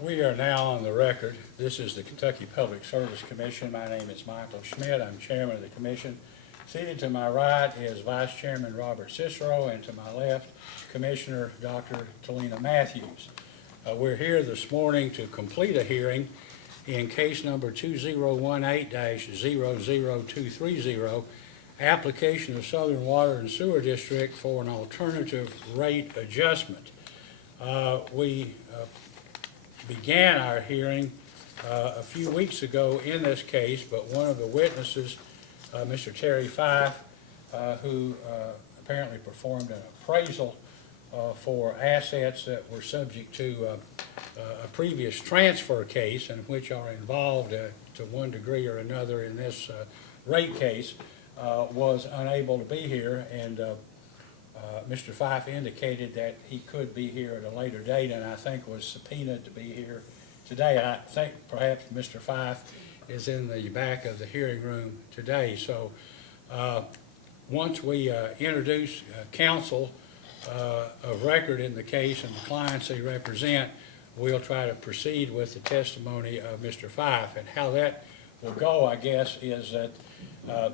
We are now on the record. This is the Kentucky Public Service Commission. My name is Michael Schmidt. I'm chairman of the commission. Seated to my right is Vice Chairman Robert Cicero, and to my left, Commissioner Dr. Talina Matthews. We're here this morning to complete a hearing in case number 2018-00230, application of Southern Water and Sewer District for an alternative rate adjustment. We began our hearing a few weeks ago in this case, but one of the witnesses, Mr. Terry Fife, who apparently performed an appraisal for assets that were subject to a previous transfer case and which are involved to one degree or another in this rate case, was unable to be here, and Mr. Fife indicated that he could be here at a later date, and I think was subpoenaed to be here today. I think perhaps Mr. Fife is in the back of the hearing room today. So once we introduce counsel of record in the case and the clients they represent, we'll try to proceed with the testimony of Mr. Fife. And how that will go, I guess, is that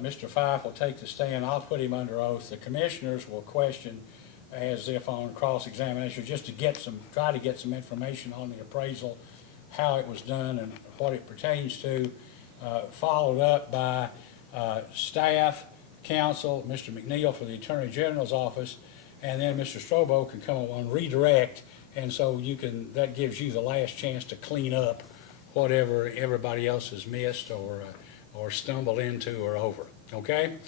Mr. Fife will take the stand. I'll put him under oath. The commissioners will question as if on cross-examination, just to try to get some information on the appraisal, how it was done and what it pertains to, followed up by staff, counsel, Mr. McNeil for the Attorney General's office, and then Mr. Strobo can come on redirect, and so that gives you the last chance to clean up whatever everybody else has missed or stumbled into or over. Okay?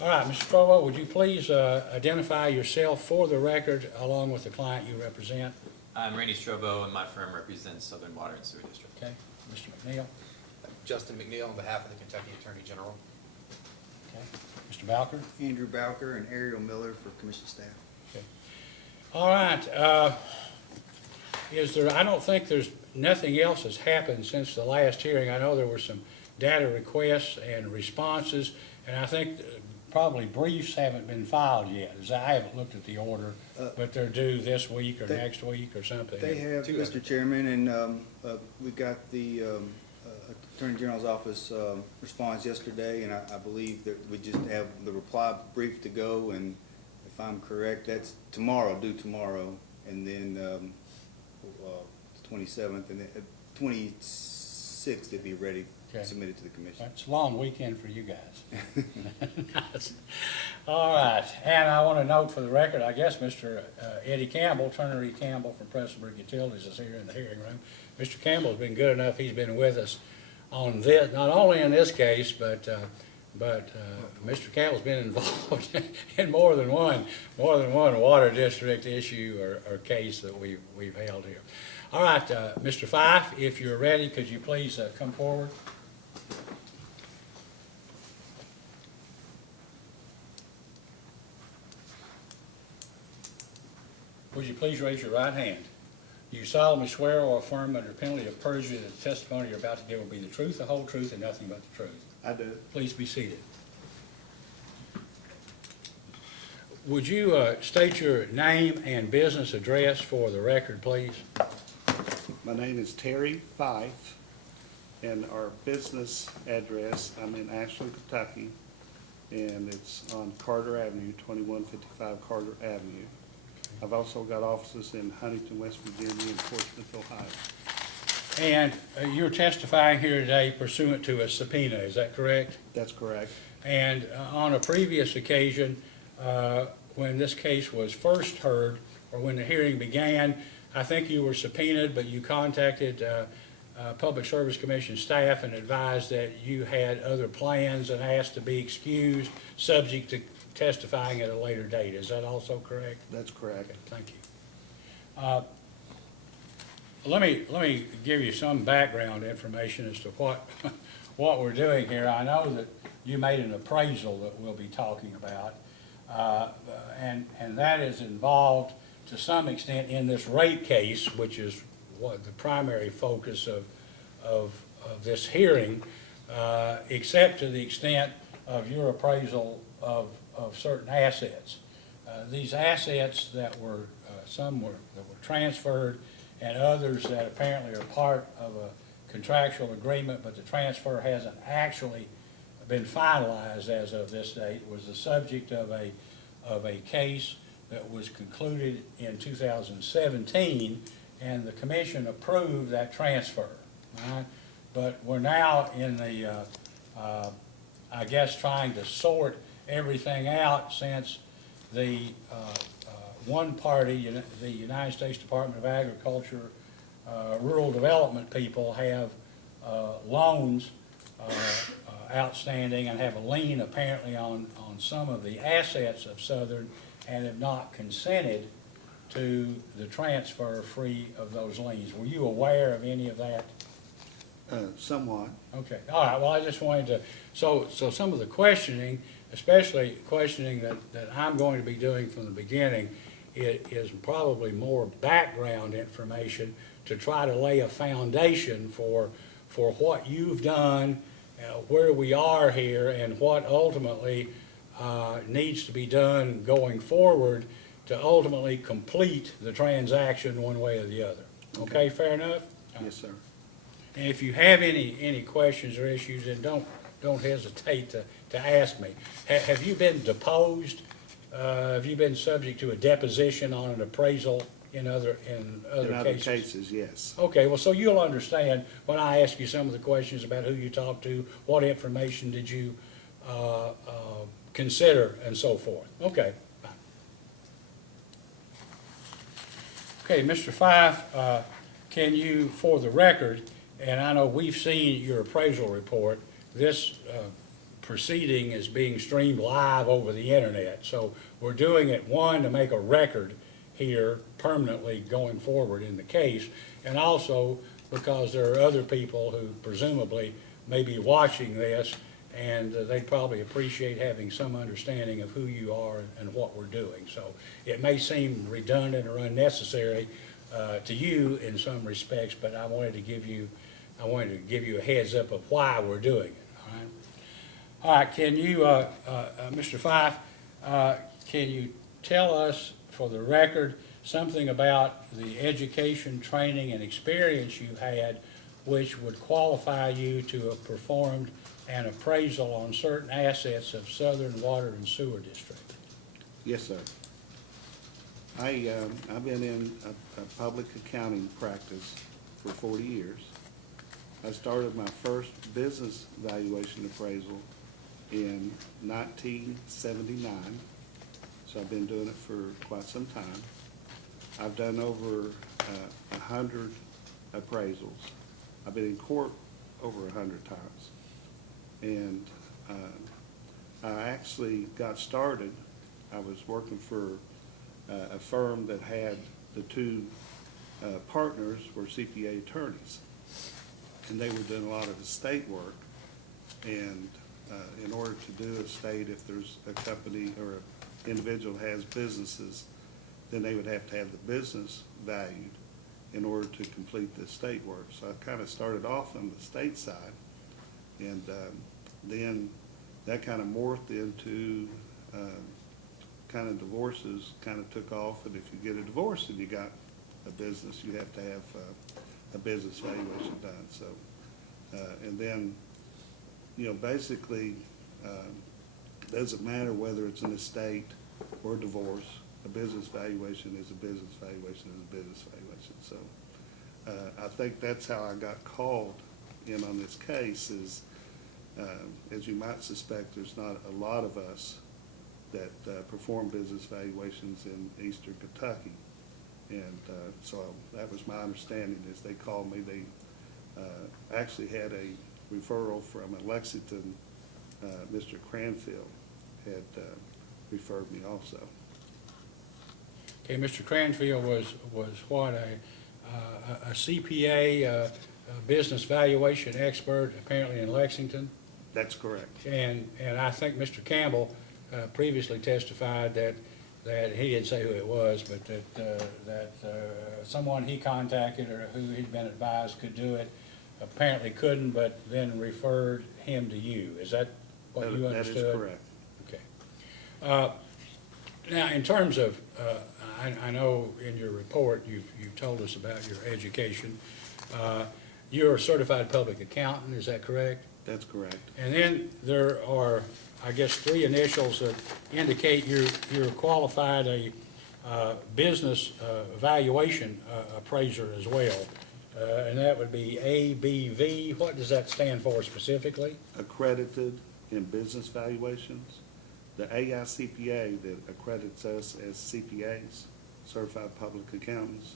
All right, Mr. Strobo, would you please identify yourself for the record along with the client you represent? I'm Randy Strobo, and my firm represents Southern Water and Sewer District. Okay. Mr. McNeil? Justin McNeil on behalf of the Kentucky Attorney General. Okay. Mr. Bowker? Andrew Bowker and Ariel Miller for commission staff. Okay. All right. I don't think there's nothing else has happened since the last hearing. I know there were some data requests and responses, and I think probably briefs haven't been filed yet. I haven't looked at the order, but they're due this week or next week or something. They have, Mr. Chairman, and we got the Attorney General's office response yesterday, and I believe that we just have the reply brief to go, and if I'm correct, that's due tomorrow, and then the 27th, and then 26th it'll be ready. Okay. Submitted to the commission. It's a long weekend for you guys. All right, and I want to note for the record, I guess Mr. Eddie Campbell, Turner E. Campbell from Prestonburg Utilities is here in the hearing room. Mr. Campbell's been good enough. He's been with us on this, not only in this case, but Mr. Campbell's been involved in more than one water district issue or case that we've held here. All right, Mr. Fife, if you're ready, could you please come forward? Would you please raise your right hand? Do you solemnly swear or affirm under penalty of perjury that the testimony you're about to give will be the truth, the whole truth, and nothing but the truth? I do. Please be seated. Would you state your name and business address for the record, please? My name is Terry Fife, and our business address, I'm in Ashland, Kentucky, and it's on Carter Avenue, 2155 Carter Avenue. I've also got offices in Huntington, West Virginia, and Portsmouth, Ohio. And you're testifying here today pursuant to a subpoena, is that correct? That's correct. And on a previous occasion, when this case was first heard, or when the hearing began, I think you were subpoenaed, but you contacted Public Service Commission staff and advised that you had other plans and asked to be excused, subject to testifying at a later date. Is that also correct? That's correct. Okay, thank you. Let me give you some background information as to what we're doing here. I know that you made an appraisal that we'll be talking about, and that is involved to some extent in this rate case, which is what the primary focus of this hearing, except to the extent of your appraisal of certain assets. These assets that were, some that were transferred and others that apparently are part of a contractual agreement, but the transfer hasn't actually been finalized as of this date, was the subject of a case that was concluded in 2017, and the commission approved that transfer, all right? But we're now in the, I guess, trying to sort everything out since the one party, the United States Department of Agriculture, Rural Development people have loans outstanding and have a lien apparently on some of the assets of Southern and have not consented to the transfer free of those liens. Were you aware of any of that? Somewhat. Okay, all right, well, I just wanted to, so some of the questioning, especially questioning that I'm going to be doing from the beginning, is probably more background information to try to lay a foundation for what you've done, where we are here, and what ultimately needs to be done going forward to ultimately complete the transaction one way or the other. Okay, fair enough? Yes, sir. And if you have any questions or issues, then don't hesitate to ask me. Have you been deposed? Have you been subject to a deposition on an appraisal in other In other cases? cases, yes. Okay, well, so you'll understand when I ask you some of the questions about who you talked to, what information did you consider, and so forth. Okay, fine. Okay, Mr. Fife, can you, for the record, and I know we've seen your appraisal report, this proceeding is being streamed live over the internet. So we're doing it, one, to make a record here permanently going forward in the case, and also because there are other people who presumably may be watching this, and they'd probably appreciate having some understanding of who you are and what we're doing. So it may seem redundant or unnecessary to you in some respects, but I wanted to give you a heads up of why we're doing it, all right? All right, can you, Mr. Fife, can you tell us, for the record, something about the education, training, and experience you've had which would qualify you to have performed an appraisal on certain assets of Southern Water and Sewer District? Yes, sir. I've been in a public accounting practice for 40 years. I started my first business valuation appraisal in 1979, so I've been doing it for quite some time. I've done over 100 appraisals. I've been in court over 100 times. And I actually got started, I was working for a firm that had the two partners were CPA attorneys. And they were doing a lot of estate work. And in order to do estate, if there's a company or an individual has businesses, then they would have to have the business valued in order to complete the estate work. So I kind of started off on the state side, and then that kind of morphed into kind of divorces kind of took off, and if you get a divorce and you got a business, you have to have a business valuation done. So, and then, you know, basically, doesn't matter whether it's an estate or divorce, a business valuation is a business valuation is a business valuation. So, I think that's how I got called in on this case is, as you might suspect, there's not a lot of us that perform business valuations in eastern Kentucky. And so that was my understanding is they called me. They actually had a referral from Lexington. Mr. Cranfield had referred me also. Okay, Mr. Cranfield was what, a CPA, a business valuation expert, apparently in Lexington? That's correct. And I think Mr. Campbell previously testified that he didn't say who it was, but that someone he contacted or who he'd been advised could do it, apparently couldn't, but then referred him to you. Is that what you understood? That is correct. Okay. Now, in terms of, I know in your report, you've told us about your education. You're a certified public accountant, is that correct? That's correct. And then there are, I guess, three initials that indicate you're qualified a business valuation appraiser as well. And that would be ABV. What does that stand for specifically? Accredited in business valuations. The AICPA that accredits us as CPAs, Certified Public Accountants,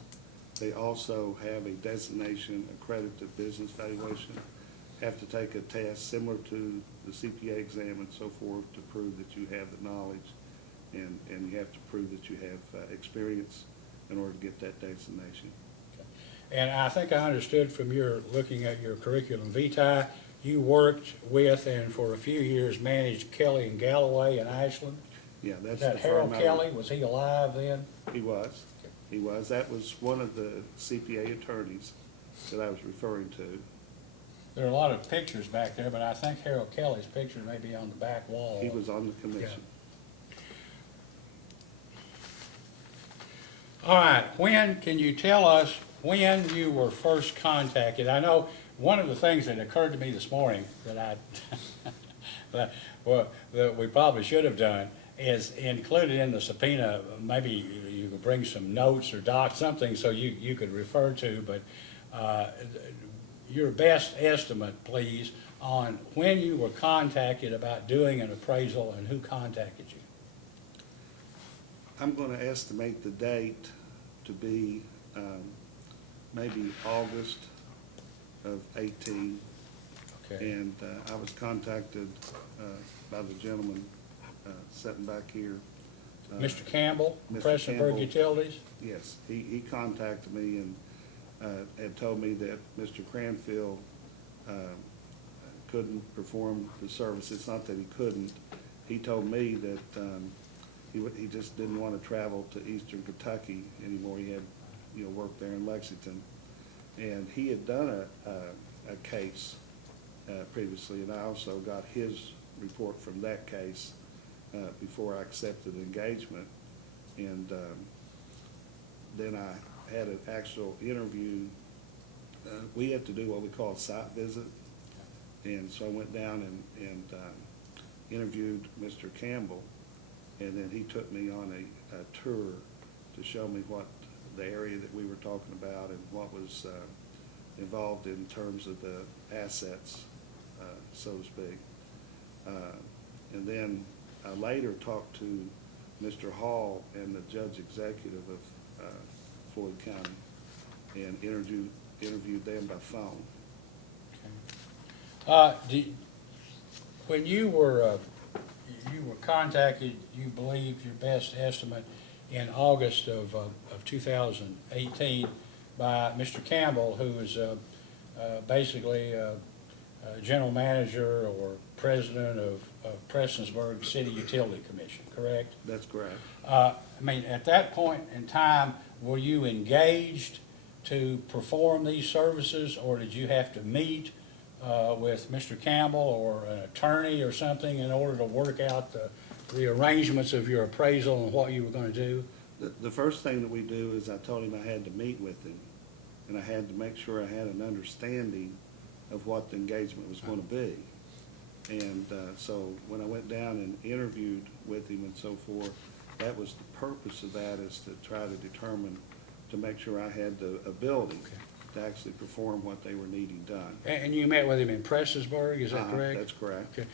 they also have a designation accredited business valuation. Have to take a test similar to the CPA exam and so forth to prove that you have the knowledge, and you have to prove that you have experience in order to get that designation. And I think I understood from your looking at your curriculum vitae, you worked with and for a few years managed Kelly and Galloway in Ashland. Yeah, Is that's that the Harold firm I- Kelly? Was he alive then? He was. He was. That was one of the CPA attorneys that I was referring to. There are a lot of pictures back there, but I think Harold Kelly's picture may be on the back wall. He was on the commission. All right, can you tell us when you were first contacted? I know one of the things that occurred to me this morning that we probably should have done is included in the subpoena, maybe you could bring some notes or docs, something so you could refer to, but your best estimate, please, on when you were contacted about doing an appraisal and who contacted you. I'm going to estimate the date to be maybe August of 18. Okay. And I was contacted by the gentleman sitting back here. Mr. Campbell, Mr. Prestonburg Campbell. Utilities? Yes, he contacted me and had told me that Mr. Cranfield couldn't perform the service. It's not that he couldn't. He told me that he just didn't want to travel to eastern Kentucky anymore. He had, work there in Lexington. And he had done a case previously, and I also got his report from that case before I accepted engagement. And then I had an actual interview. We have to do what we call a site visit. And so I went down and interviewed Mr. Campbell, and then he took me on a tour to show me what the area that we were talking about and what was involved in terms of the assets, so to speak. And then I later talked to Mr. Hall and the judge executive of Floyd County and interviewed them by phone. When you were contacted, you believed your best estimate in August of 2018 by Mr. Campbell, who was basically general manager or president of Prestonsburg City Utility Commission, correct? That's correct. I mean, at that point in time, were you engaged to perform these services, or did you have to meet with Mr. Campbell or an attorney or something in order to work out the arrangements of your appraisal and what you were going to do? The first thing that we do is I told him I had to meet with him, and I had to make sure I had an understanding of what the engagement was going to be. And so when I went down and interviewed with him and so forth, that was the purpose of that, is to try to determine, to make sure I had the ability to actually perform what they were needing done. And you met with him in Prestonsburg, is that correct? That's correct. Okay.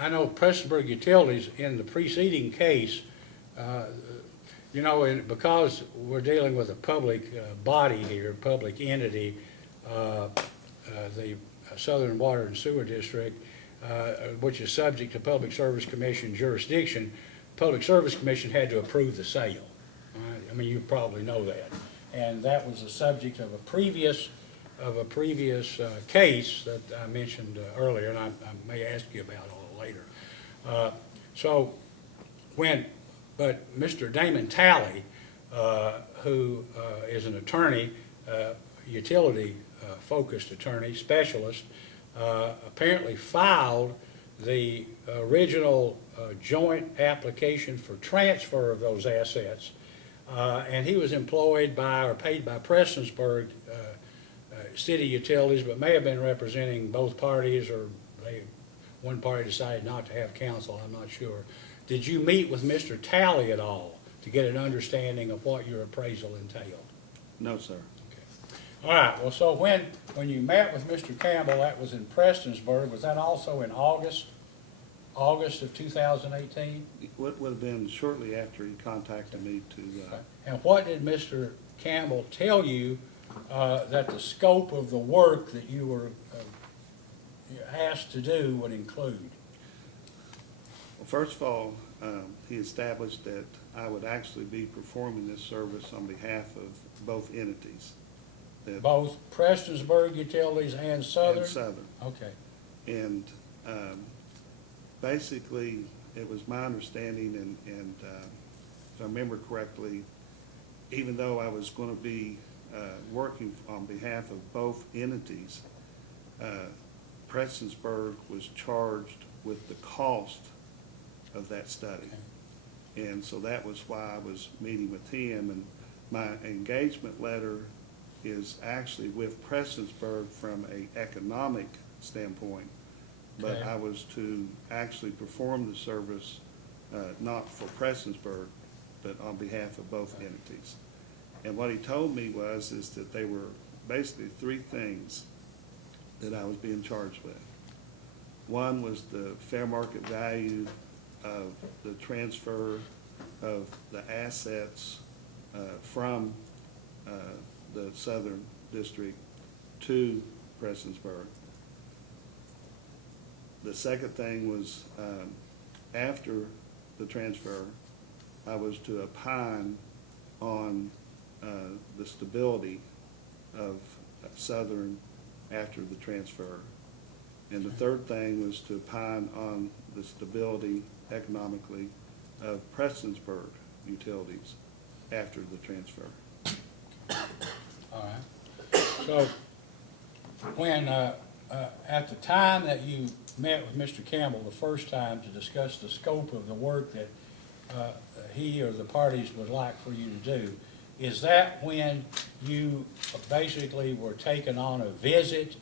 I know Prestonsburg Utilities, in the preceding case, because we're dealing with a public body here, public entity, the Southern Water and Sewer District, which is subject to Public Service Commission jurisdiction, Public Service Commission had to approve the sale. All right? I mean, you probably know that. And that was the subject of a previous case that I mentioned earlier, and I may ask you about a little later. But Mr. Damon Talley, who is an attorney, utility focused attorney, specialist, apparently filed the original joint application for transfer of those assets, and he was employed by or paid by Prestonsburg City Utilities, but may have been representing both parties, or one party decided not to have counsel, I'm not sure. Did you meet with Mr. Talley at all to get an understanding of what your appraisal entailed? No, sir. All right, well, so when you met with Mr. Campbell, that was in Prestonsburg, was that also in August of 2018? It would have been shortly after he contacted me to, And what did Mr. Campbell tell you that the scope of the work that you were asked to do would include? well, first of all, he established that I would actually be performing this service on behalf of both entities. That- Both Prestonsburg Utilities and Southern? And Southern. Okay, And basically, it was my understanding, and if I remember correctly, even though I was going to be working on behalf of both entities, Prestonsburg was charged with the cost of that study. And so that was why I was meeting with him, and my engagement letter is actually with Prestonsburg from an economic standpoint. But Okay. I was to actually perform the service, not for Prestonsburg, but on behalf of both entities. And what he told me is that they were basically three things that I was being charged with. One was the fair market value of the transfer of the assets from the Southern District to Prestonsburg. The second thing was, after the transfer, I was to opine on the stability of Southern after the transfer. And the third thing was to opine on the stability economically of Prestonsburg Utilities after the transfer. all right. So, when, at the time that you met with Mr. Campbell the first time to discuss the scope of the work that he or the parties would like for you to do, is that when you basically were taken on a visit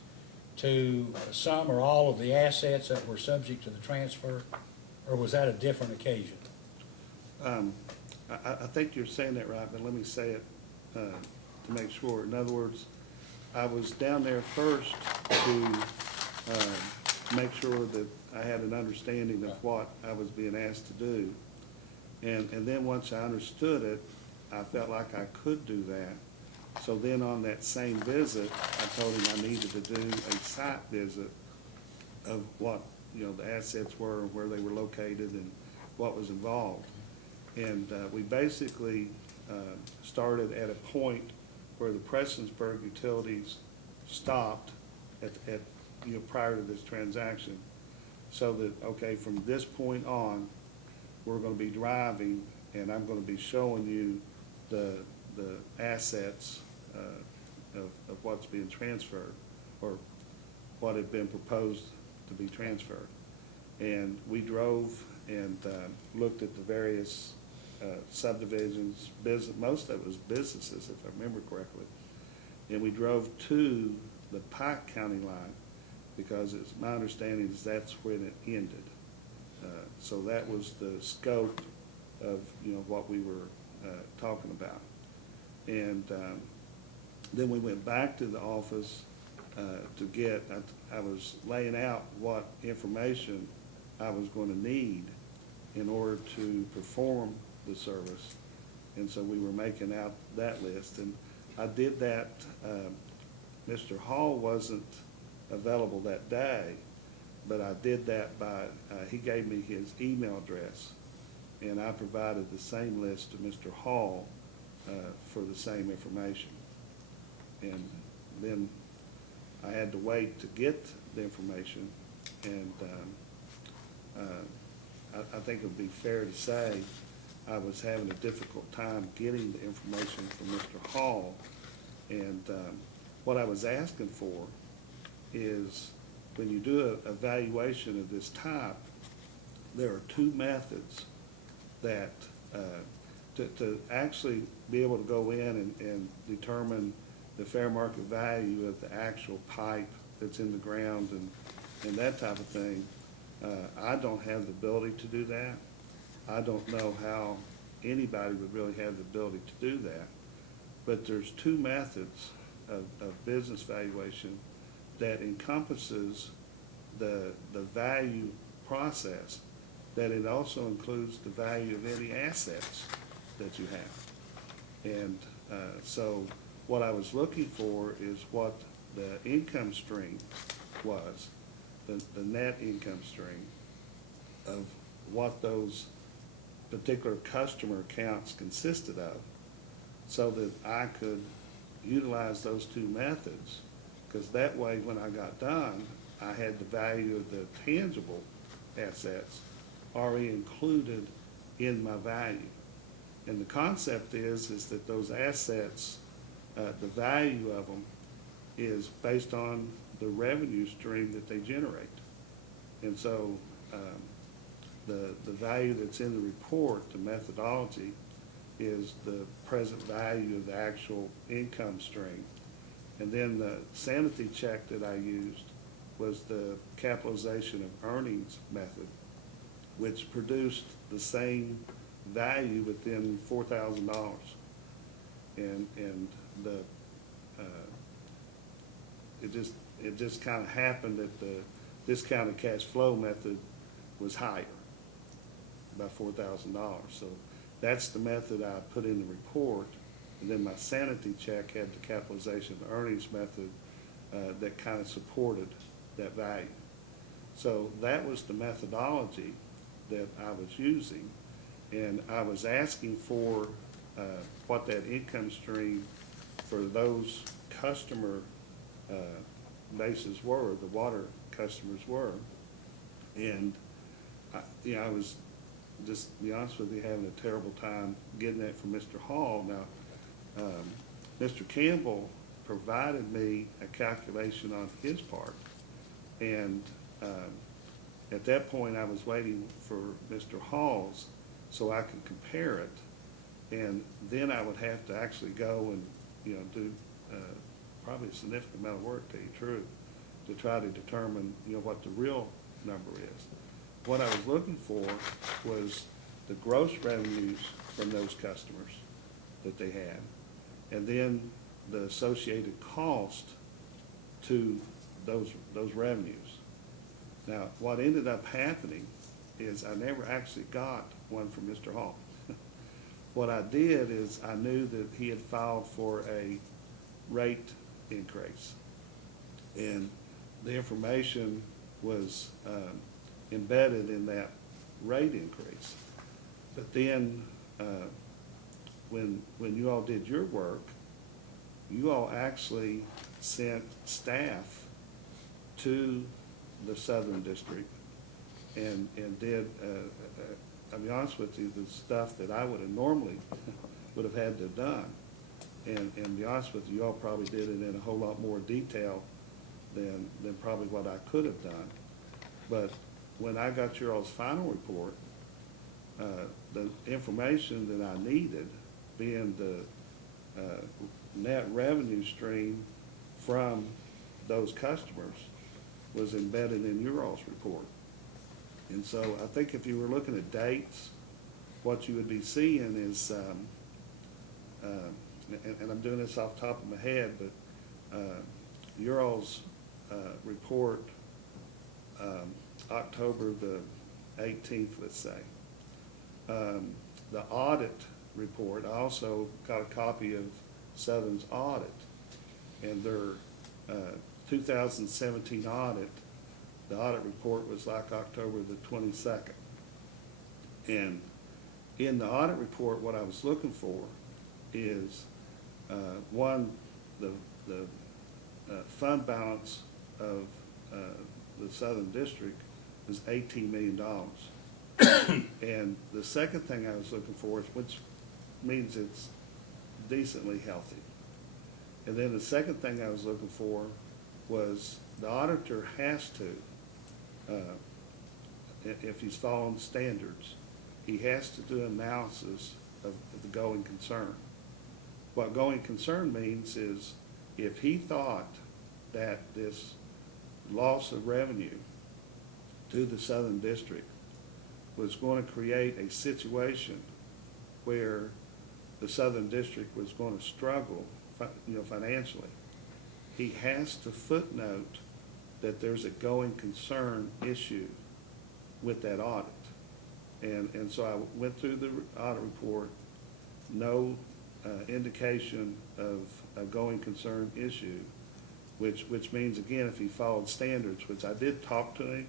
to some or all of the assets that were subject to the transfer, or was that a different occasion? I think you're saying that right, but let me say it to make sure. In other words, I was down there first to make sure that I had an understanding of what I was being asked to do. And then once I understood it, I felt like I could do that. So then on that same visit, I told him I needed to do a site visit of what, the assets were, where they were located, and what was involved. And we basically started at a point where the Prestonsburg Utilities stopped at prior to this transaction. So that, okay, from this point on, we're gonna be driving, and I'm gonna be showing you the assets of what's being transferred, or what had been proposed to be transferred. And we drove and looked at the various subdivisions, most of it was businesses, if I remember correctly. And we drove to the Pike County line, because it's my understanding is that's when it ended. So that was the scope of, what we were talking about. And then we went back to the office to get, I was laying out what information I was going to need in order to perform the service. And so we were making out that list. And I did that, Mr. Hall wasn't available that day, but I did that by, he gave me his email address, and I provided the same list to Mr. Hall for the same information. And then I had to wait to get the information, and I think it would be fair to say I was having a difficult time getting the information from Mr. Hall. And what I was asking for is when you do a evaluation of this type, there are two methods that, to actually be able to go in and determine the fair market value of the actual pipe that's in the ground and that type of thing. I don't have the ability to do that. I don't know how anybody would really have the ability to do that. But there's two methods of business valuation that encompasses the value process, that it also includes the value of any assets that you have. And so what I was looking for is what the income stream was, the net income stream of what those particular customer accounts consisted of, so that I could utilize those two methods. Because that way, when I got done, I had the value of the tangible assets already included in my value. And the concept is that those assets, the value of them is based on the revenue stream that they generate. And so the value that's in the report, the methodology, is the present value of the actual income stream. And then the sanity check that I used was the capitalization of earnings method, which produced the same value within $4,000. And the it just kind of happened that the discounted cash flow method was higher by $4,000. So that's the method I put in the report. And then my sanity check had the capitalization of earnings method that kind of supported that value. So that was the methodology that I was using. And I was asking for what that income stream for those customer bases were, the water customers were. And I was, just to be honest with you, having a terrible time getting that from Mr. Hall. Now, Mr. Campbell provided me a calculation on his part. And at that point, I was waiting for Mr. Hall's so I could compare it. And then I would have to actually go and, do probably a significant amount of work, to tell you the truth, to try to determine, what the real number is. What I was looking for was the gross revenues from those customers that they had, and then the associated cost to those revenues. Now, what ended up happening is I never actually got one from Mr. Hall. What I did is I knew that he had filed for a rate increase, and the information was embedded in that rate increase. But then when you all did your work, you all actually sent staff to the Southern District and did, I'll be honest with you, the stuff that I would have normally would have had to have done. And to be honest with you, you all probably did it in a whole lot more detail than probably what I could have done. But when I got your all's final report, the information that I needed, being the net revenue stream from those customers, was embedded in your all's report. And so I think if you were looking at dates, what you would be seeing is, and I'm doing this off the top of my head, but your all's report, October the 18th, let's say. The audit report, I also got a copy of Southern's audit, and their 2017 audit, the audit report was like October the 22nd. And in the audit report, what I was looking for is, one, the fund balance of the Southern District was $18 million. And the second thing I was looking for is, which means it's decently healthy. And then the second thing I was looking for was the auditor has to, if he's following standards, he has to do analysis of the going concern. What going concern means is if he thought that this loss of revenue to the Southern District was going to create a situation where the Southern District was going to struggle, financially, he has to footnote that there's a going concern issue with that audit. And so I went through the audit report, no indication of a going concern issue, which means, again, if he followed standards, which I did talk to him,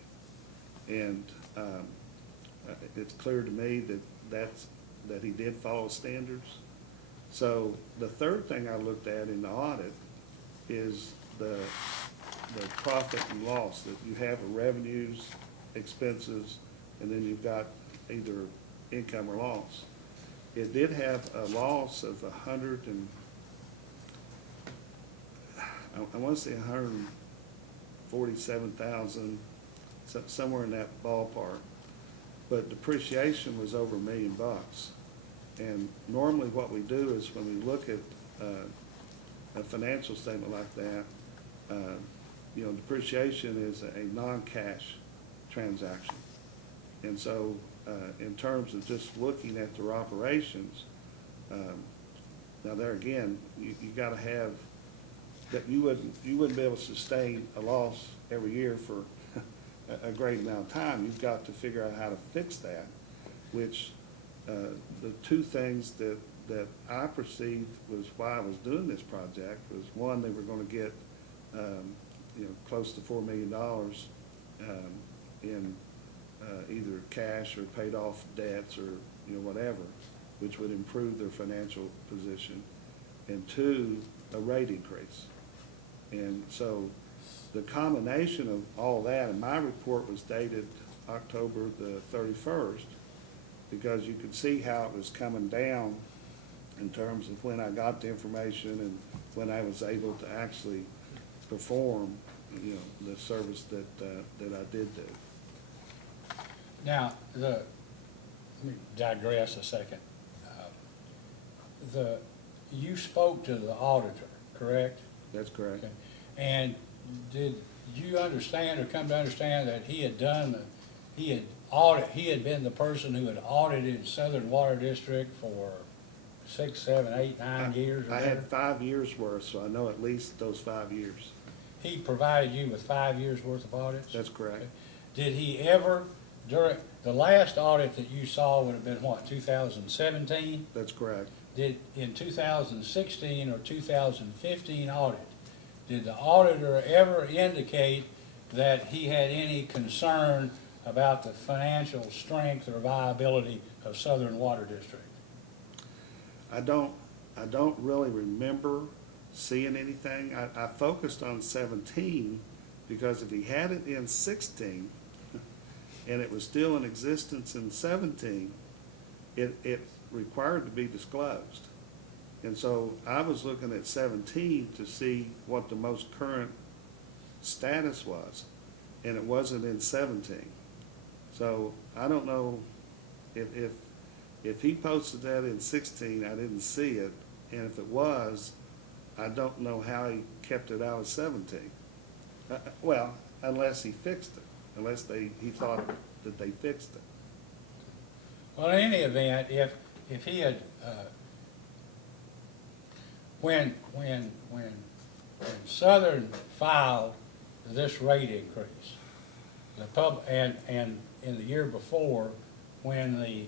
and it's clear to me that he did follow standards. So the third thing I looked at in the audit is the profit and loss, that you have revenues, expenses, and then you've got either income or loss. It did have a loss of I want to say 147,000, somewhere in that ballpark. But depreciation was over $1 million. And normally what we do is when we look at a financial statement like that, depreciation is a non-cash transaction. And so in terms of just looking at their operations, now there again, you gotta have, that you wouldn't be able to sustain a loss every year for a great amount of time. You've got to figure out how to fix that, which the two things that I perceived was why I was doing this project was, one, they were gonna get, close to $4 million in either cash or paid off debts or, whatever, which would improve their financial position. And two, a rate increase. And so the combination of all that, and my report was dated October the 31st, because you could see how it was coming down in terms of when I got the information and when I was able to actually perform, the service that I did do. Now, let me digress a second. You spoke to the auditor, correct? That's correct. Okay. And did you understand or come to understand that he had been the person who had audited Southern Water District for 6, 7, 8, 9 years or I better? had 5 years worth, so I know at least those 5 years. He provided you with 5 years worth of audits? That's correct. Did he ever, during, the last audit that you saw would have been what, 2017? That's correct. Did, in 2016 or 2015 audit, did the auditor ever indicate that he had any concern about the financial strength or viability of Southern Water District? I don't really remember seeing anything. I focused on 17 because if he had it in 16 and it was still in existence in 17, it required to be disclosed. And so I was looking at 17 to see what the most current status was, and it wasn't in 17. So I don't know if he posted that in 16, I didn't see it, and if it was, I don't know how he kept it out of 17. Well, unless he fixed it, unless he thought that they fixed it. Well, in any event, if he had, when Southern filed this rate increase, and in the year before, when the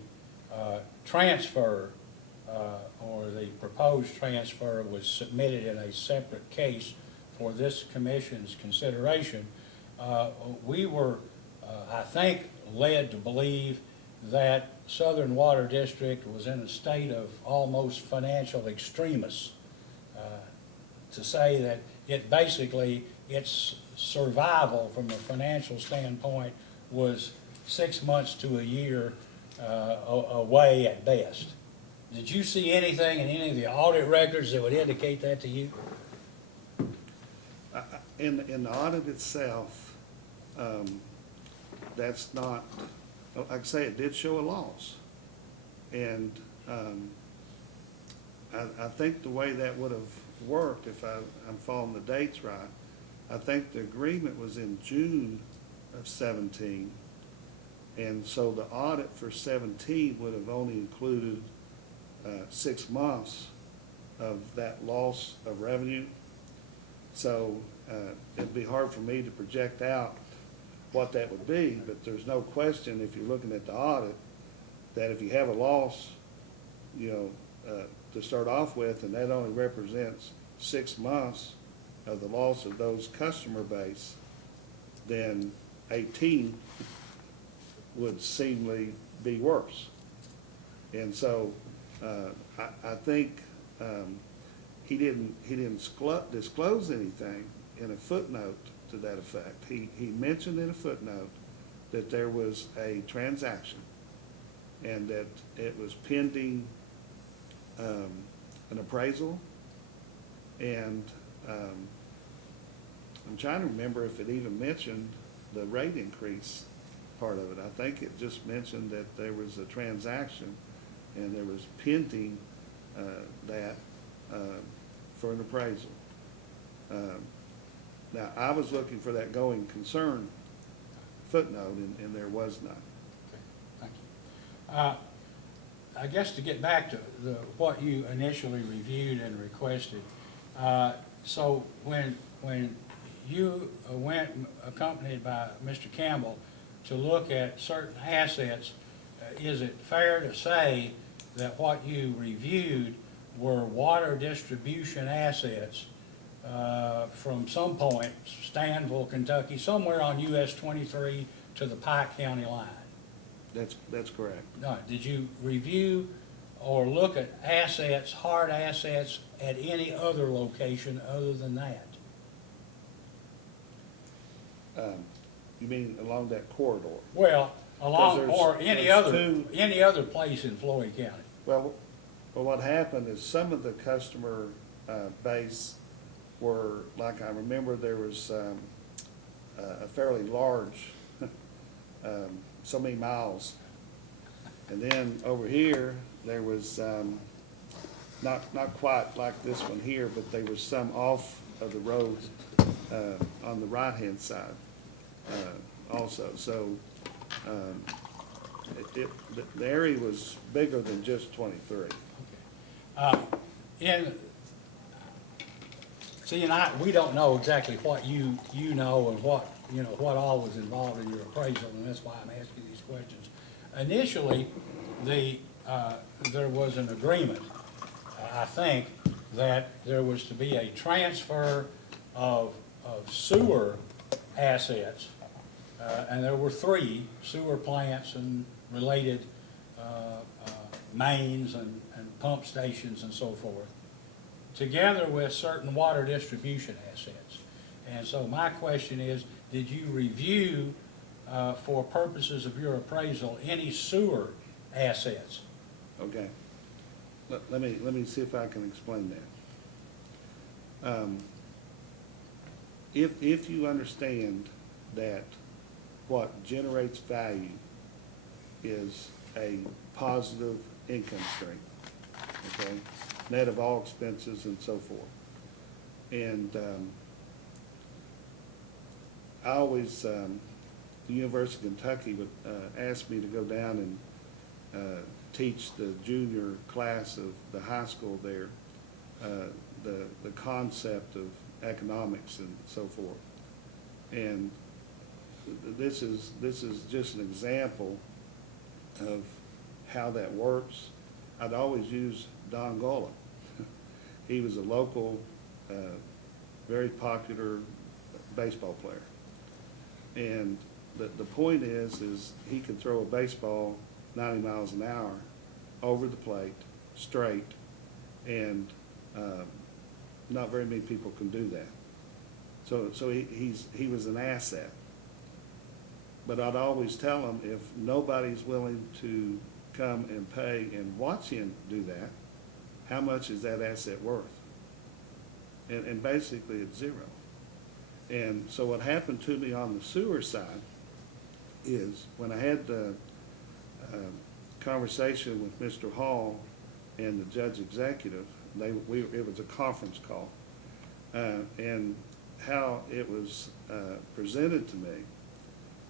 transfer or the proposed transfer was submitted in a separate case for this commission's consideration, we were, I think, led to believe that Southern Water District was in a state of almost financial extremis, to say that its survival from a financial standpoint was 6 months to a year away at best. Did you see anything in any of the audit records that would indicate that to you? In the audit itself, that's not, like I say, it did show a loss. And I think the way that would have worked, if I'm following the dates right, I think the agreement was in June of 17. And so the audit for 17 would have only included 6 months of that loss of revenue. So it'd be hard for me to project out what that would be, but there's no question, if you're looking at the audit, that if you have a loss, to start off with, and that only represents 6 months of the loss of those customer base, then 18 would seemingly be worse. And so I think he didn't disclose anything in a footnote to that effect. He mentioned in a footnote that there was a transaction and that it was pending an appraisal, and I'm trying to remember if it even mentioned the rate increase part of it. I think it just mentioned that there was a transaction and there was pending that for an appraisal. Now, I was looking for that going concern footnote, and there was none. Thank you. I guess to get back to what you initially reviewed and requested, so when you went accompanied by Mr. Campbell to look at certain assets, is it fair to say that what you reviewed were water distribution assets from some point, Stanville, Kentucky, somewhere on US 23 to the Pike County line? That's correct. No, did you review or look at assets, hard assets, at any other location other than that? You mean along that corridor? Well, along, there's- or there's any other place in Floyd County? Well, what happened is some of the customer base were, like I remember there was a fairly large, so many miles. And then over here, there was not quite like this one here, but there was some off of the road on the right-hand side also. So the area was bigger than just 23. We don't know exactly what you know and what all was involved in your appraisal, and that's why I'm asking these questions. Initially, there was an agreement, I think, that there was to be a transfer of sewer assets, and there were 3 sewer plants and related mains and pump stations and so forth, together with certain water distribution assets. And so my question is, did you review, for purposes of your appraisal, any sewer assets? Okay. Let me see if I can explain that. If you understand that what generates value is a positive income stream, okay, net of all expenses and so forth. And I always, the University of Kentucky would ask me to go down and teach the junior class of the high school there the concept of economics and so forth. And this is just an example of how that works. I'd always use Don Gola. He was a local, very popular baseball player. And the point is he could throw a baseball 90 miles an hour over the plate, straight, and not very many people can do that. So he was an asset. But I'd always tell him, if nobody's willing to come and pay and watch him do that, how much is that asset worth? And basically it's 0. And so what happened to me on the sewer side is when I had the conversation with Mr. Hall and the judge executive, it was a conference call. And how it was presented to me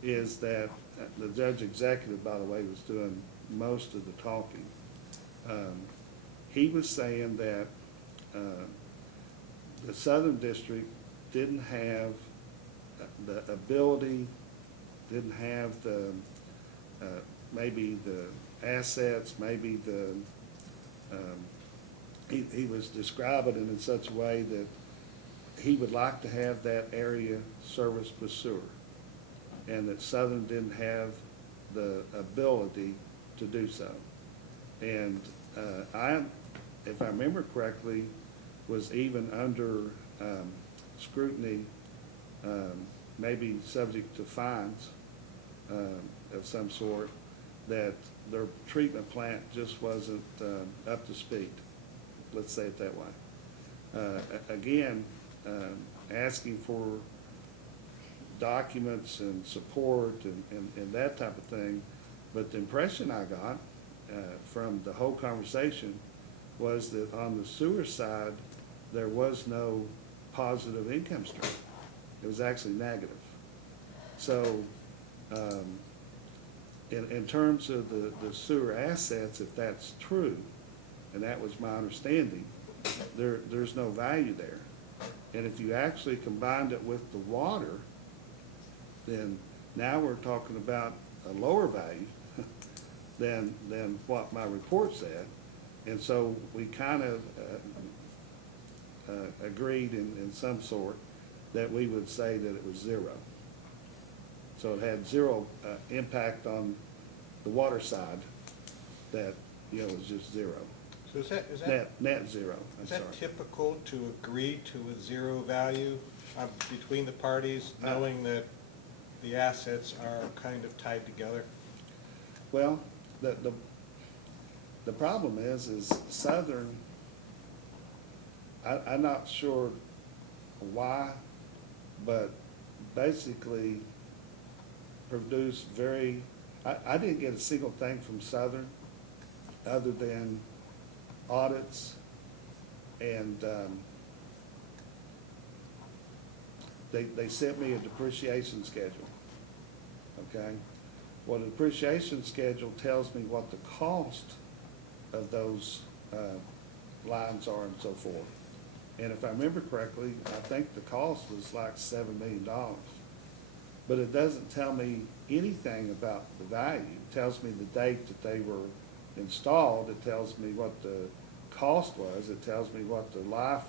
is that the judge executive, by the way, was doing most of the talking. He was saying that the Southern District didn't have the ability, didn't have the, maybe the assets, maybe the, he was describing it in such a way that he would like to have that area serviced with sewer, and that Southern didn't have the ability to do so. And if I remember correctly, was even under scrutiny, maybe subject to fines of some sort, that their treatment plant just wasn't up to speed. Let's say it that way. Again, asking for documents and support and that type of thing, but the impression I got from the whole conversation was that on the sewer side, there was no positive income stream. It was actually negative. So, in terms of the sewer assets, if that's true, and that was my understanding, there's no value there. And if you actually combined it with the water, then now we're talking about a lower value than what my report said. And so we kind of agreed in some sort that we would say that it was zero. So it had zero impact on the water side, that, it was just zero. So is that Net zero, I'm is sorry. that typical to agree to a zero value between the parties, knowing that the assets are kind of tied together? Well, the problem is Southern, I'm not sure why, but basically produced I didn't get a single thing from Southern other than audits, and they sent me a depreciation schedule, okay? Well, the depreciation schedule tells me what the cost of those lines are and so forth. And if I remember correctly, I think the cost was like $7 million. But it doesn't tell me anything about the value. It tells me the date that they were installed. It tells me what the cost was. It tells me what the life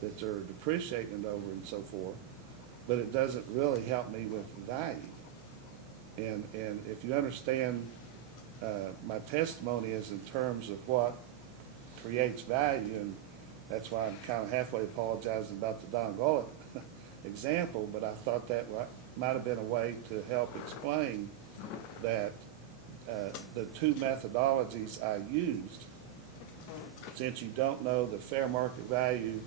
that they're depreciating it over and so forth. But it doesn't really help me with the value. And if you understand, my testimony is in terms of what creates value, and that's why I'm kind of halfway apologizing about the Don Gullet example, but I thought that might have been a way to help explain that the two methodologies I used, since you don't know the fair market value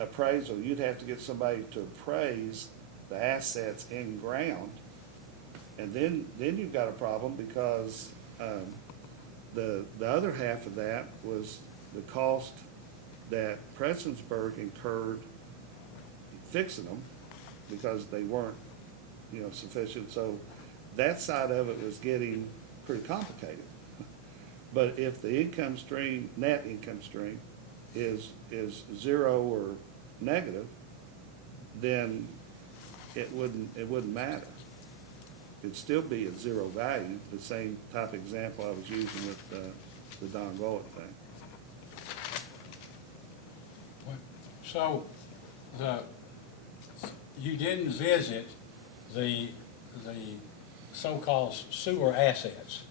appraisal, you'd have to get somebody to appraise the assets in ground. And then you've got a problem, because the other half of that was the cost that Prestonsburg incurred fixing them, because they weren't, sufficient. So that side of it was getting pretty complicated. But if the income stream, net income stream, is zero or negative, then it wouldn't matter. It'd still be at zero value, the same type of example I was using with the Don Gullet thing. So, you didn't visit the so-called sewer assets.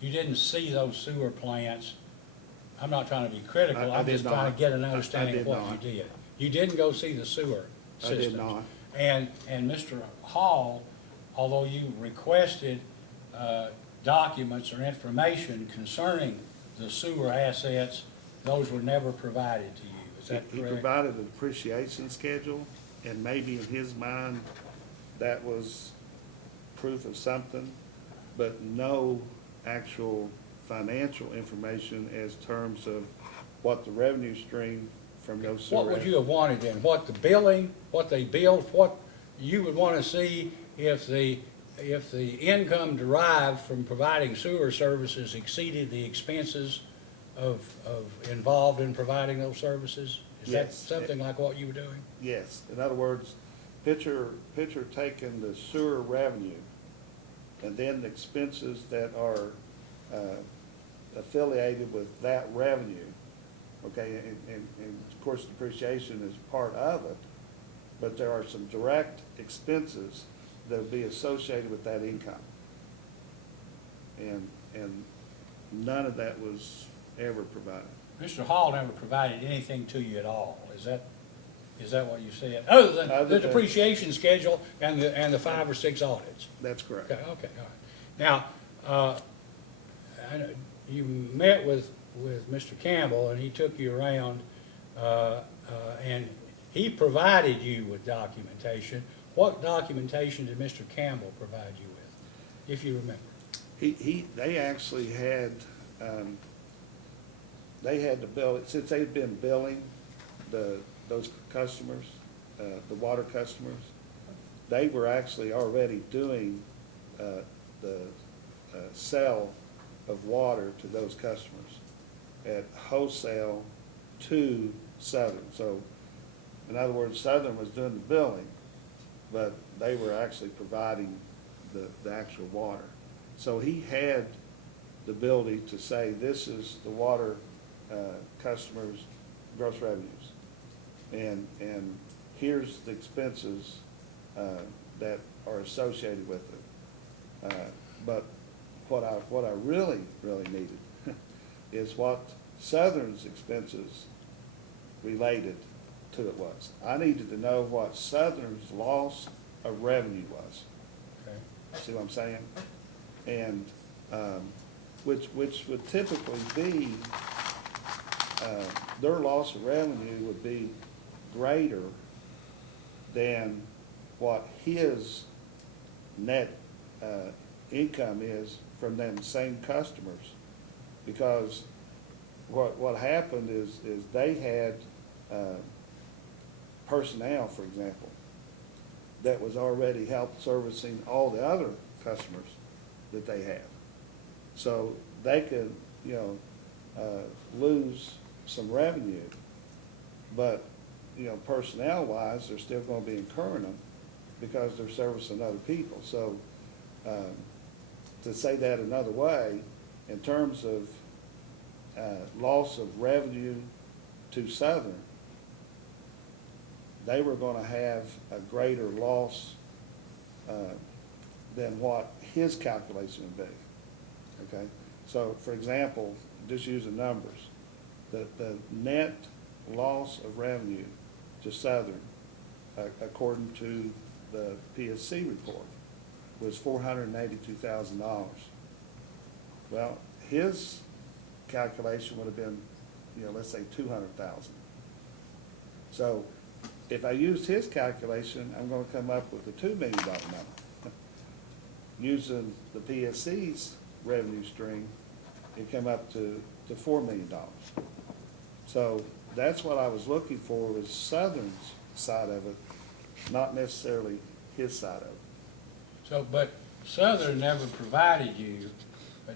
You didn't see those sewer plants. I'm not trying to be critical, I I'm just did trying not. to get an I understanding of did what you not. did. You didn't go see the sewer I systems. did not. And Mr. Hall, although you requested documents or information concerning the sewer assets, those were never provided to you, is that He correct? provided a depreciation schedule, and maybe in his mind, that was proof of something, but no actual financial information as terms of what the revenue stream from those sewer. What would you have wanted then? What the billing, what they billed, what you would want to see if the income derived from providing sewer services exceeded the expenses of involved in providing those services? Is that Yes. something like what you were doing? Yes, in other words, picture taking the sewer revenue and then the expenses that are affiliated with that revenue, okay, and of course depreciation is part of it, but there are some direct expenses that would be associated with that income. And none of that was ever provided. Mr. Hall never provided anything to you at all, is that what you said? Other than Other the than- depreciation schedule and the 5 or 6 audits? That's correct. Okay, all right. Now, I know you met with Mr. Campbell, and he took you around, and he provided you with documentation. What documentation did Mr. Campbell provide you with, if you remember? They actually had, they had to bill it, since they've been billing those customers, the water customers, they were actually already doing, the sale of water to those customers at wholesale to Southern. So, in other words, Southern was doing the billing, but they were actually providing the actual water. So he had the ability to say, this is the water customers' gross revenues. And here's the expenses that are associated with it. But what I really needed is what Southern's expenses related to it was. I needed to know what Southern's loss of revenue was. Okay. See what I'm saying? And, which would typically be, their loss of revenue would be greater than what his net, income is from them same customers. Because what happened is they had, personnel, for example, that was already help servicing all the other customers that they have. So they could, lose some revenue, but, personnel-wise, they're still gonna be incurring them because they're servicing other people. So, to say that another way, in terms of, loss of revenue to Southern, they were gonna have a greater loss, than what his calculation would be, okay? So, for example, just using numbers, the net loss of revenue to Southern, according to the PSC report, was $482,000. Well, his calculation would have been, let's say 200,000. So if I used his calculation, I'm gonna come up with a $2 million number. Using the PSC's revenue stream, it came up to $4 million. So that's what I was looking for, was Southern's side of it, not necessarily his side of it. So, but Southern never provided you,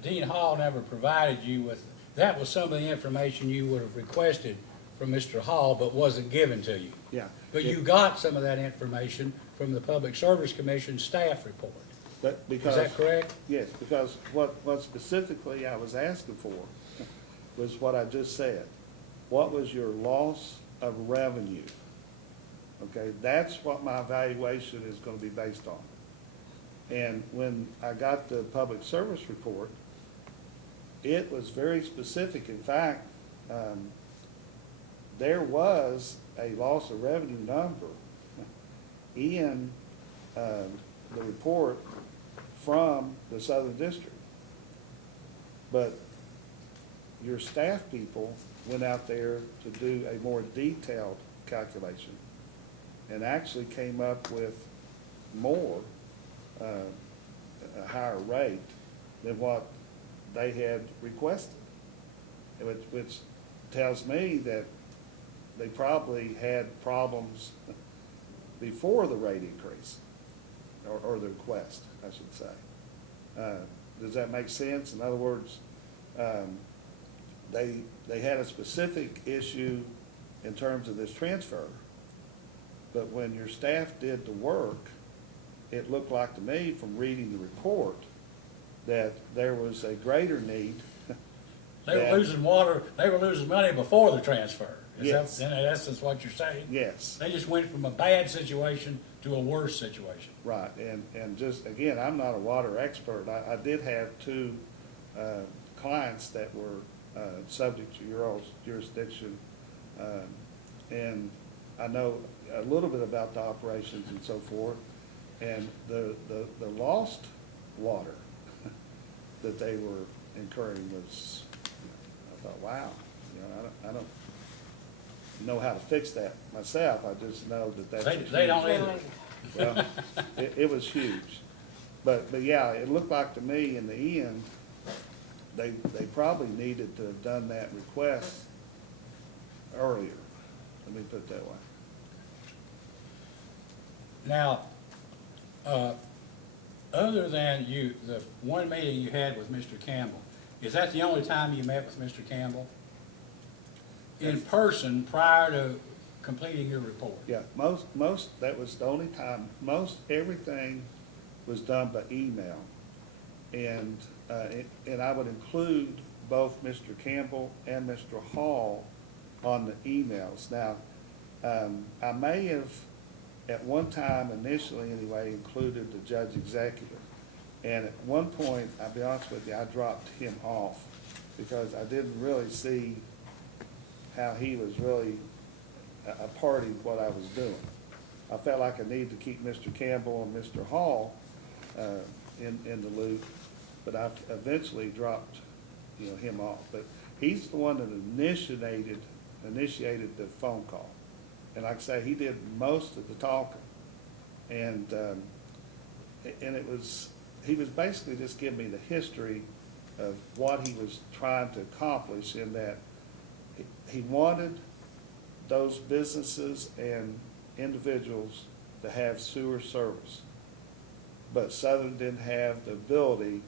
Dean Hall never provided you with, that was some of the information you would have requested from Mr. Hall, but wasn't given to you. Yeah. But you got some of that information from the Public Service Commission staff report. Is that correct? Yes, because what specifically I was asking for was what I just said. What was your loss of revenue? Okay, that's what my evaluation is gonna be based on. And when I got the public service report, it was very specific. In fact, there was a loss of revenue number in the report from the Southern District. But your staff people went out there to do a more detailed calculation. and actually came up with more, a higher rate than what they had requested. Which tells me that they probably had problems before the rate increase, or the request, I should say. Does that make sense? In other words, they had a specific issue in terms of this transfer, but when your staff did the work, it looked like to me from reading the report that there was a greater need. They were losing water, they were losing money before the transfer. Is Yes. that, in essence, what you're saying? Yes. They just went from a bad situation to a worse situation. Right, and just, again, I'm not a water expert. I did have two clients that were subject to your all's jurisdiction. And I know a little bit about the operations and so forth. And the lost water that they were incurring was, I thought, wow, I don't know how to fix that myself. I just know that that's. They don't either. Well, it was huge. But yeah, it looked like to me in the end, they probably needed to have done that request earlier. Let me put it that way. Now, other than the one meeting you had with Mr. Campbell, is that the only time you met with Mr. Campbell? In person prior to completing your report? Yeah, most, that was the only time, everything was done by email. And I would include both Mr. Campbell and Mr. Hall on the emails. Now, I may have, at one time initially anyway, included the judge executive. And at one point, I'll be honest with you, I dropped him off because I didn't really see how he was really a part of what I was doing. I felt like I needed to keep Mr. Campbell and Mr. Hall in the loop, but I eventually dropped, him off. But he's the one that initiated the phone call. And like I say, he did most of the talking. And he was basically just giving me the history of what he was trying to accomplish, in that he wanted those businesses and individuals to have sewer service, but Southern didn't have the ability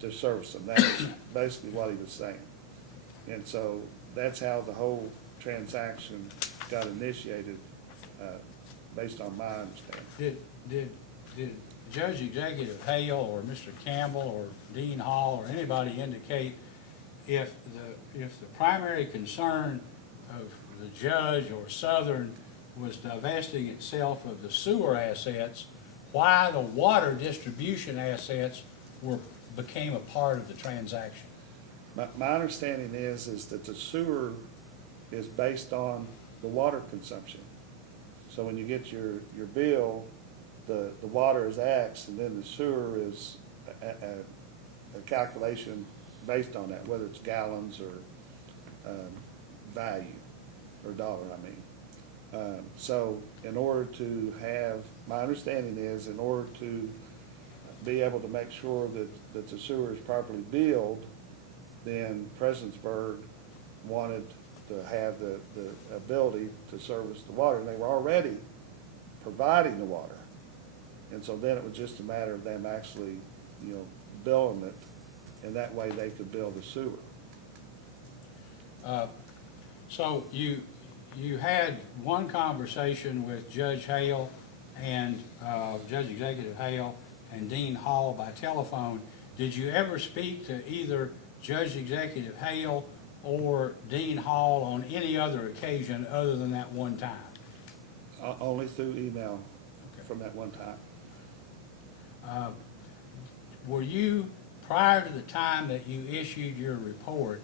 to service them. That was basically what he was saying. And so that's how the whole transaction got initiated, based on my understanding. Did Judge Executive Hale or Mr. Campbell or Dean Hall or anybody indicate if the primary concern of the judge or Southern was divesting itself of the sewer assets, why the water distribution assets became a part of the transaction? My understanding is that the sewer is based on the water consumption. So when you get your bill, the water is X, and then the sewer is a calculation based on that, whether it's gallons or value, or dollar, I mean. So in order to have, my understanding is, in order to be able to make sure that the sewer is properly billed, then Prestonsburg wanted to have the ability to service the water, and they were already providing the water. And so then it was just a matter of them actually, billing it, and that way they could bill the sewer. So you had one conversation with Judge Hale and Judge Executive Hale and Dean Hall by telephone. Did you ever speak to either Judge Executive Hale or Dean Hall on any other occasion other than that one time? Only through email from that one time. Were you, prior to the time that you issued your report,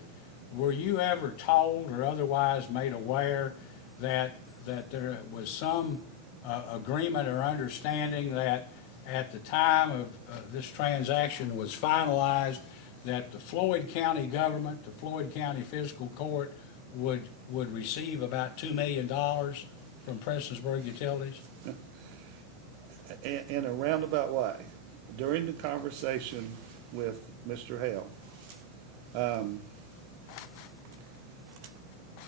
were you ever told or otherwise made aware that there was some agreement or understanding that at the time of this transaction was finalized, that the Floyd County government, the Floyd County Fiscal Court, would receive about $2 million from Prestonsburg Utilities? In a roundabout way, during the conversation with Mr. Hale,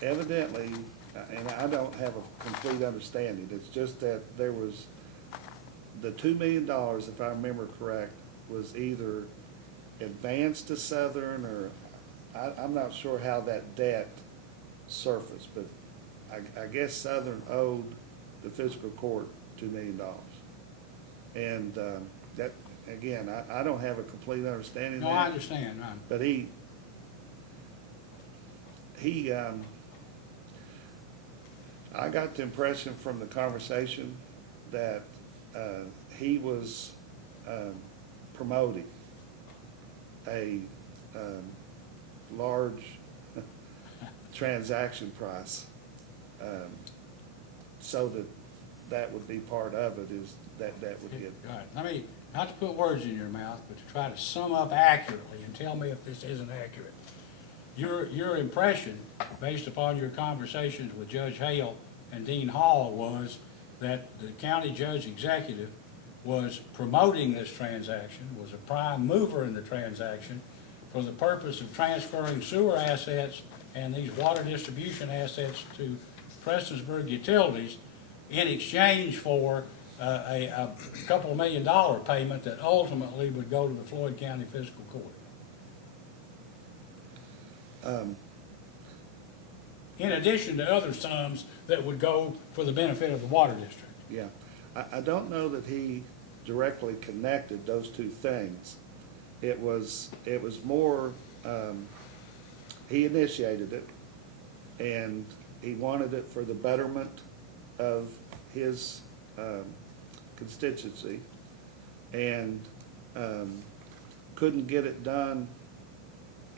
evidently, and I don't have a complete understanding, it's just that there was, the $2 million, if I remember correct, was either advanced to Southern, or, I'm not sure how that debt surfaced, but I guess Southern owed the fiscal court $2 million. And that, again, I don't have a complete understanding of No, that. I understand, right. But I got the impression from the conversation that he was promoting a large transaction price, so that would be part of it, is that would get. Right. I mean, not to put words in your mouth, but to try to sum up accurately and tell me if this isn't accurate. Your impression, based upon your conversations with Judge Hale and Dean Hall, was that the county judge executive was promoting this transaction, was a prime mover in the transaction for the purpose of transferring sewer assets and these water distribution assets to Prestonsburg Utilities in exchange for a couple of $1 million payment that ultimately would go to the Floyd County Fiscal Court. In addition to other sums that would go for the benefit of the water district. Yeah, I don't know that he directly connected those two things. It was more, he initiated it, and he wanted it for the betterment of his constituency, and couldn't get it done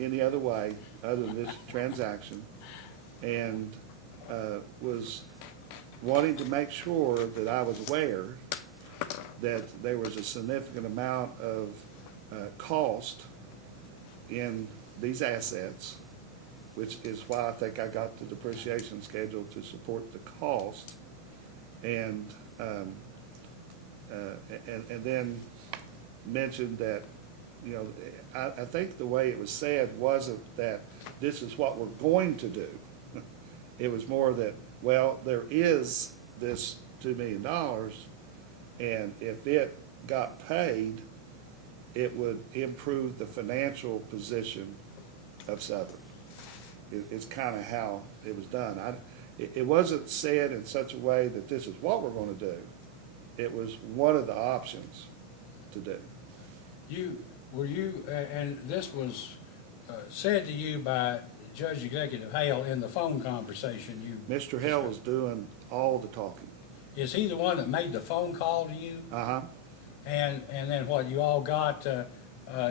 any other way other than this transaction, and was wanting to make sure that I was aware that there was a significant amount of cost in these assets, which is why I think I got the depreciation schedule to support the cost, and then mentioned that, you know, I think the way it was said wasn't that this is what we're going to do. It was more that, well, there is this $2 million, and if it got paid, it would improve the financial position of Southern. It's kind of how it was done. It wasn't said in such a way that this is what we're going to do. It was one of the options to do. And this was said to you by Judge Executive Hale in the phone conversation you. Mr. Hale was doing all the talking. Is he the one that made the phone call to you? Uh-huh. And then what, you all got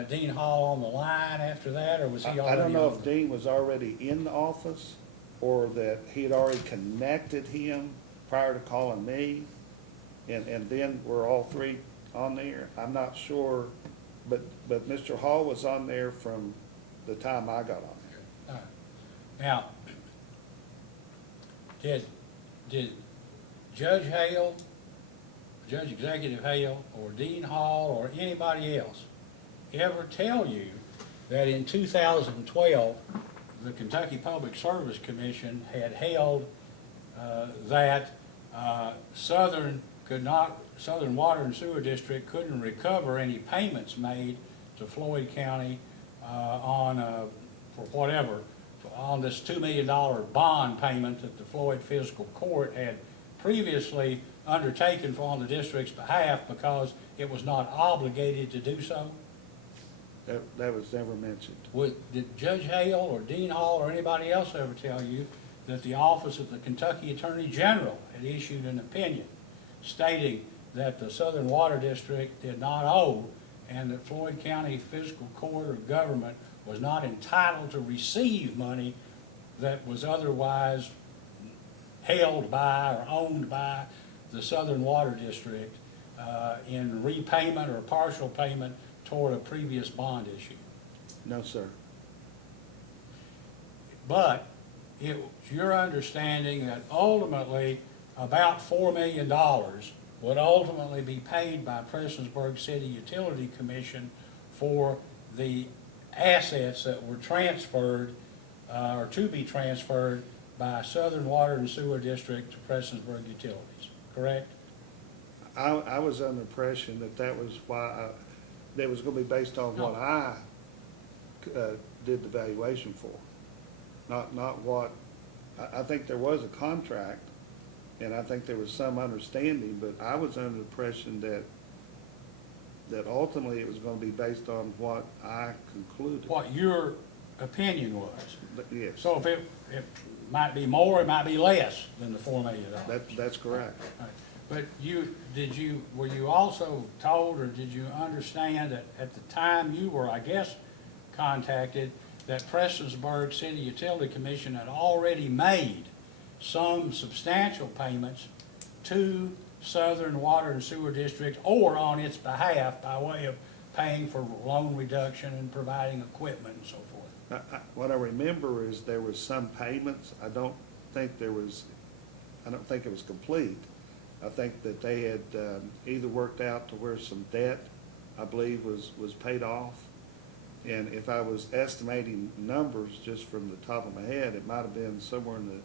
Dean Hall on the line after that, or was he already I don't know on if the- Dean was already in the office, or that he had already connected him prior to calling me, and then we're all three on there. I'm not sure, but Mr. Hall was on there from the time I got on there. All right. Now, did Judge Hale, Judge Executive Hale, or Dean Hall, or anybody else ever tell you that in 2012, the Kentucky Public Service Commission had held that Southern Water and Sewer District couldn't recover any payments made to Floyd County for whatever, on this $2 million bond payment that the Floyd Fiscal Court had previously undertaken on the district's behalf because it was not obligated to do so? That was never mentioned. Did Judge Hale or Dean Hall or anybody else ever tell you that the Office of the Kentucky Attorney General had issued an opinion stating that the Southern Water District did not owe, and that Floyd County Fiscal Court or government was not entitled to receive money that was otherwise held by or owned by the Southern Water District in repayment or partial payment toward a previous bond issue? No, sir. But it's your understanding that ultimately about $4 million would ultimately be paid by Prestonsburg City Utility Commission for the assets that were transferred, or to be transferred by Southern Water and Sewer District to Prestonsburg Utilities, correct? I was under the impression that that was why, that was gonna be based on what No. I, did the valuation for. Not what, I think there was a contract, and I think there was some understanding, but I was under the impression that ultimately it was gonna be based on what I concluded. What your opinion was. But yes, So if it might be more, it might be less than the $4 million. that's correct. Right. But were you also told, or did you understand that at the time you were, I guess, contacted, that Prestonsburg City Utility Commission had already made some substantial payments to Southern Water and Sewer District, or on its behalf by way of paying for loan reduction and providing equipment and so forth? What I remember is there was some payments. I don't think it was complete. I think that they had either worked out to where some debt, I believe, was paid off. And if I was estimating numbers just from the top of my head, it might have been somewhere in the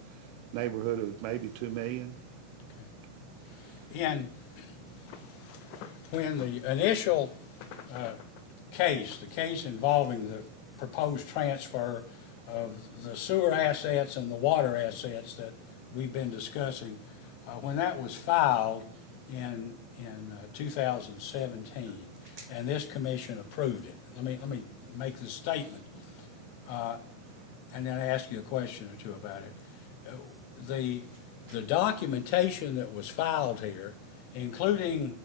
neighborhood of maybe 2 million. And when the initial case, the case involving the proposed transfer of the sewer assets and the water assets that we've been discussing, when that was filed in 2017, and this commission approved it, let me make this statement, and then ask you a question or two about it. The documentation that was filed here, including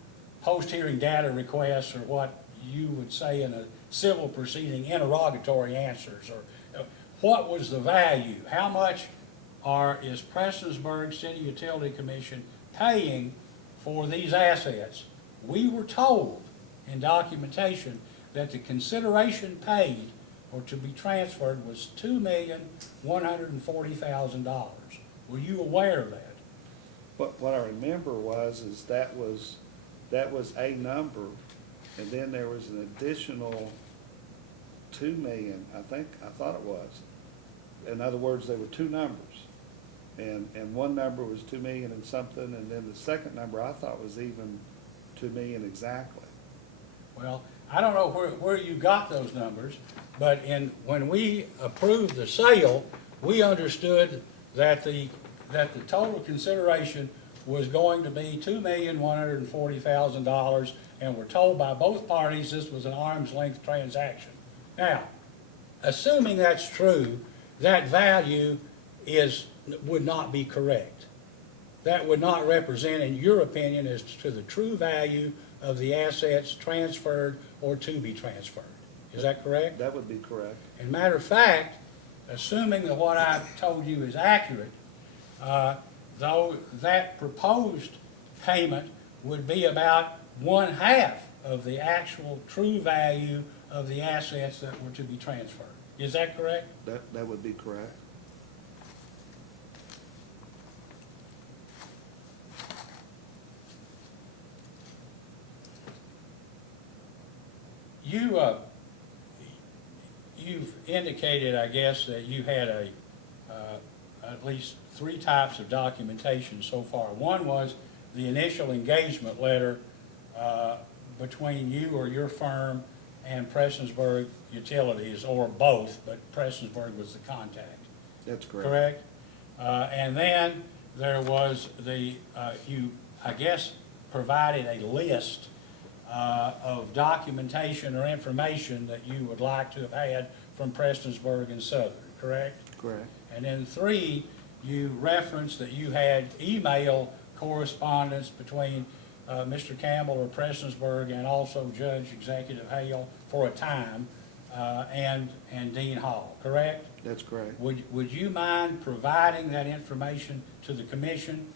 post-hearing data requests, or what you would say in a civil proceeding, interrogatory answers, or what was the value? How much is Prestonsburg City Utility Commission paying for these assets? We were told in documentation that the consideration paid or to be transferred was $2,140,000. Were you aware of that? What I remember is that was a number, and then there was an additional 2 million, I thought it was. In other words, there were two numbers. And one number was 2 million and something, and then the second number I thought was even 2 million exactly. Well, I don't know where you got those numbers, but when we approved the sale, we understood that the total consideration was going to be $2,140,000, and we're told by both parties this was an arm's length transaction. Now, assuming that's true, that value would not be correct. That would not represent, in your opinion, as to the true value of the assets transferred or to be transferred. Is that correct? That would be correct. And matter of fact, assuming that what I've told you is accurate, though that proposed payment would be about 1/2 of the actual true value of the assets that were to be transferred. Is that correct? That would be correct. You've indicated, I guess, that you had at least 3 types of documentation so far. One was the initial engagement letter between you or your firm and Prestonsburg Utilities, or both, but Prestonsburg was the contact. That's correct. Correct? And then there was you, I guess, provided a list of documentation or information that you would like to have had from Prestonsburg and Southern, correct? Correct. And then 3, you referenced that you had email correspondence between Mr. Campbell or Prestonsburg and also Judge Executive Hale for a time, and Dean Hall, correct? That's correct. Would you mind providing that information to the commission?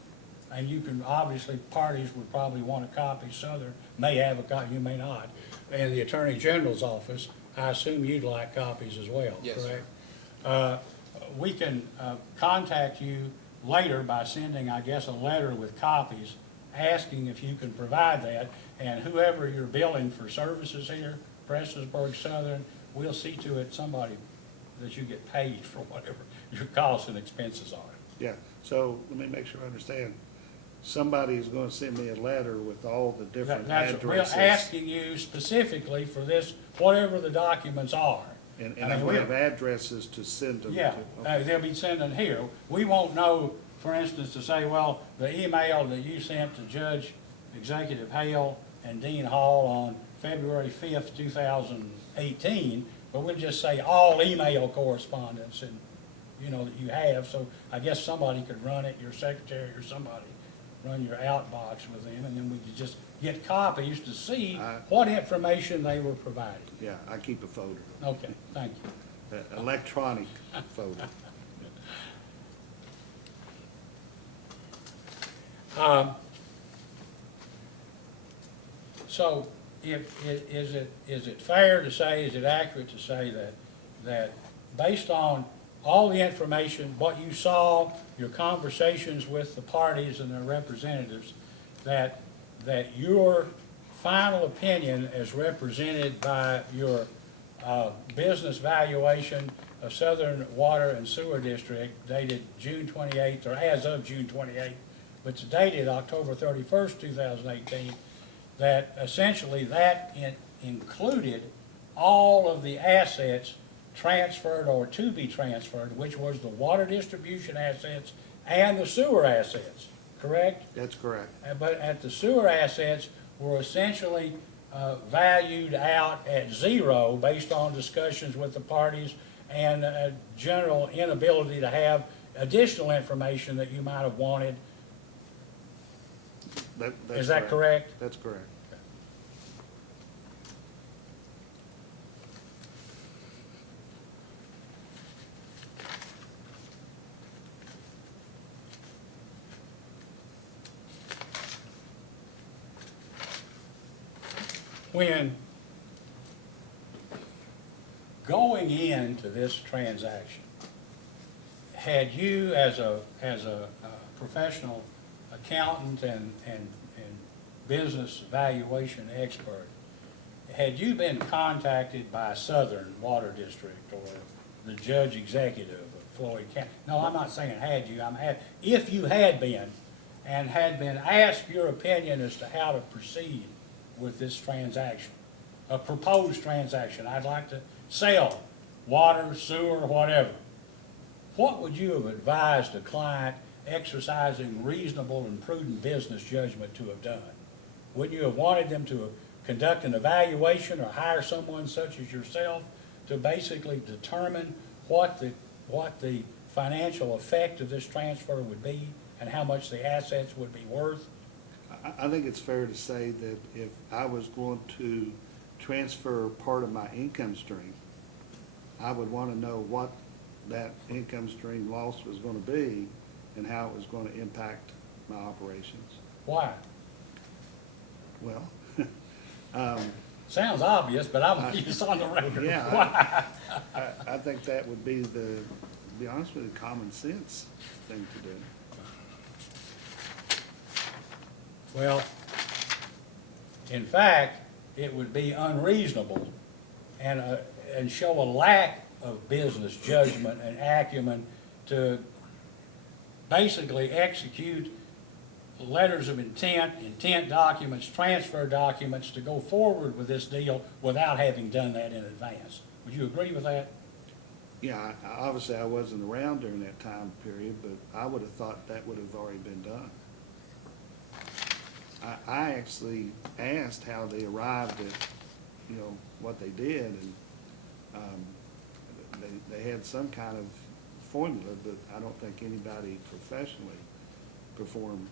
And you can, obviously, parties would probably want a copy, Southern may have a copy, you may not. And the Attorney General's office, I assume you'd like copies as well, Yes, sir. correct? We can contact you later by sending, I guess, a letter with copies, asking if you can provide that, and whoever you're billing for services here, Prestonsburg Southern, we'll see to it, somebody, that you get paid for whatever your costs and expenses are. Yeah, so let me make sure I understand. Somebody is gonna send me a letter with all the different We're addresses. asking you specifically for this, whatever the documents are. And I I'm mean, gonna we're- have addresses to send them to. Yeah, Okay. they'll be sending here. We won't know, for instance, to say, well, the email that you sent to Judge Executive Hale and Dean Hall on February 5th, 2018, but we'll just say all email correspondence and, you know, that you have. So I guess somebody could run it, your secretary or somebody, run your outbox with them, and then we could just get copies to see what information they were providing. Yeah, I keep a folder, Okay, thank you. electronic folder. So, is it fair to say, is it accurate to say that based on all the information, what you saw, your conversations with the parties and their representatives, that your final opinion as represented by your business valuation of Southern Water and Sewer District dated June 28th, or as of June 28th, but it's dated October 31st, 2018, that essentially that included all of the assets transferred or to be transferred, which was the water distribution assets and the sewer assets, correct? That's correct. But at the sewer assets were essentially valued out at zero based on discussions with the parties and general inability to have additional information that you might have wanted. That's Is that correct? That's correct. When going into this transaction, had you as a professional accountant and business valuation expert, had you been contacted by Southern Water District or the judge executive of Floyd County? No, I'm not saying had you, if you had been and had been asked your opinion as to how to proceed with this transaction, a proposed transaction, I'd like to sell water, sewer, whatever, what would you have advised a client exercising reasonable and prudent business judgment to have done? Wouldn't you have wanted them to conduct an evaluation or hire someone such as yourself to basically determine what the financial effect of this transfer would be and how much the assets would be worth? I think it's fair to say that if I was going to transfer part of my income stream, I would want to know what that income stream loss was going to be and how it was going to impact my operations. Why? Well, Sounds obvious, but I'm just on the record. yeah, Why? I think that would be to be honest with you, common sense thing to do. Well, in fact, it would be unreasonable and show a lack of business judgment and acumen to basically execute letters of intent documents, transfer documents to go forward with this deal without having done that in advance. Would you agree with that? Yeah, obviously I wasn't around during that time period, but I would have thought that would have already been done. I actually asked how they arrived at, what they did, and they had some kind of formula, but I don't think anybody professionally performed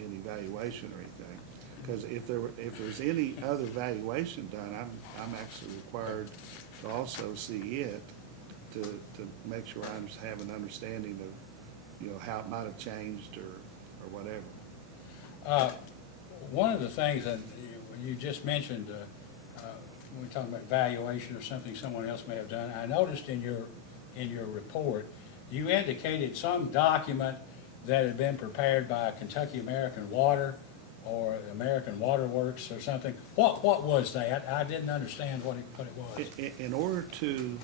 any valuation or anything. Because if there's any other valuation done, I'm actually required to also see it to make sure I have an understanding of, how it might have changed or whatever. One of the things that you just mentioned, when we're talking about valuation or something someone else may have done, I noticed in your report, you indicated some document that had been prepared by Kentucky American Water or American Water Works or something? What was that? I didn't understand what it was. In order to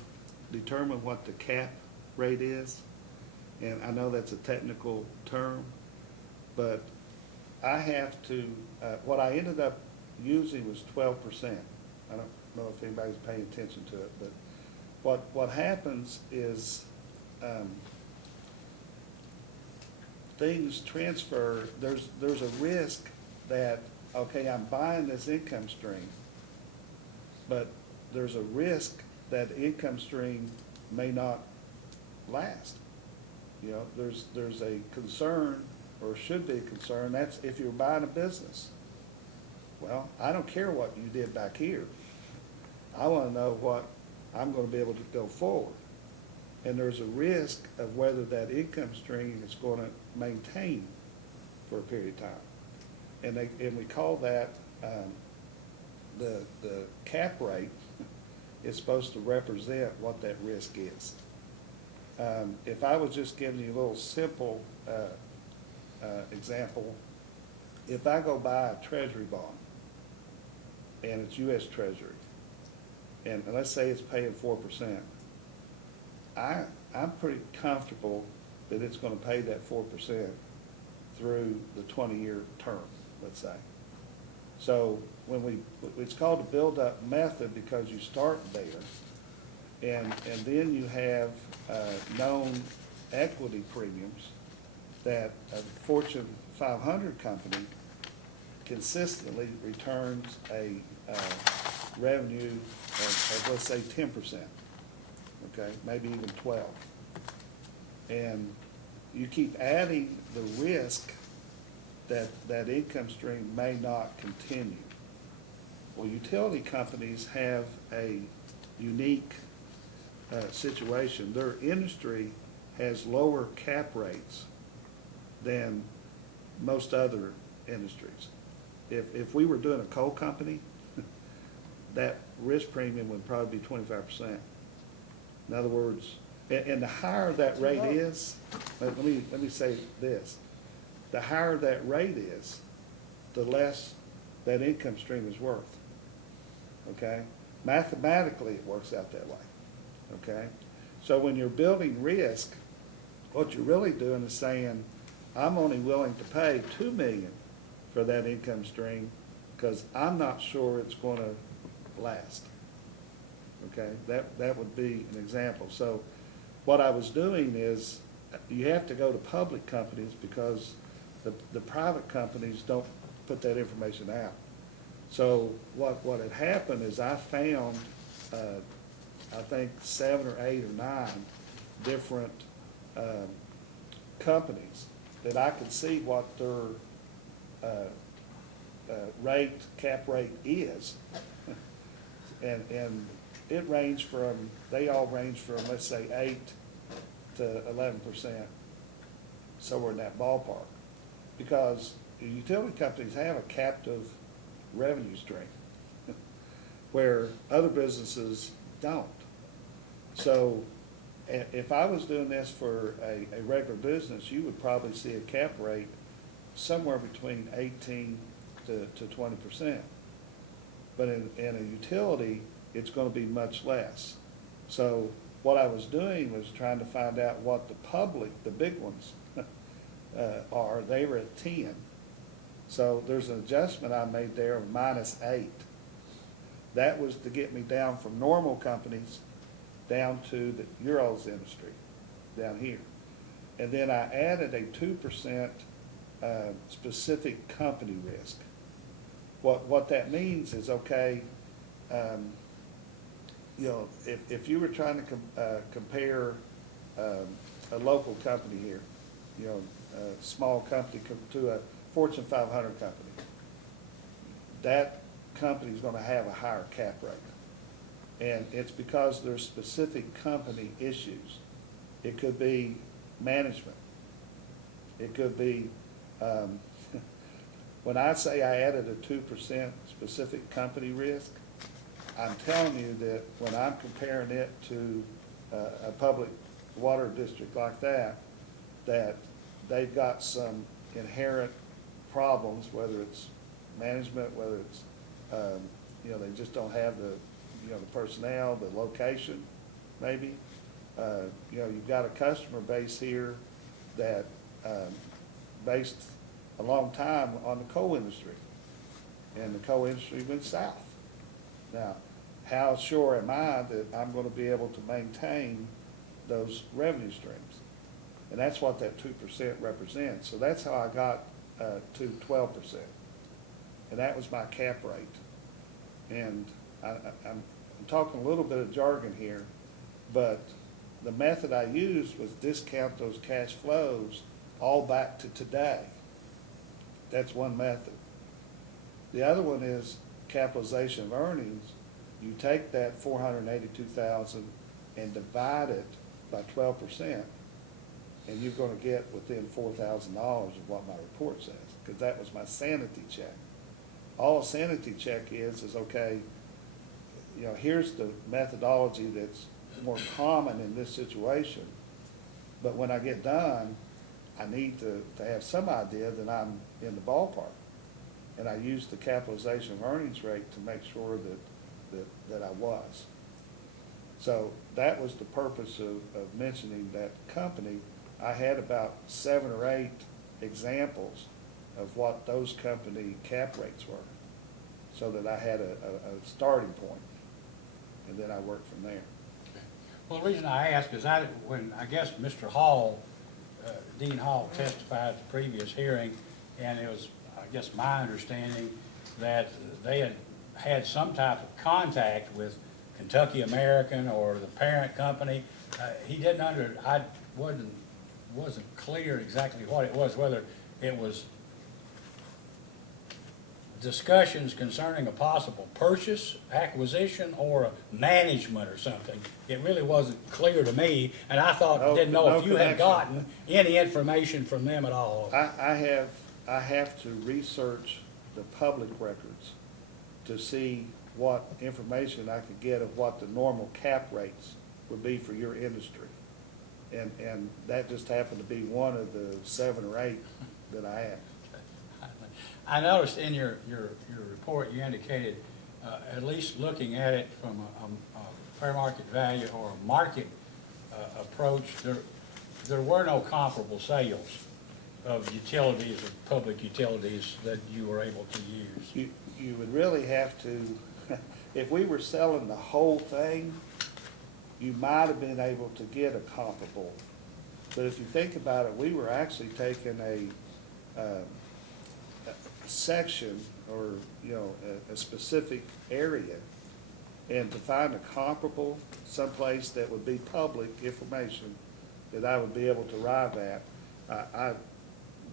determine what the cap rate is, and I know that's a technical term, but I have to, what I ended up using was 12%. I don't know if anybody's paying attention to it, but what happens is, things transfer, there's a risk that, okay, I'm buying this income stream, but there's a risk that the income stream may not last. You know, there's a concern, or should be a concern, that's if you're buying a business. Well, I don't care what you did back here. I wanna know what I'm gonna be able to go forward. And there's a risk of whether that income stream is gonna maintain for a period of time. And we call that, the cap rate is supposed to represent what that risk is. If I was just giving you a little simple, example, if I go buy a treasury bond, and it's US Treasury, and let's say it's paying 4%, I'm pretty comfortable that it's gonna pay that 4% through the 20-year term, let's say. So it's called a build-up method because you start there, and then you have known equity premiums that a Fortune 500 company consistently returns a revenue of, let's say, 10%, okay, maybe even 12. And you keep adding the risk that income stream may not continue. Well, utility companies have a unique situation. Their industry has lower cap rates than most other industries. If we were doing a coal company, that risk premium would probably be 25%. In other words, and the higher that rate is, let me say this, the higher that rate is, the less that income stream is worth, okay? Mathematically, it works out that way, okay? So when you're building risk, what you're really doing is saying, I'm only willing to pay $2 million for that income stream because I'm not sure it's gonna last, okay? That would be an example. So what I was doing is, you have to go to public companies because the private companies don't put that information out. So what had happened is I found, I think 7 or 8 or 9 different companies that I could see what their cap rate is. And it ranged from, they all range from, let's say, 8 to 11%, somewhere in that ballpark. Because the utility companies have a captive revenue stream, where other businesses don't. So if I was doing this for a regular business, you would probably see a cap rate somewhere between 18 to 20%. But in a utility, it's gonna be much less. So what I was doing was trying to find out what the public, the big ones, are. They were at 10. So there's an adjustment I made there of -8. That was to get me down from normal companies down to the Euros industry down here. And then I added a 2% specific company risk. What that means is, okay, you know, if you were trying to compare a local company here, you know, a small company to a Fortune 500 company, that company's gonna have a higher cap rate. And it's because there's specific company issues. It could be management. It could be, when I say I added a 2% specific company risk, I'm telling you that when I'm comparing it to a public water district like that they've got some inherent problems, whether it's management, whether it's, you know, they just don't have the, you know, the personnel, the location, maybe. You know, you've got a customer base here that, based a long time on the coal industry, and the coal industry went south. Now, how sure am I that I'm gonna be able to maintain those revenue streams? And that's what that 2% represents. So that's how I got to 12%. And that was my cap rate. And I'm talking a little bit of jargon here, but the method I used was discount those cash flows all back to today. That's one method. The other one is capitalization of earnings. You take that 482,000 and divide it by 12%, and you're gonna get within $4,000 of what my report says, because that was my sanity check. All a sanity check is okay, you know, here's the methodology that's more common in this situation, but when I get done, I need to have some idea that I'm in the ballpark. And I used the capitalization of earnings rate to make sure that I was. So that was the purpose of mentioning that company. I had about 7 or 8 examples of what those company cap rates were, so that I had a starting point, and then I worked from there. Well, the reason I ask is when I guess Mr. Hall, Dean Hall testified at the previous hearing, and it was, I guess, my understanding that they had had some type of contact with Kentucky American or the parent company. He didn't I wasn't clear exactly what it was, whether it was discussions concerning a possible purchase, acquisition, or a management or something. It really wasn't clear to me, and I didn't know if you had gotten any information from them at all. I have to research the public records to see what information I could get of what the normal cap rates would be for your industry. And that just happened to be one of the 7 or 8 that I had. I noticed in your report, you indicated, at least looking at it from a fair market value or a market approach, there were no comparable sales of utilities, of public utilities that you were able to use. You would really have to, if we were selling the whole thing, you might have been able to get a comparable. But if you think about it, we were actually taking a section or, you know, a specific area, and to find a comparable someplace that would be public information that I would be able to arrive at,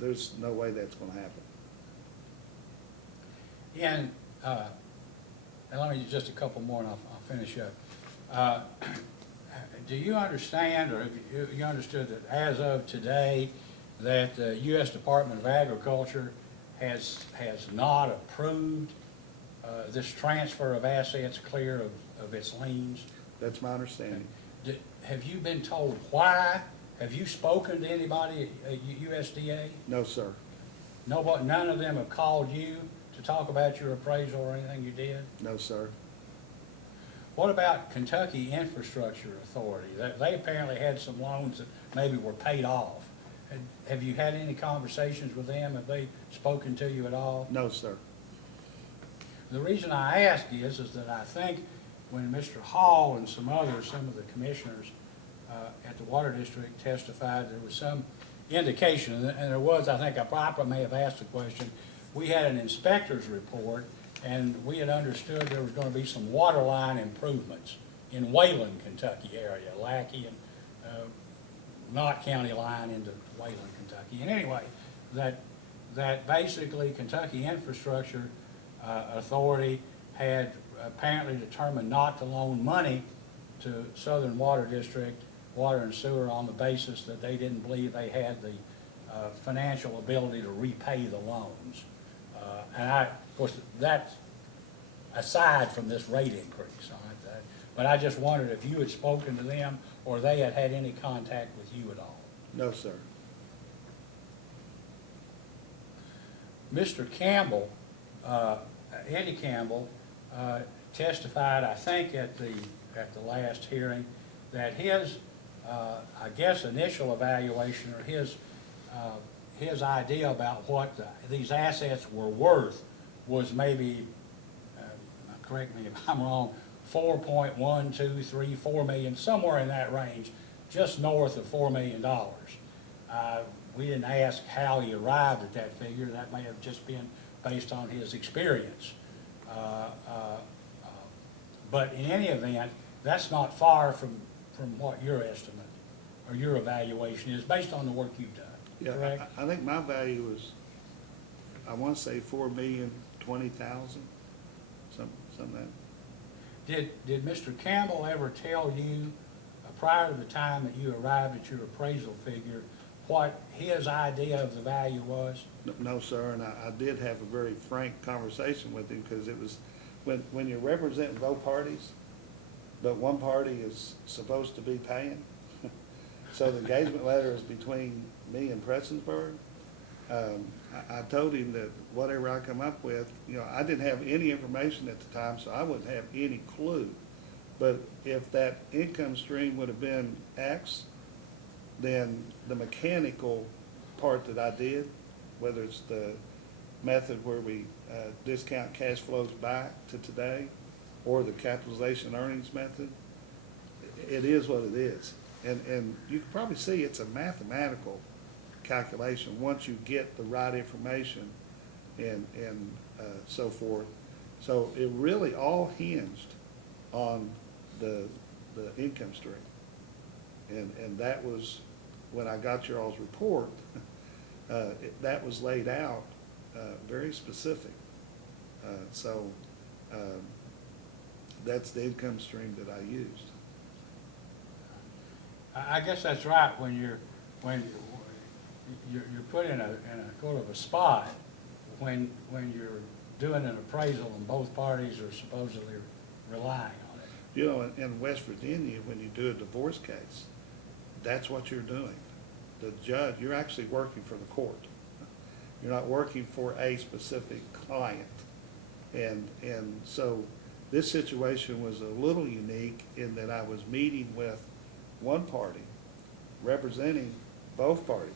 there's no way that's gonna happen. And let me just a couple more and I'll finish up. Do you understand, or have you understood that as of today, that the U.S. Department of Agriculture has not approved this transfer of assets clear of its liens? That's my understanding. Have you been told why? Have you spoken to anybody at USDA? No, sir. Nobody, none of them have called you to talk about your appraisal or anything you did? No, sir. What about Kentucky Infrastructure Authority? They apparently had some loans that maybe were paid off. Have you had any conversations with them? Have they spoken to you at all? No, sir. The reason I ask is that I think when Mr. Hall and some of the commissioners at the Water District testified, there was some indication, and there was, I think I probably may have asked the question, we had an inspector's report, and we had understood there was going to be some water line improvements in Wayland, Kentucky area, Lackey and Knott County line into Wayland, Kentucky. And anyway, that basically Kentucky Infrastructure Authority had apparently determined not to loan money to Southern Water District, Water and Sewer, on the basis that they didn't believe they had the financial ability to repay the loans. And of course, that's aside from this rate increase. But I just wondered if you had spoken to them or they had had any contact with you at all. No, sir. Mr. Campbell, Eddie Campbell, testified, I think, at the last hearing, that his, I guess, initial evaluation, or his idea about what these assets were worth was maybe, correct me if I'm wrong, 4.4 million, somewhere in that range, just north of $4 million. We didn't ask how he arrived at that figure. That may have just been based on his experience. But in any event, that's not far from what your estimate or your evaluation is, based on the work you've done, Yeah, correct? I think my value was, I want to say 4,020,000, something like that. Did Mr. Campbell ever tell you, prior to the time that you arrived at your appraisal figure, what his idea of the value was? No, sir, and I did have a very frank conversation with him, because it was, when you're representing both parties, but one party is supposed to be paying, so the engagement letter is between me and Prestonsburg. I told him that whatever I come up with, I didn't have any information at the time, so I wouldn't have any clue. But if that income stream would have been X, then the mechanical part that I did, whether it's the method where we discount cash flows back to today, or the capitalization earnings method, it is what it is. And you can probably see it's a mathematical calculation once you get the right information and so forth. So it really all hinged on the income stream. And that was, when I got your all's report, that was laid out very specific. So that's the income stream that I used. I guess that's right, when you're put in a sort of a spot when you're doing an appraisal and both parties are supposedly relying on it. In West Virginia, when you do a divorce case, that's what you're doing. The judge, you're actually working for the court. You're not working for a specific client. And so this situation was a little unique in that I was meeting with one party, representing both parties.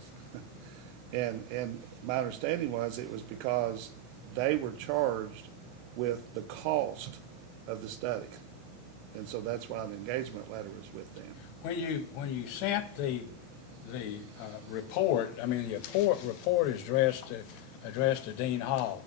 And my understanding was it was because they were charged with the cost of the study. And so that's why the engagement letter was with them. When you sent the report, I mean, the report is addressed to Dean Hall.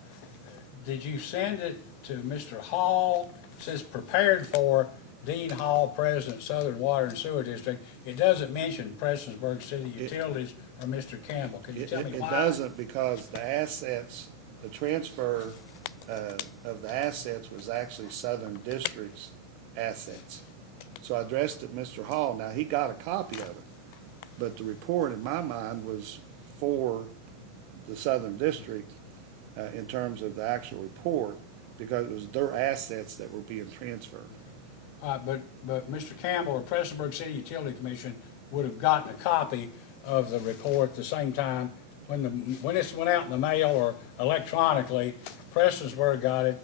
Did you send it to Mr. Hall? It says prepared for Dean Hall, President, Southern Water and Sewer District. It doesn't mention Prestonsburg City Utilities or Mr. Campbell. Can you tell me why? It doesn't, because the assets, the transfer of the assets was actually Southern District's assets. So I addressed it to Mr. Hall. Now, he got a copy of it, but the report in my mind was for the Southern District in terms of the actual report, because it was their assets that were being transferred. But Mr. Campbell or Prestonsburg City Utility Commission would have gotten a copy of the report at the same time when it went out in the mail or electronically. Prestonsburg got it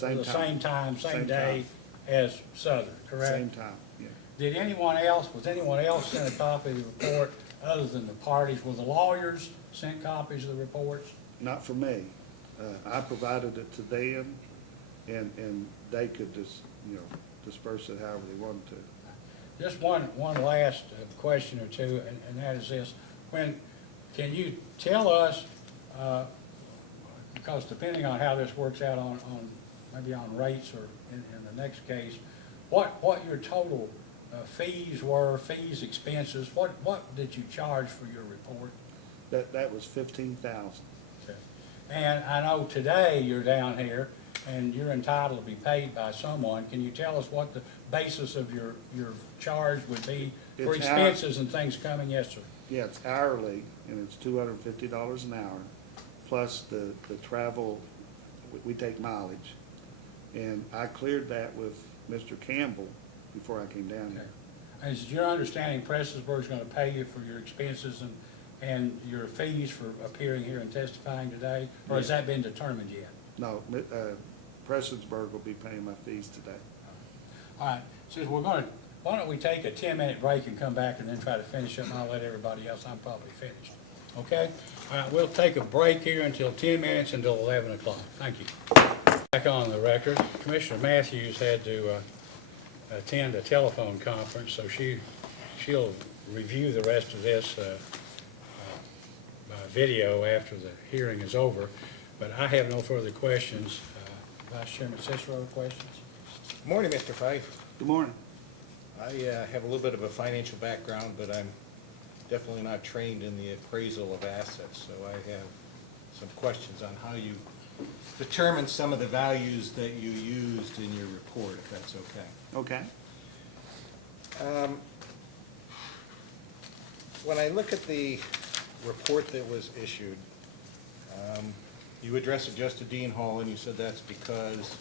the same time, same day as Southern, correct? Same time, yeah. Was anyone else sent a copy of the report other than the parties? Were the lawyers sent copies of the reports? Not for me. I provided it to them, and they could just, disperse it however they wanted to. Just one last question or two, and that is this. Can you tell us, because depending on how this works out maybe on rates or in the next case, what your total fees were, expenses, what did you charge for your report? That was $15,000. Okay. And I know today you're down here and you're entitled to be paid by someone. Can you tell us what the basis of your charge would be for It's expenses and things coming? Yes, sir. Yeah, it's hourly, and it's $250 an hour, plus the travel, we take mileage. And I cleared that with Mr. Campbell before I came down here. Okay. Is your understanding Prestonsburg's gonna pay you for your expenses and your fees for appearing here and testifying today? Or has that been determined yet? No, Prestonsburg will be paying my fees today. All right, since we're gonna, why don't we take a 10-minute break and come back and then try to finish up, and I'll let everybody else, I'm probably finished. Okay? All right, we'll take a break here until 10 minutes until 11 o'clock. Thank you. Back on the record, Commissioner Matthews had to attend a telephone conference, so she'll review the rest of this by video after the hearing is over. But I have no further questions. Vice Chairman Cicero, questions? Good morning, Mr. Fife. Good morning. I have a little bit of a financial background, but I'm definitely not trained in the appraisal of assets, so I have some questions on how you determine some of the values that you used in your report, if that's okay. Okay. When I look at the report that was issued, you addressed it just to Dean Hall, and you said that's because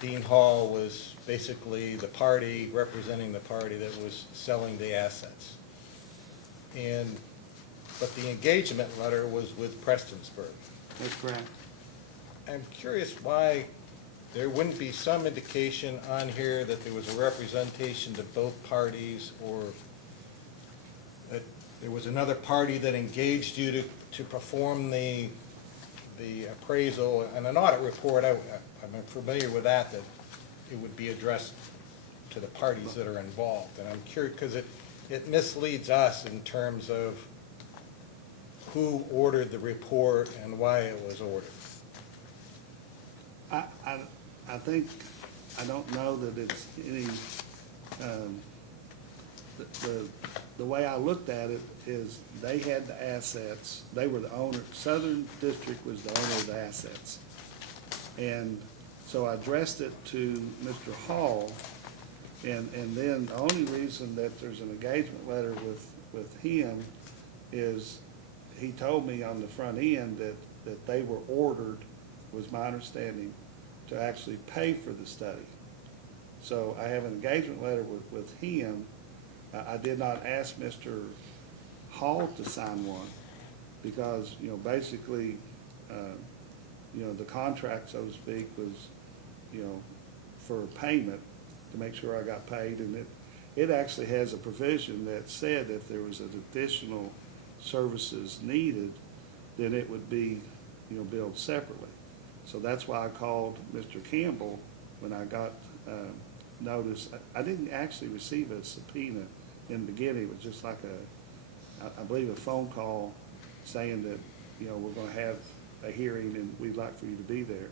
Dean Hall was basically the party, representing the party that was selling the assets. But the engagement letter was with Prestonsburg. That's correct. I'm curious why there wouldn't be some indication on here that there was a representation to both parties, or that there was another party that engaged you to perform the appraisal. And an audit report, I'm familiar with that it would be addressed to the parties that are involved. And I'm curious, because it misleads us in terms of who ordered the report and why it was ordered. I think, I don't know that it's any, the way I looked at it is they had the assets, they were the owner, Southern District was the owner of the assets. And so I addressed it to Mr. Hall, and then the only reason that there's an engagement letter with him is he told me on the front end that they were ordered, was my understanding, to actually pay for the study. So I have an engagement letter with him. I did not ask Mr. Hall to sign one because, basically, the contract, so to speak, was, for payment to make sure I got paid. And it actually has a provision that said if there was additional services needed, then it would be, billed separately. So that's why I called Mr. Campbell when I got notice. I didn't actually receive a subpoena in the beginning. It was just like I believe a phone call saying that, we're going to have a hearing and we'd like for you to be there.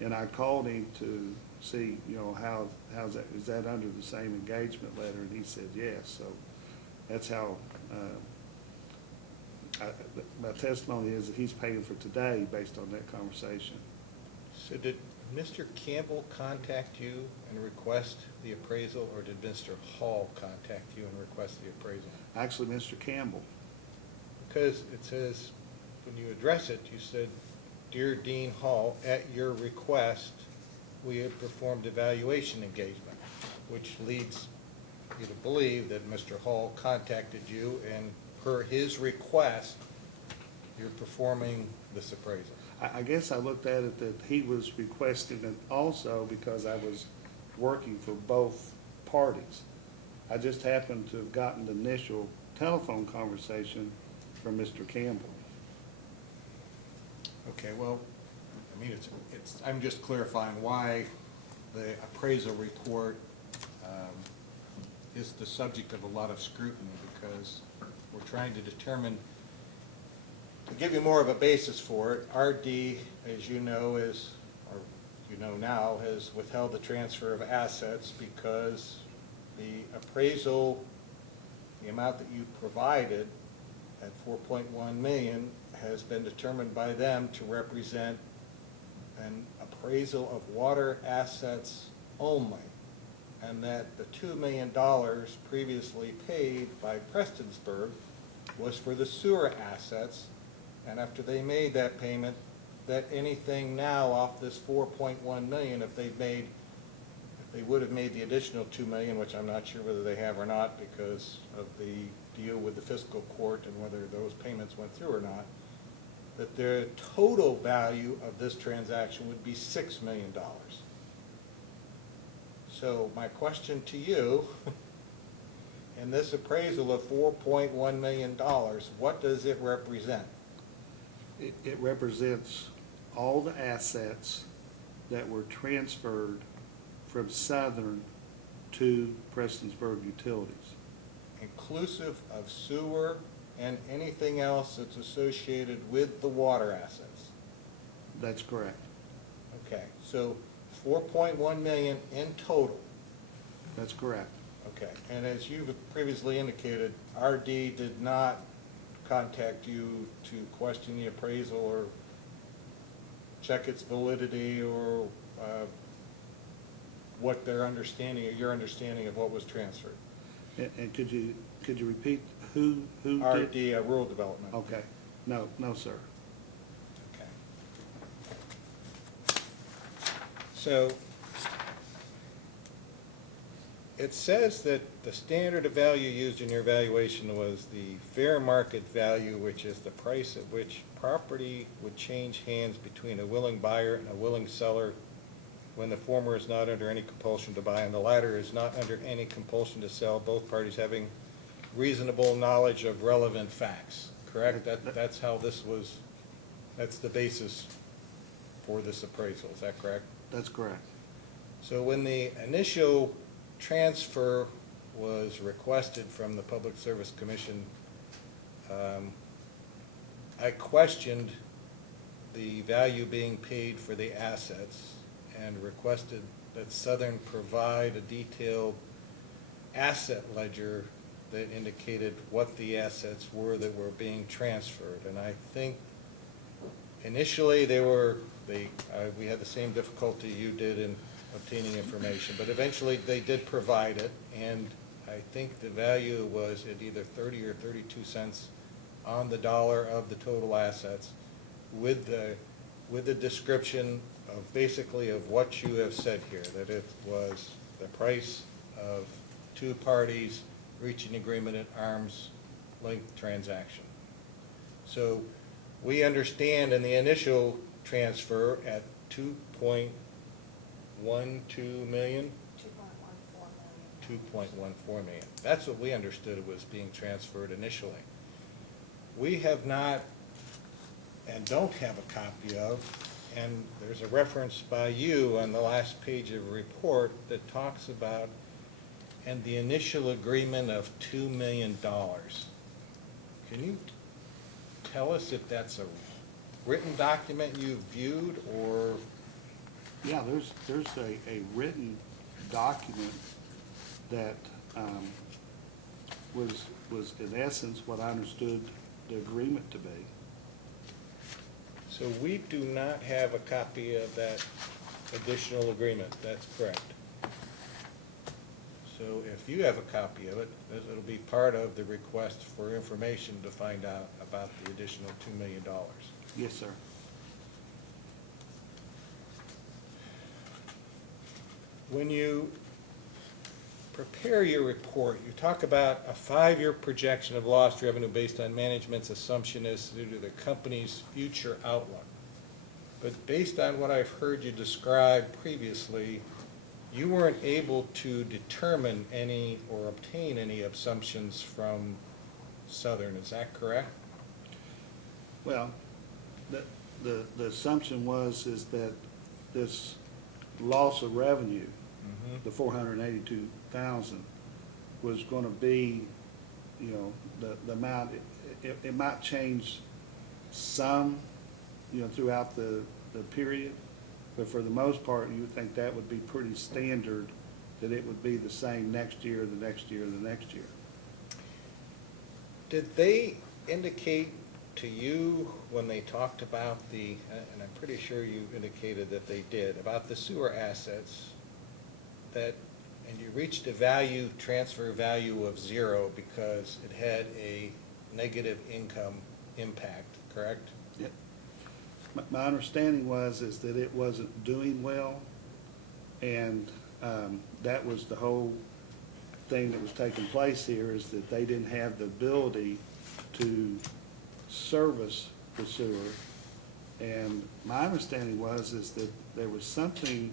And I called him to see, how's that, is that under the same engagement letter? And he said yes. So that's how, my testimony is that he's paying for today based on that conversation. So did Mr. Campbell contact you and request the appraisal, or did Mr. Hall contact you and request the appraisal? Actually, Mr. Campbell. Because it says, when you address it, you said, "Dear Dean Hall, at your request, we have performed evaluation engagement," which leads you to believe that Mr. Hall contacted you, and per his request, you're performing this appraisal. I guess I looked at it that he was requesting it also because I was working for both parties. I just happened to have gotten the initial telephone conversation from Mr. Campbell. Okay, well, I mean, I'm just clarifying why the appraisal report is the subject of a lot of scrutiny, because we're trying to determine, to give you more of a basis for it, RD, as you know, now, has withheld the transfer of assets because the appraisal, the amount that you provided at $4.1 million has been determined by them to represent an appraisal of water assets only, and that the $2 million previously paid by Prestonsburg was for the sewer assets, and after they made that payment, that anything now off this $4.1 million, if they would have made the additional $2 million, which I'm not sure whether they have or not because of the deal with the fiscal court and whether those payments went through or not, that the total value of this transaction would be $6 million. So my question to you, in this appraisal of $4.1 million, what does it represent? It represents all the assets that were transferred from Southern to Prestonsburg Utilities. Inclusive of sewer and anything else that's associated with the water assets. That's correct. Okay, so 4.1 million in total. That's correct. Okay, and as you've previously indicated, RD did not contact you to question the appraisal or check its validity or what their understanding or your understanding of what was transferred. And could you repeat who did? RD, Rural Development. Okay. No, sir. Okay. So, it says that the standard of value used in your valuation was the fair market value, which is the price at which property would change hands between a willing buyer and a willing seller when the former is not under any compulsion to buy and the latter is not under any compulsion to sell, both parties having reasonable knowledge of relevant facts, correct? That's how this was, that's the basis for this appraisal, is that correct? That's correct. So when the initial transfer was requested from the Public Service Commission, I questioned the value being paid for the assets and requested that Southern provide a detailed asset ledger that indicated what the assets were that were being transferred. And I think initially we had the same difficulty you did in obtaining information, but eventually they did provide it, and I think the value was at either 30 or 32 cents on the dollar of the total assets with the description of basically of what you have said here, that it was the price of two parties reaching agreement at arm's length transaction. So we understand in the initial transfer at 2.12 million? 2.14 million. That's what we understood was being transferred initially. We have not and don't have a copy of, and there's a reference by you on the last page of a report that talks about and the initial agreement of $2 million. Can you tell us if that's a written document you've viewed or? Yeah, there's a written document that was in essence what I understood the agreement to be. So we do not have a copy of that additional agreement, that's correct. So if you have a copy of it, it'll be part of the request for information to find out about the additional $2 million. Yes, sir. When you prepare your report, you talk about a 5-year projection of lost revenue based on management's assumption as to the company's future outlook. But based on what I've heard you describe previously, you weren't able to determine any or obtain any assumptions from Southern, is that correct? Well, the assumption is that this loss of revenue, the 482,000, was going to be, the amount. It might change some, throughout the period, but for the most part, you would think that would be pretty standard, that it would be the same next year, the next year, the next year. Did they indicate to you when they talked about and I'm pretty sure you indicated that they did, about the sewer assets, and you reached a transfer value of 0 because it had a negative income impact, correct? Yep. My understanding is that it wasn't doing well, and that was the whole thing that was taking place here is that they didn't have the ability to service the sewer. And my understanding is that there was something,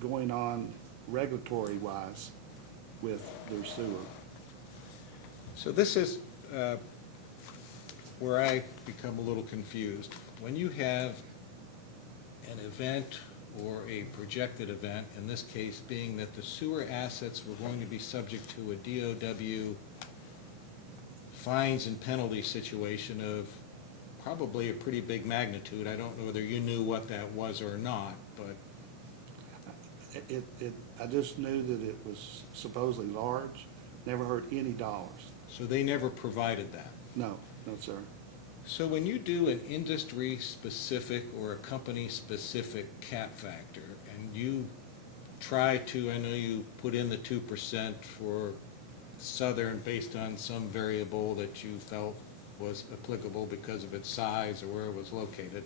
going on regulatory-wise with their sewer. So this is where I become a little confused. When you have an event or a projected event, in this case being that the sewer assets were going to be subject to a DOW fines and penalty situation of probably a pretty big magnitude. I don't know whether you knew what that was or not, but I just knew that it was supposedly large, never heard any dollars. so they never provided that. No, no, sir. So when you do an industry-specific or a company-specific cap factor, and you try to, I know you put in the 2% for Southern based on some variable that you felt was applicable because of its size or where it was located,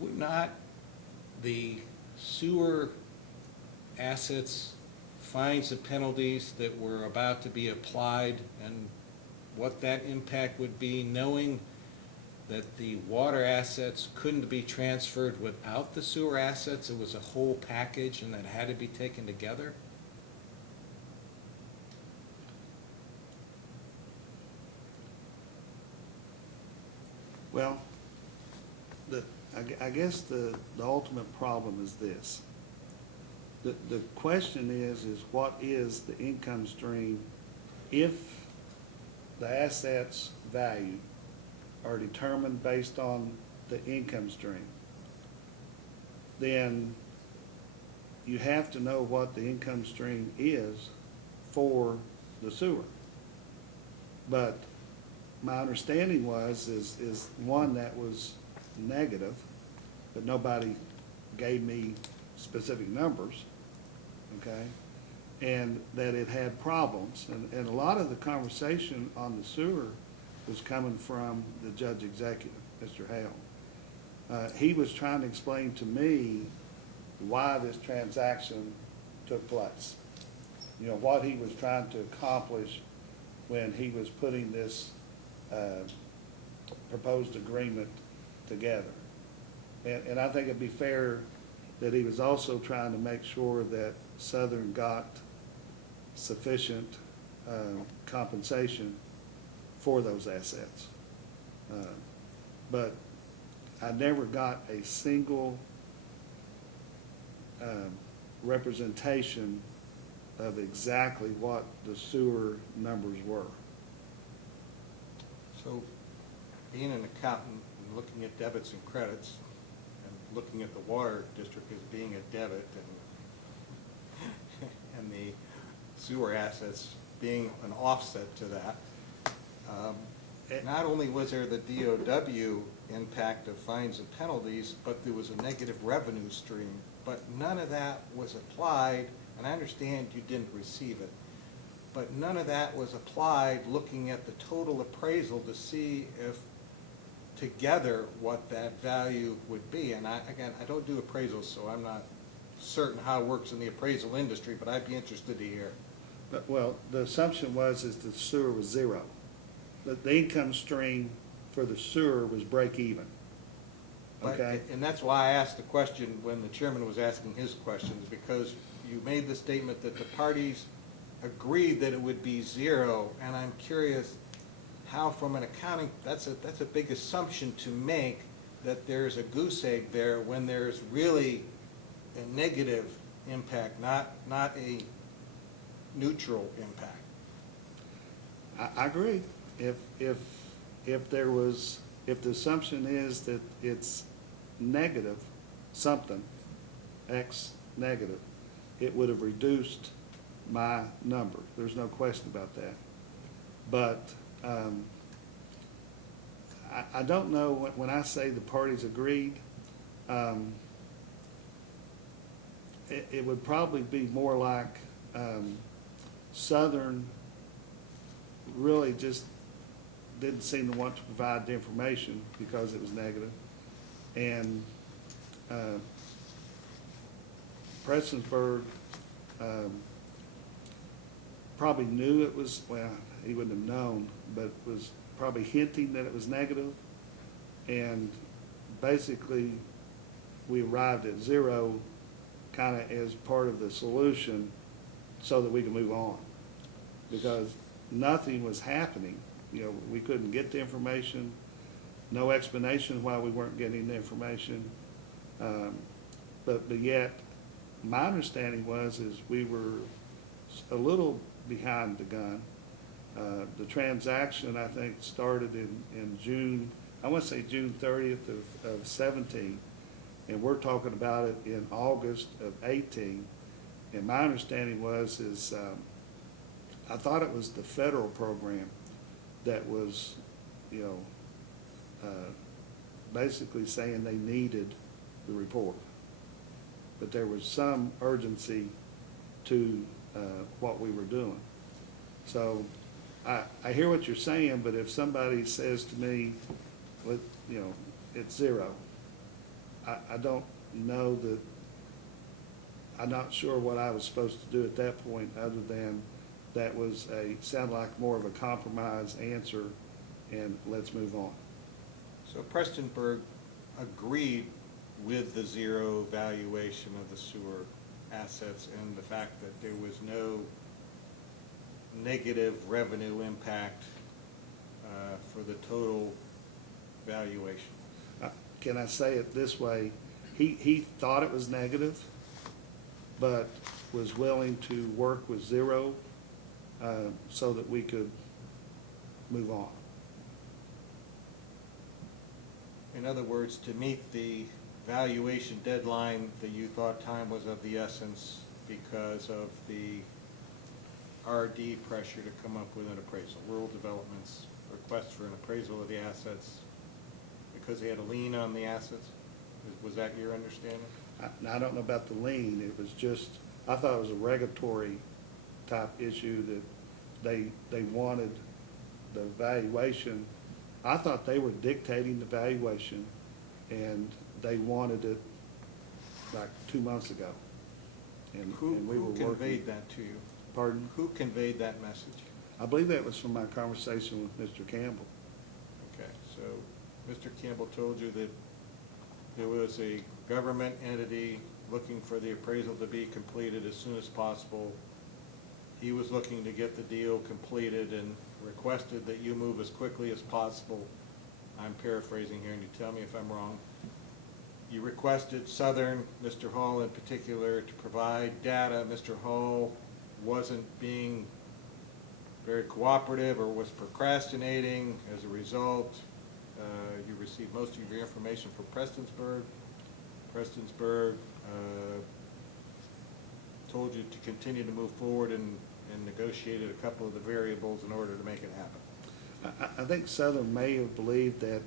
would not the sewer assets, fines and penalties that were about to be applied and what that impact would be, knowing that the water assets couldn't be transferred without the sewer assets, it was a whole package and that had to be taken together? Well, I guess the ultimate problem is this. The question is what is the income stream if the assets' value are determined based on the income stream? Then you have to know what the income stream is for the sewer. But my understanding is one that was negative, but nobody gave me specific numbers, okay? And that it had problems. And a lot of the conversation on the sewer was coming from the judge executive, Mr. Hale. He was trying to explain to me why this transaction took place. You know, what he was trying to accomplish when he was putting this proposed agreement together. And I think it'd be fair that he was also trying to make sure that Southern got sufficient compensation for those assets. But I never got a single representation of exactly what the sewer numbers were. So, being an accountant and looking at debits and credits, and looking at the water district as being a debit and the sewer assets being an offset to that, not only was there the DOW impact of fines and penalties, but there was a negative revenue stream, but none of that was applied, and I understand you didn't receive it, but none of that was applied looking at the total appraisal to see if together what that value would be. And again, I don't do appraisals, so I'm not certain how it works in the appraisal industry, but I'd be interested to hear. But, well, the assumption was that the sewer was zero. That the income stream for the sewer was break even. But- Okay? And that's why I asked the question when the chairman was asking his questions, because you made the statement that the parties agreed that it would be zero, and I'm curious how from an accounting, that's a big assumption to make, that there's a goose egg there when there's really a negative impact, not a neutral impact. I agree. If the assumption is that it's negative, something, X negative, it would have reduced my number. There's no question about that. But I don't know, when I say the parties agreed, it would probably be more like Southern really just didn't seem to want to provide the information because it was negative. And Prestonsburg probably knew it was, well, he wouldn't have known, but was probably hinting that it was negative. And basically, we arrived at zero kind of as part of the solution so that we can move on. Because nothing was happening. You know, we couldn't get the information, no explanation why we weren't getting the information. But yet, my understanding is we were a little behind the gun. The transaction, I think, started in June, I want to say June 30th of 17, and we're talking about it in August of 18. And my understanding is I thought it was the federal program that was, you know, basically saying they needed the report. But there was some urgency to what we were doing. So I hear what you're saying, but if somebody says to me, you know, it's zero, I don't know that, I'm not sure what I was supposed to do at that point, other than that was sounded like more of a compromise answer, and let's move on. So Prestonburg agreed with the zero valuation of the sewer assets and the fact that there was no negative revenue impact for the total valuation. Can I say it this way? He thought it was negative, but was willing to work with zero so that we could move on. In other words, to meet the valuation deadline that you thought time was of the essence because of the RD pressure to come up with an appraisal, Rural Development's request for an appraisal of the assets because they had a lien on the assets? Was that your understanding? I don't know about the lien, it was just, I thought it was a regulatory type issue that they wanted the valuation. I thought they were dictating the valuation, and they wanted it like 2 months ago. And we were Who working. conveyed that to you? Pardon? Who conveyed that message? I believe that was from my conversation with Mr. Campbell. Okay, so Mr. Campbell told you that there was a government entity looking for the appraisal to be completed as soon as possible. He was looking to get the deal completed and requested that you move as quickly as possible. I'm paraphrasing here, and you tell me if I'm wrong. You requested Southern, Mr. Hall in particular, to provide data. Mr. Hall wasn't being very cooperative or was procrastinating. As a result, you received most of your information from Prestonsburg. Prestonsburg told you to continue to move forward and negotiated a couple of the variables in order to make it happen. I think Southern may have believed that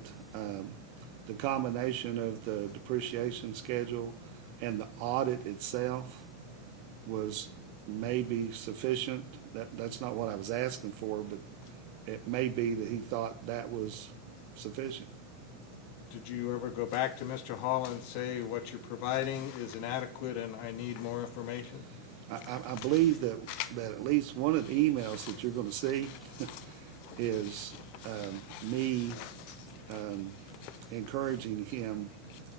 the combination of the depreciation schedule and the audit itself was maybe sufficient. That's not what I was asking for, but it may be that he thought that was sufficient. Did you ever go back to Mr. Hall and say what you're providing is inadequate and I need more information? I believe that at least one of the emails that you're going to see is me encouraging him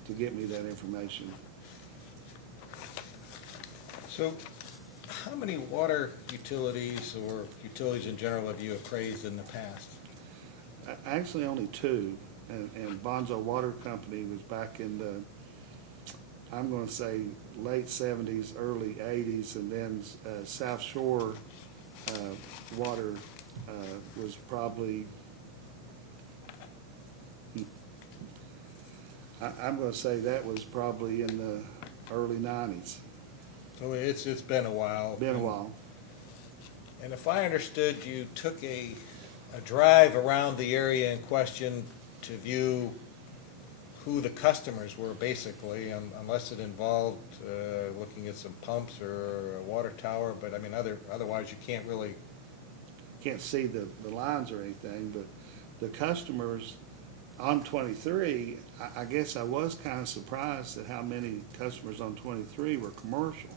to get me that information. So how many water utilities or utilities in general have you appraised in the past? Actually, only two, and Bonzo Water Company was back in the, I'm going to say, late 70s, early 80s, and then South Shore Water was probably, I'm going to say that was probably in the early 90s. So it's been a while. Been a while. And if I understood, you took a drive around the area in question to view who the customers were, basically, unless it involved looking at some pumps or a water tower, but I mean, otherwise you can't really. Can't see the lines or anything, but the customers on 23, I guess I was kind of surprised at how many customers on 23 were commercial.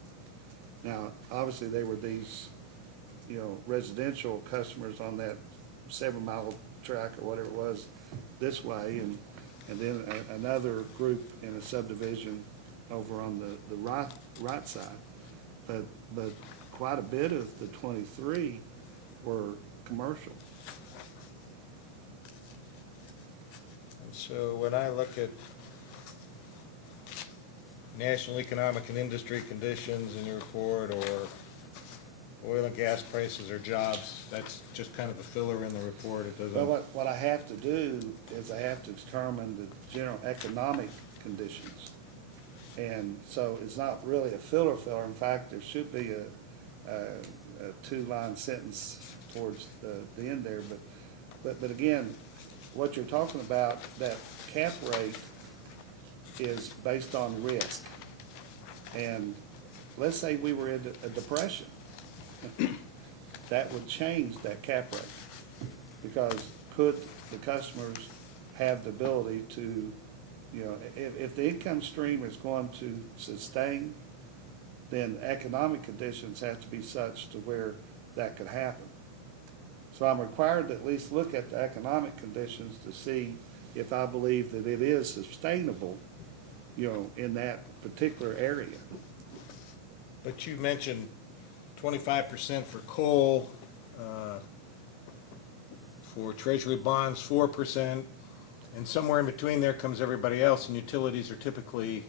Now, obviously, there were these, residential customers on that 7-mile track or whatever it was this way, and then another group in a subdivision over on the right side. But quite a bit of the 23 were commercial. So when I look at national economic and industry conditions in your report, or oil and gas prices or jobs, that's just kind of a filler in the report. It doesn't. But what I have to do is I have to determine the general economic conditions. And so it's not really a filler. In fact, there should be a 2-line sentence towards the end there. But again, what you're talking about, that cap rate is based on risk. And let's say we were in a depression. That would change that cap rate. Because could the customers have the ability to, if the income stream is going to sustain, then economic conditions have to be such to where that could happen. So I'm required to at least look at the economic conditions to see if I believe that it is sustainable, in that particular area. But you mentioned 25% for coal, for treasury bonds, 4%, and somewhere in between there comes everybody else, and utilities are typically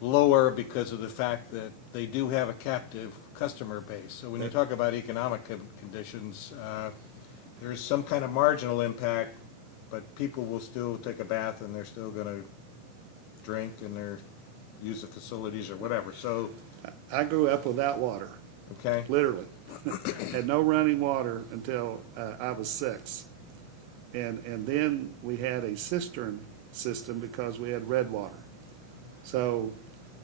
lower because of the fact that they do have a captive customer base. So when you talk about economic conditions, there's some kind of marginal impact, but people will still take a bath and they're still gonna drink and use the facilities or whatever, so, I grew up without water, okay? literally. Had no running water until I was 6. And then we had a cistern system because we had red water. So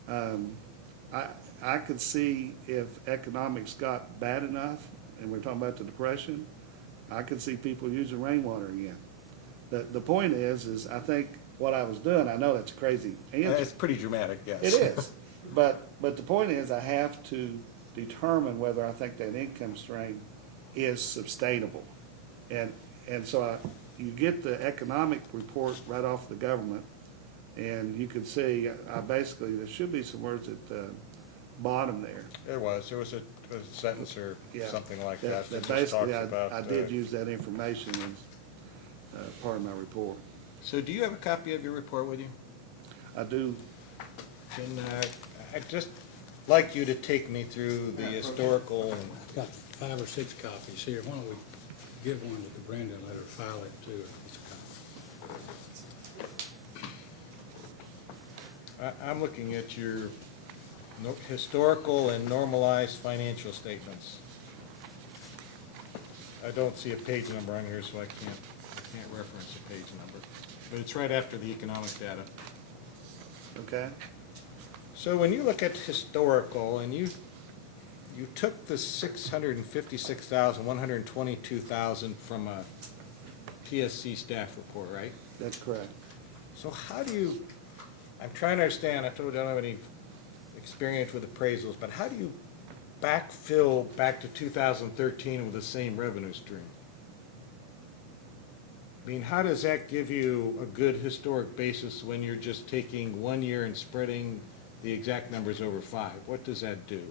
I could see if economics got bad enough, and we're talking about the Depression, I could see people using rainwater again. The point is I think what I was doing, I know that's a crazy answer. It's pretty dramatic, yes. It is, but the point is I have to determine whether I think that income stream is sustainable. And so you get the economic report right off the government, and you can see, basically, there should be some words at the bottom there. There was a sentence or Yeah. something like that that just Basically, talks about. I did use that information as part of my report. So do you have a copy of your report with you? I do, And I'd just like you to take me through the historical, and I've got 5 or 6 copies here. Why don't we give one to Brenda and let her file it too? I'm looking at your historical and normalized financial statements. I don't see a page number on here, so I can't reference a page number. But it's right after the economic data. okay? So when you look at historical, and you took the 122,000 from a PSC staff report, right? That's correct. So how do you, I'm trying to understand, I told you I don't have any experience with appraisals, but how do you backfill back to 2013 with the same revenue stream? I mean, how does that give you a good historic basis when you're just taking 1 year and spreading the exact numbers over 5? What does that do?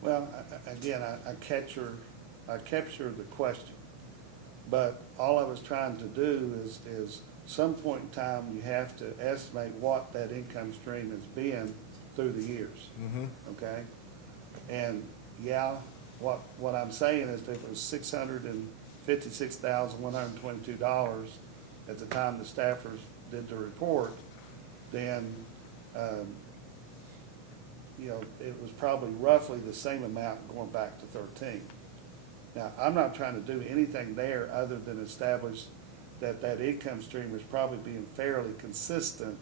Well, again, I capture the question, but all I was trying to do is some point in time, you have to estimate what that income stream has been through the years, Mm-hmm. okay? And, yeah, what I'm saying is that if it was $656,122 at the time the staffers did the report, then, it was probably roughly the same amount going back to 13. Now, I'm not trying to do anything there other than establish that income stream is probably being fairly consistent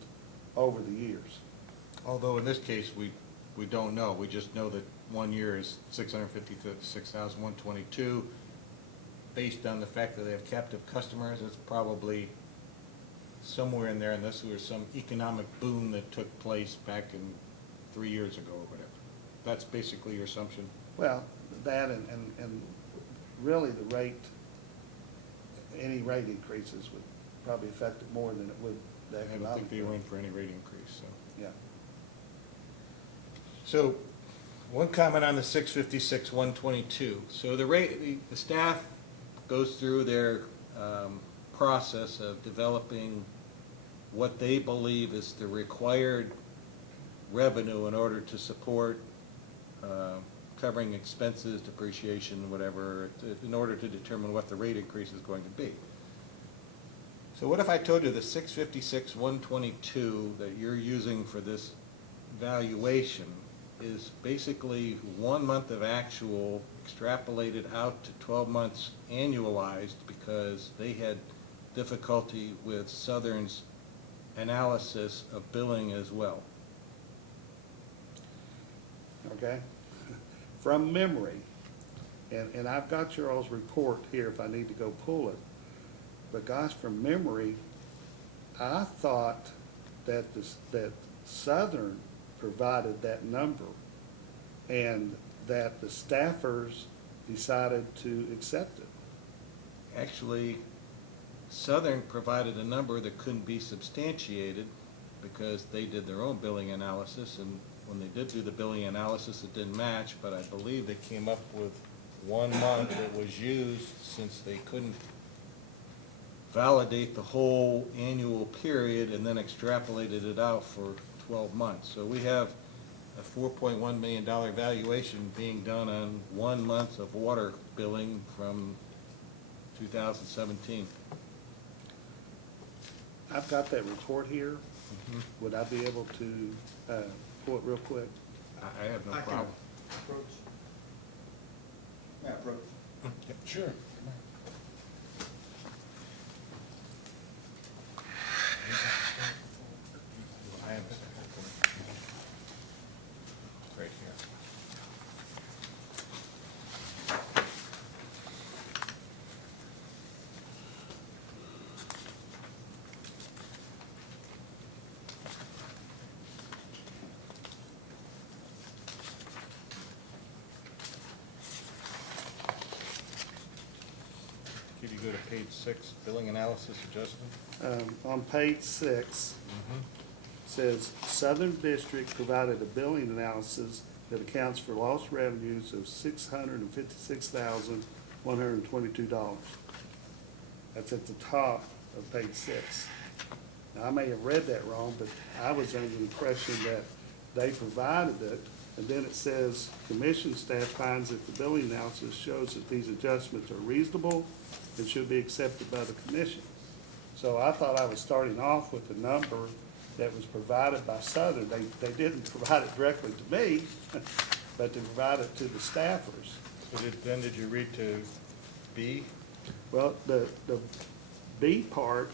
over the years. Although in this case, we don't know. We just know that 1 year is 656,122. Based on the fact that they have captive customers, it's probably somewhere in there, unless there was some economic boom that took place back in 3 years ago or whatever. that's basically your assumption. Well, that and really the rate, any rate increases would probably affect it more than it would the I don't economic. think they were in growth. for any rate increase, so. Yeah. So, one comment on the 656-122. So the rate, the staff goes through their process of developing what they believe is the required revenue in order to support covering expenses, depreciation, whatever, in order to determine what the rate increase is going to be. So what if I told you the 656-122 that you're using for this valuation is basically 1 month of actual extrapolated out to 12 months annualized because they had difficulty with Southern's analysis of billing as well? Okay? From memory, and I've got your all's report here if I need to go pull it, but gosh, from memory, I thought that that Southern provided that number and that the staffers decided to accept it. Actually, Southern provided a number that couldn't be substantiated because they did their own billing analysis, and when they did do the billing analysis, it didn't match, but I believe they came up with 1 month that was used since they couldn't validate the whole annual period and then extrapolated it out for 12 months. So we have a $4.1 million valuation being done on 1 month of water billing from 2017. I've got that report here. Would I be able to pull it real quick? I have no I can problem. approach. Yeah, approach. Sure. I have it. Right here. Could you go to page 6, billing analysis adjustment? On page 6, says Southern District provided a billing analysis that accounts for lost revenues of $656,122. That's at the top of page 6. Now, I may have read that wrong, but I was under the impression that they provided it, and then it says, commission staff finds that the billing analysis shows that these adjustments are reasonable and should be accepted by the commission. So I thought I was starting off with a number that was provided by Southern. They didn't provide it directly to me, but they provided it to the staffers. So then did you read to B? Well, the B part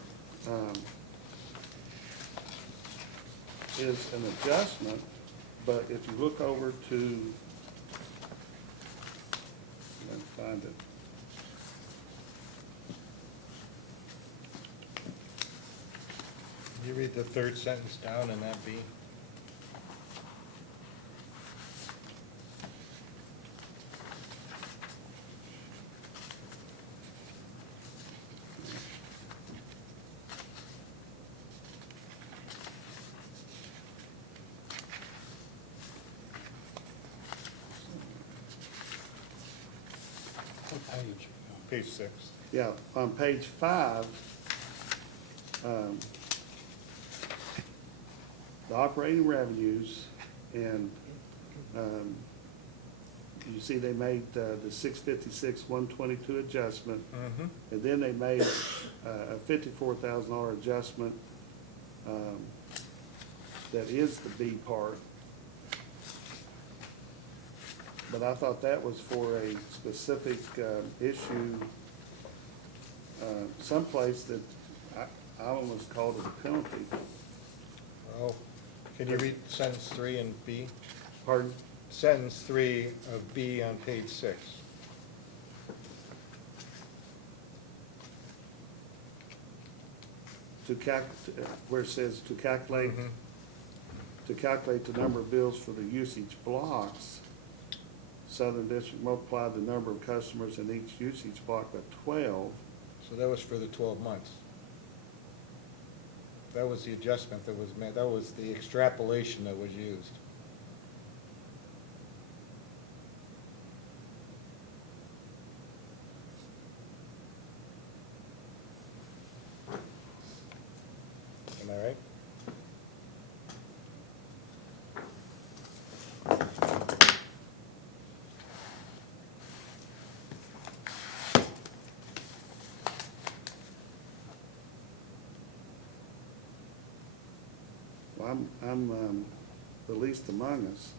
is an adjustment, but if you look over to, let me find it. You read the third sentence down in that B? What page? Page 6. Yeah, on page 5, the operating revenues, and you see they made the 656-122 adjustment, and then they made a $54,000 adjustment that is the B part. But I thought that was for a specific issue, someplace that I almost called it a penalty. Oh, can you read sentence 3 in B? Pardon? Sentence 3 of B on page 6. Where it says to calculate, Mhm. to calculate the number of bills for the usage blocks, Southern District multiplied the number of customers in each usage block by 12. So that was for the 12 months. That was the adjustment that was made, that was the extrapolation that was used. Am I right? Well, I'm the least among us.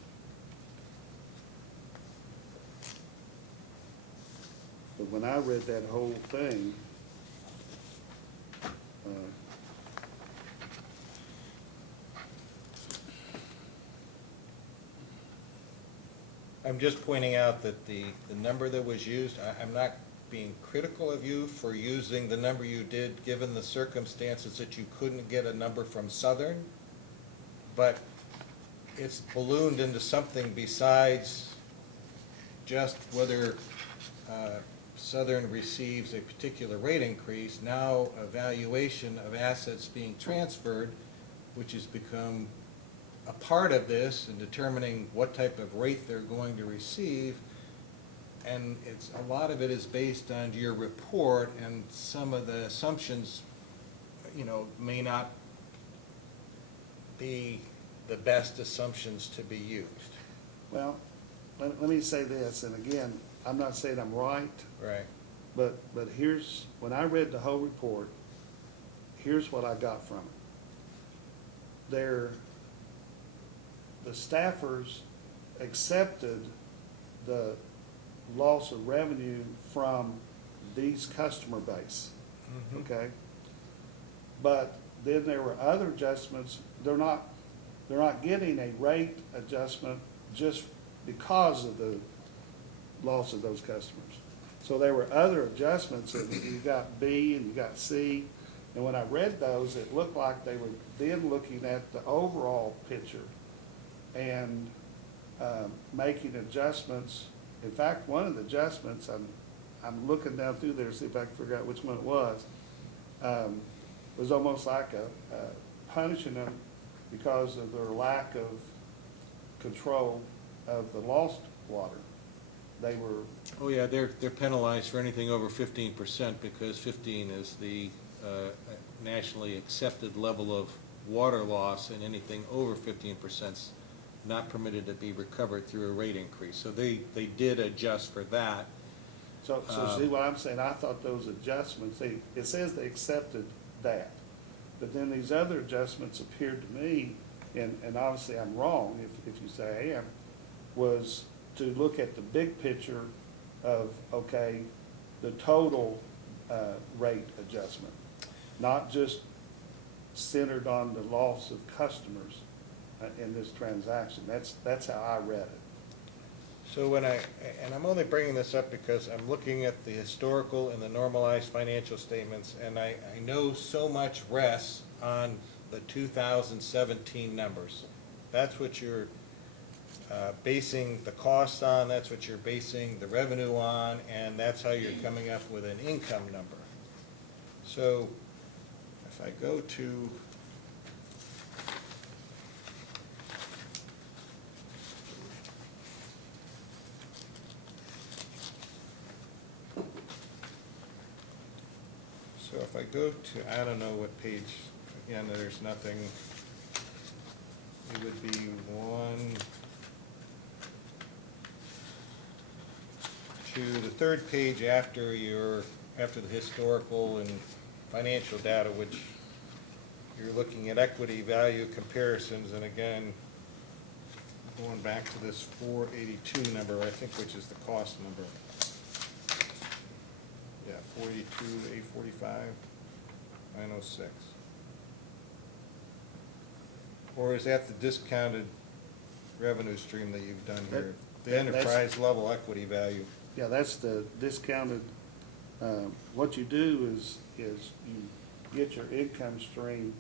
But when I read that whole thing, I'm just pointing out that the number that was used, I'm not being critical of you for using the number you did, given the circumstances that you couldn't get a number from Southern, but it's ballooned into something besides just whether Southern receives a particular rate increase, now a valuation of assets being transferred, which has become a part of this in determining what type of rate they're going to receive. And a lot of it is based on your report, and some of the assumptions, may not be the best assumptions to be used. well, let me say this, and again, I'm not saying I'm right, Right. but here's, when I read the whole report, here's what I got from it. The staffers accepted the loss of revenue from these customer base, okay? But then there were other adjustments. They're not getting a rate adjustment just because of the loss of those customers. So there were other adjustments, and you got B and you got C, and when I read those, it looked like they were then looking at the overall picture and making adjustments. In fact, one of the adjustments, I'm looking down through there to see if I can figure out which one it was almost like punishing them because of their lack of control of the lost water. They were, Oh, yeah, they're penalized for anything over 15%, because 15 is the nationally accepted level of water loss, and anything over 15% is not permitted to be recovered through a rate increase. So they did adjust for that. so see what I'm saying? I thought those adjustments, it says they accepted that. But then these other adjustments appeared to me, and obviously I'm wrong if you say I am, was to look at the big picture of, okay, the total rate adjustment, not just centered on the loss of customers in this transaction. That's how I read it. So and I'm only bringing this up because I'm looking at the historical and the normalized financial statements, and I know so much rests on the 2017 numbers. That's what you're basing the cost on, that's what you're basing the revenue on, and that's how you're coming up with an income number. So if I go to So if I go to, I don't know what page, again, there's nothing, it would be the third page after the historical and financial data, which you're looking at equity value comparisons, and again, going back to this 482 number, I think, which is the cost number. Yeah, 482, 845, 906. Or is that the discounted revenue stream that you've done here? The That's- enterprise level equity value. Yeah, that's the discounted, what you do is you get your income stream,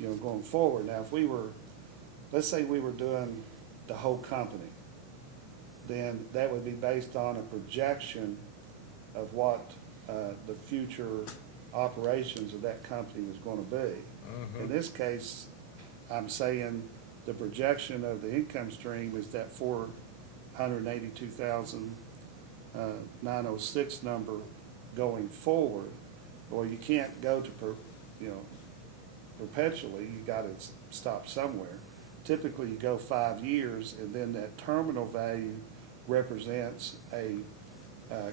going forward. Now, if we were let's say we were doing the whole company, then that would be based on a projection of what the future operations of that company was gonna be. In this case, I'm saying the projection of the income stream is that 482,906 number going forward. Or you can't go to, perpetually, you gotta stop somewhere. Typically, you go 5 years, and then that terminal value represents a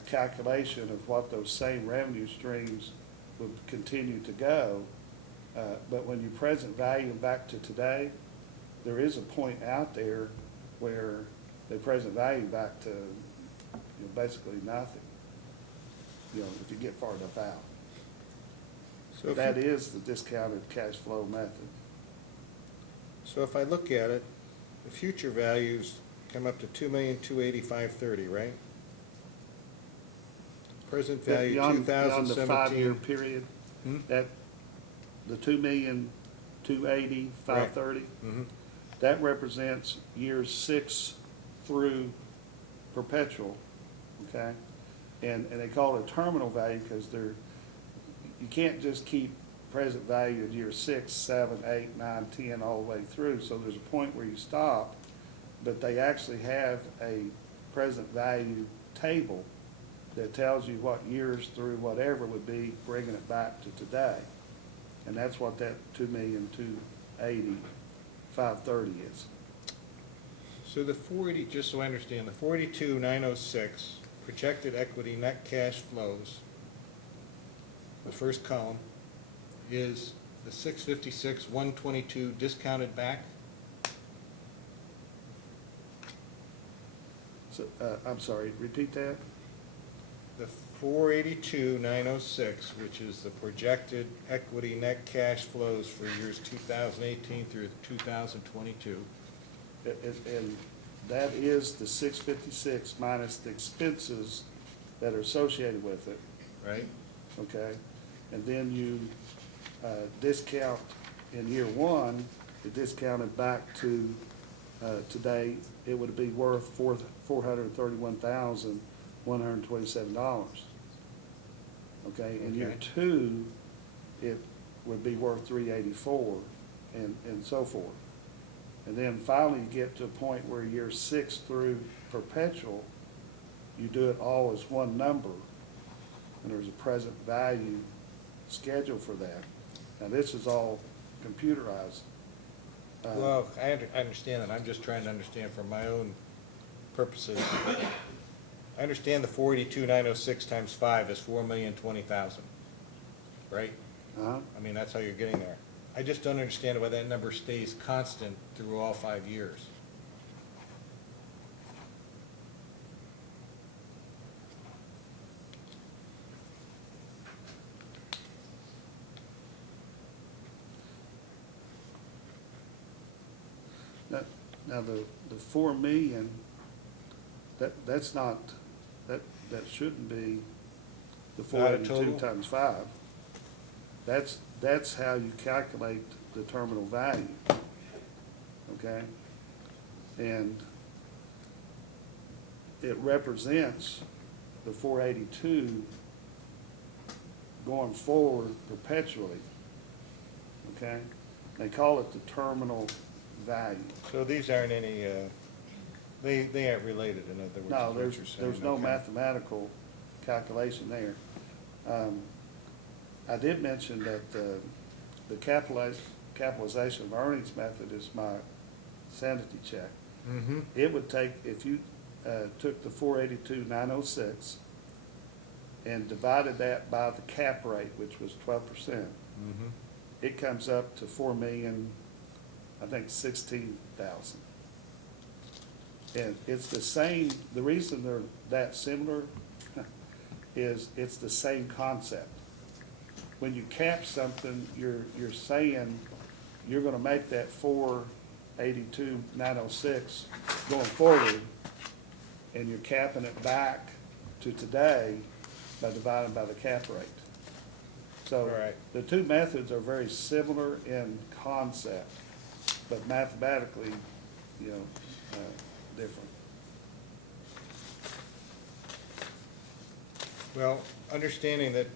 calculation of what those same revenue streams would continue to go. But when you present value them back to today, there is a point out there where they present value back to, basically nothing, if you get far enough out. So if That you- is the discounted cash flow method. So if I look at it, the future values come up to 2,285,30, right? Present value Beyond the 5-year 2017. period, Hmm? that, the 2,280,530, Mhm. that represents years 6 through perpetual, okay? And they call it a terminal value because you can't just keep present value in year 6, 7, 8, 9, 10, all the way through. So there's a point where you stop, but they actually have a present value table that tells you what years through whatever would be, bringing it back to today. And that's what that 2,280,530 is. So the 480, just so I understand, the 482,906 projected equity net cash flows, the first column, is the 656,122 discounted back? So, I'm sorry, repeat that? The 482,906, which is the projected equity net cash flows for years 2018 through 2022. And that is the 656 minus the expenses that are associated with it, Right? okay? And then you discount in year 1, you discounted back to today, it would be worth $431,127. Okay, in year Okay. 2, it would be worth $384, and so forth. And then finally, you get to a point where year 6 through perpetual, you do it all as one number, and there's a present value schedule for that. Now, this is all computerized. Well, I understand that, I'm just trying to understand for my own purposes. I understand the 482,906 times 5 is 4,020,000, right? Uh-huh. I mean, that's how you're getting there. I just don't understand why that number stays constant through all 5 years. Now, the 4 million, that's not, that shouldn't be the Not a 482 total? times 5. That's how you calculate the terminal value, okay? And it represents the 482 going forward perpetually, okay? They call it the terminal value. So these aren't any, they aren't related, in other words, No, is what you're saying. there's no Okay. mathematical calculation there. I did mention that the capitalization of earnings method is my sanity check. Mhm. It would take, if you took the 482,906 and divided that by the cap rate, which was 12%, Mhm. it comes up to 4,016,000. And it's the same, the reason they're that similar is it's the same concept. When you cap something, you're saying you're gonna make that 482,906 going forward, and you're capping it back to today by dividing by the cap rate. So All right. the two methods are very similar in concept. but mathematically, different. Well, understanding that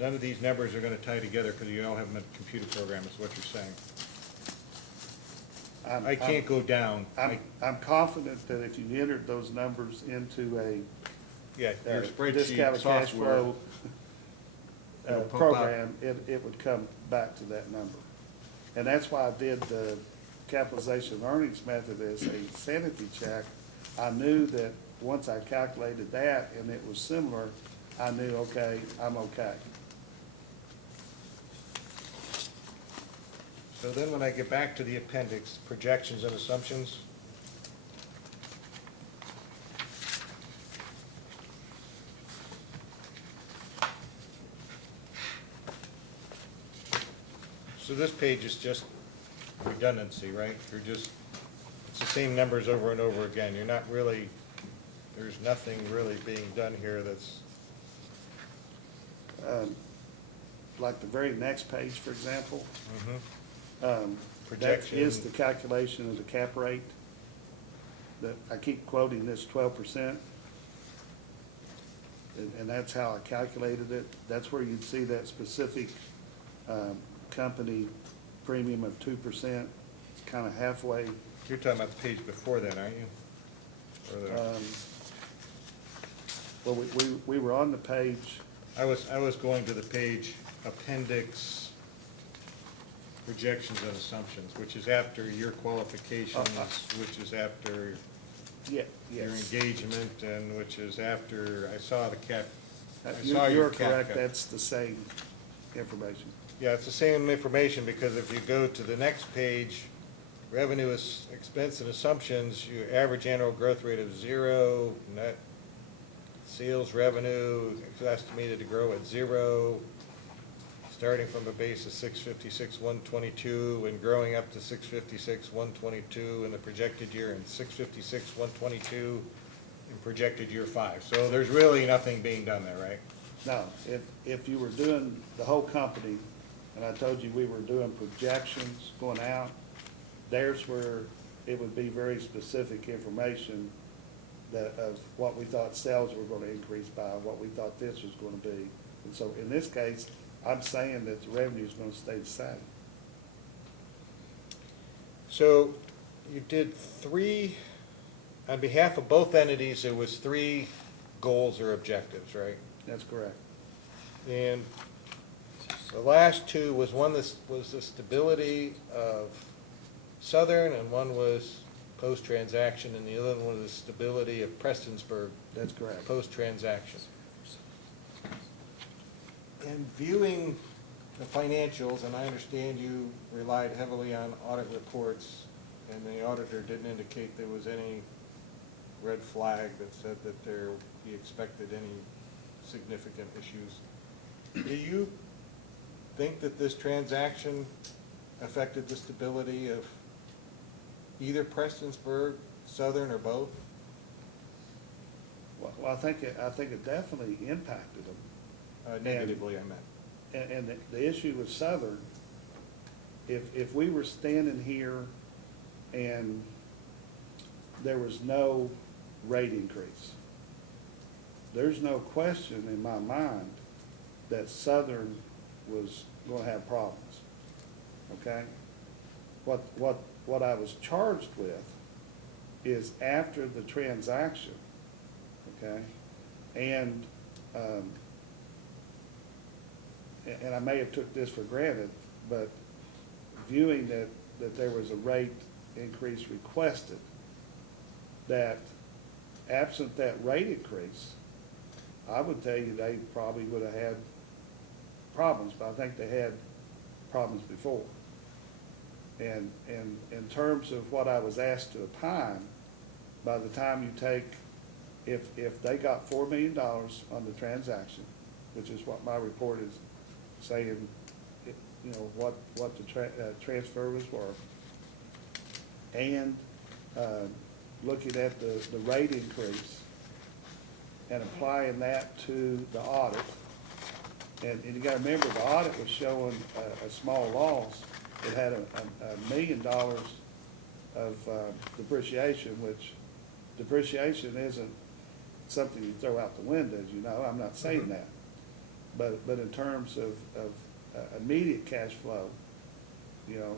none of these numbers are gonna tie together because you don't have them in a computer program is what you're saying. I can't go down. I'm confident that if you entered those numbers into a Yeah, your spreadsheet discounted cash software. flow It'll pop out. program, it would come back to that number. And that's why I did the capitalization of earnings method as a sanity check. I knew that once I calculated that and it was similar, I knew, okay, I'm okay. So then when I get back to the appendix, projections and assumptions, so this page is just redundancy, right? It's the same numbers over and over again. You're not really, there's nothing really being done here that's, Like the very next page, for example, that Projection. is the calculation of the cap rate. That, I keep quoting this 12%. And that's how I calculated it. That's where you'd see that specific, company premium of 2%. It's kind of halfway. you're talking about the page before that, aren't you? Or the- Well, we were on the page, I was going to the page appendix projections and assumptions, which is after your qualifications, which is after yeah, your yes. engagement, and which is after, I saw the cap, I You- saw your You're cap correct, cut. that's the same information. Yeah, it's the same information, because if you go to the next page, revenue is expense and assumptions, your average annual growth rate of 0, net sales revenue is estimated to grow at 0, starting from a base of 656,122 and growing up to 656,122 in the projected year, and 656,122 in projected year 5. So there's really nothing being done there, right? No, if you were doing the whole company, and I told you we were doing projections going out, there's where it would be very specific information that of what we thought sales were gonna increase by, what we thought this was gonna be. And so in this case, I'm saying that the revenue's gonna stay the same. So you did 3, on behalf of both entities, there was 3 goals or objectives, right? That's correct. And the last 2 was was the stability of Southern, and one was post-transaction, and the other one was the stability of Prestonsburg, That's correct. post-transaction. And viewing the financials, and I understand you relied heavily on audit reports, and the auditor didn't indicate there was any red flag that said that there, he expected any significant issues. Do you think that this transaction affected the stability of either Prestonsburg, Southern, or both? Well, I think it definitely impacted them. Negatively, I meant. And the issue with Southern, if we were standing here and there was no rate increase, there's no question in my mind that Southern was gonna have problems, okay? What I was charged with is after the transaction, okay? And I may have took this for granted, but viewing that there was a rate increase requested, that absent that rate increase, I would tell you they probably would have had problems, but I think they had problems before. And in terms of what I was asked to opine, by the time you take, if they got $4 million on the transaction, which is what my report is saying, you know, what the transfer was worth, and looking at the rate increase and applying that to the audit, and you gotta remember, the audit was showing a small loss. It had $1 million depreciation, which depreciation isn't something you throw out the window, as you know, I'm not saying that. But in terms of immediate cash flow, you know,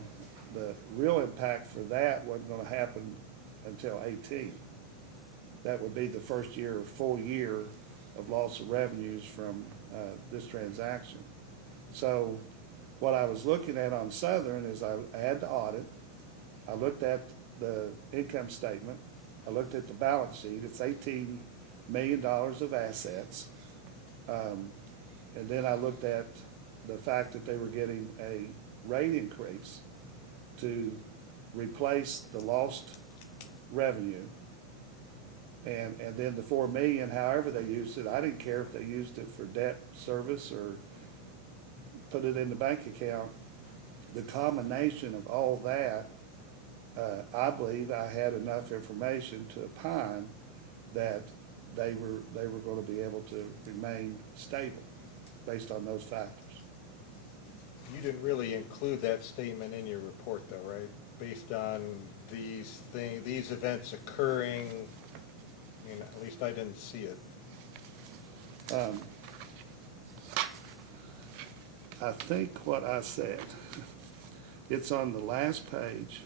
the real impact for that wasn't gonna happen until 18. That would be the first year, full year of loss of revenues from this transaction. So what I was looking at on Southern is I had the audit, I looked at the income statement, I looked at the balance sheet, it's $18 million of assets. And then I looked at the fact that they were getting a rate increase to replace the lost revenue. And then the 4 million, however they used it, I didn't care if they used it for debt service or put it in the bank account. The combination of all that, I believe I had enough information to opine that they were gonna be able to remain stable based on those factors. You didn't really include that statement in your report though, right? Based on these events occurring, I mean, at least I didn't see it. I think what I said, it's on the last page.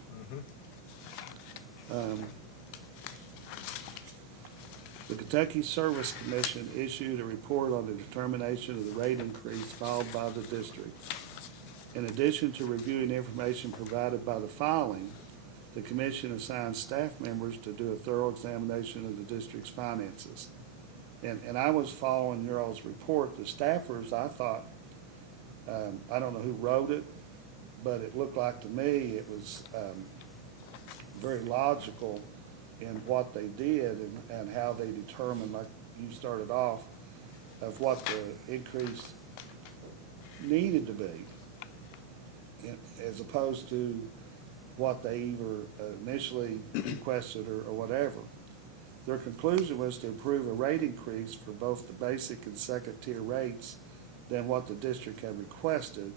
The Kentucky Service Commission issued a report on the determination of the rate increase filed by the district. In addition to reviewing information provided by the filing, the commission assigned staff members to do a thorough examination of the district's finances. And I was following your all's report. The staffers, I thought, I don't know who wrote it, but it looked like to me it was very logical in what they did and how they determined, like you started off, of what the increase needed to be, as opposed to what they either initially requested or whatever. Their conclusion was to approve a rate increase for both the basic and second tier rates than what the district had requested.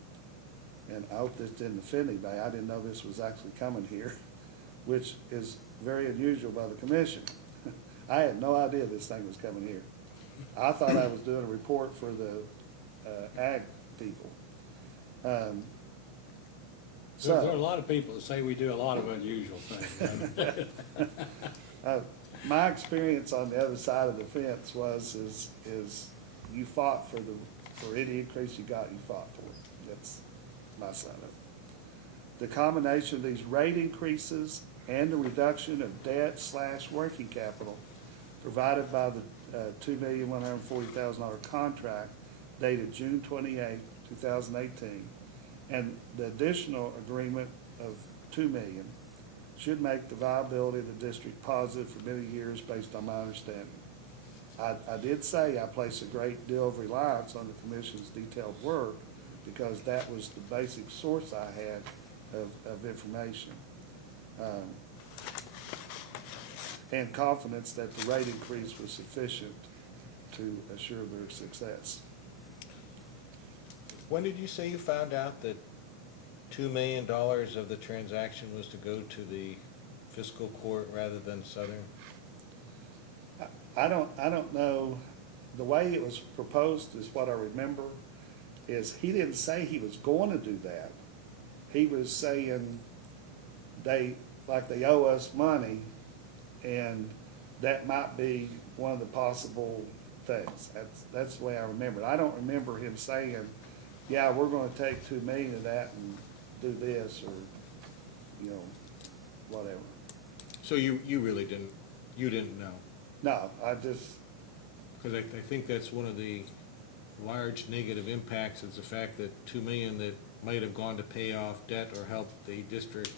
And I hope this didn't offend anybody, I didn't know this was actually coming here, which is very unusual by the commission. I had no idea this thing was coming here. I thought I was doing a report for the ag people. There are a lot of people that say we do a lot of unusual things. My experience on the other side of the fence is you fought for any increase you got, you fought for it. That's my side of it. The combination of these rate increases and the reduction of debt/working capital provided by the $2,140,000 contract dated June 28, 2018, and the additional agreement of $2 million should make the viability of the district positive for many years based on my understanding. I did say I place a great deal of reliance on the commission's detailed work because that was the basic source I had of information. And confidence that the rate increase was sufficient to assure their success. When did you say you found out that $2 million of the transaction was to go to the fiscal court rather than Southern? I don't know, the way it was proposed is what I remember, is he didn't say he was going to do that. He was saying they owe us money, and that might be one of the possible things. That's the way I remember it. I don't remember him saying, yeah, we're gonna take $2 million of that and do this, or, you know, whatever. So you really didn't know? No, I just, Because I think that's one of the large negative impacts is the fact that $2 million that might have gone to pay off debt or help the district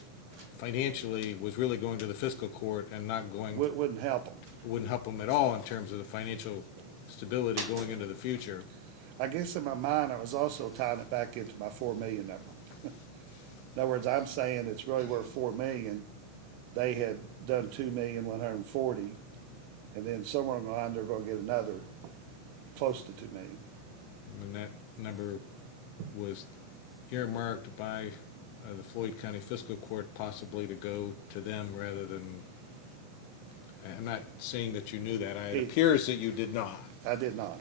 financially was really going to the fiscal court and not going, wouldn't help him. wouldn't help them at all in terms of the financial stability going into the future. I guess in my mind, I was also tying it back into my $4 million number. In other words, I'm saying it's really worth $4 million. They had done $2,140,000, and then somewhere along the line, they're gonna get another close to $2 million. And that number was earmarked by the Floyd County Fiscal Court possibly to go to them rather than, I'm not saying that you knew that. It appears that you did not. I did not.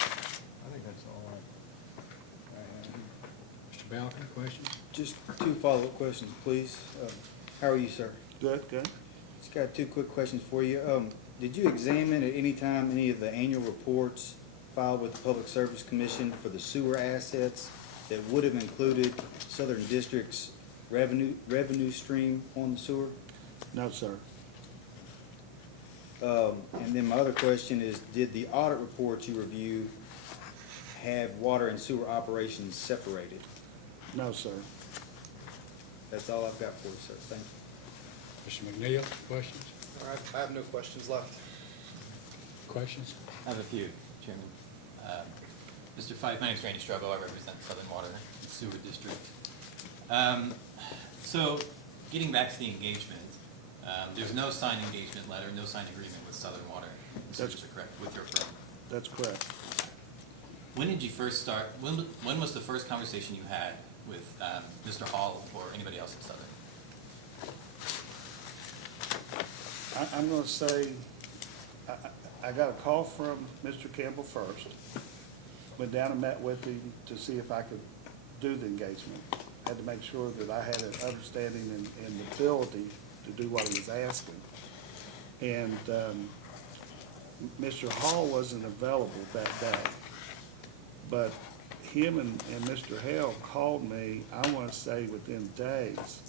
I think that's all I have. Mr. Balkin, questions? Just two follow-up questions, please. How are you, sir? Good, good. Just got two quick questions for you. Did you examine at any time any of the annual reports filed with the Public Service Commission for the sewer assets that would have included Southern District's revenue stream on the sewer? No, sir. And then my other question is, did the audit reports you review have water and sewer operations separated? No, sir. That's all I've got for you, sir. Thank you. Mr. McNeil, questions? All right, I have no questions left. Questions? I have a few, Chairman. Mr. Fife, my name is Randy Struggle, I represent Southern Water and Sewer District. So, getting back to the engagement, there's no signed engagement letter, no signed agreement with Southern Water and Sewer That's- District, correct, with your firm? That's correct. When did you first start, when was the first conversation you had with Mr. Hall or anybody else at Southern? I'm gonna say, I got a call from Mr. Campbell first. Went down and met with him to see if I could do the engagement. Had to make sure that I had an understanding and the ability to do what he was asking. And, Mr. Hall wasn't available that day. But him and Mr. Hale called me, I wanna say within days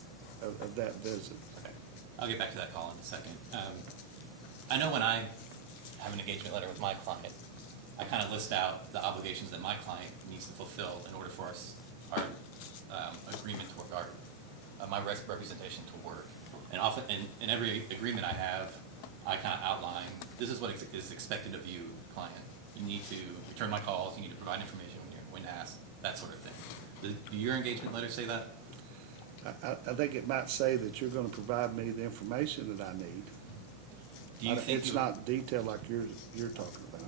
of that visit. Okay. I'll get back to that call in a second. I know when I have an engagement letter with my client, I kind of list out the obligations that my client needs to fulfill in order for our agreement to work, my representation to work. And often, in every agreement I have, I kind of outline, this is what is expected of you, client. You need to return my calls, you need to provide information when asked, that sort of thing. Do your engagement letter say that? I think it might say that you're gonna provide me the information that I need. Do you think It's not detailed like you're talking about.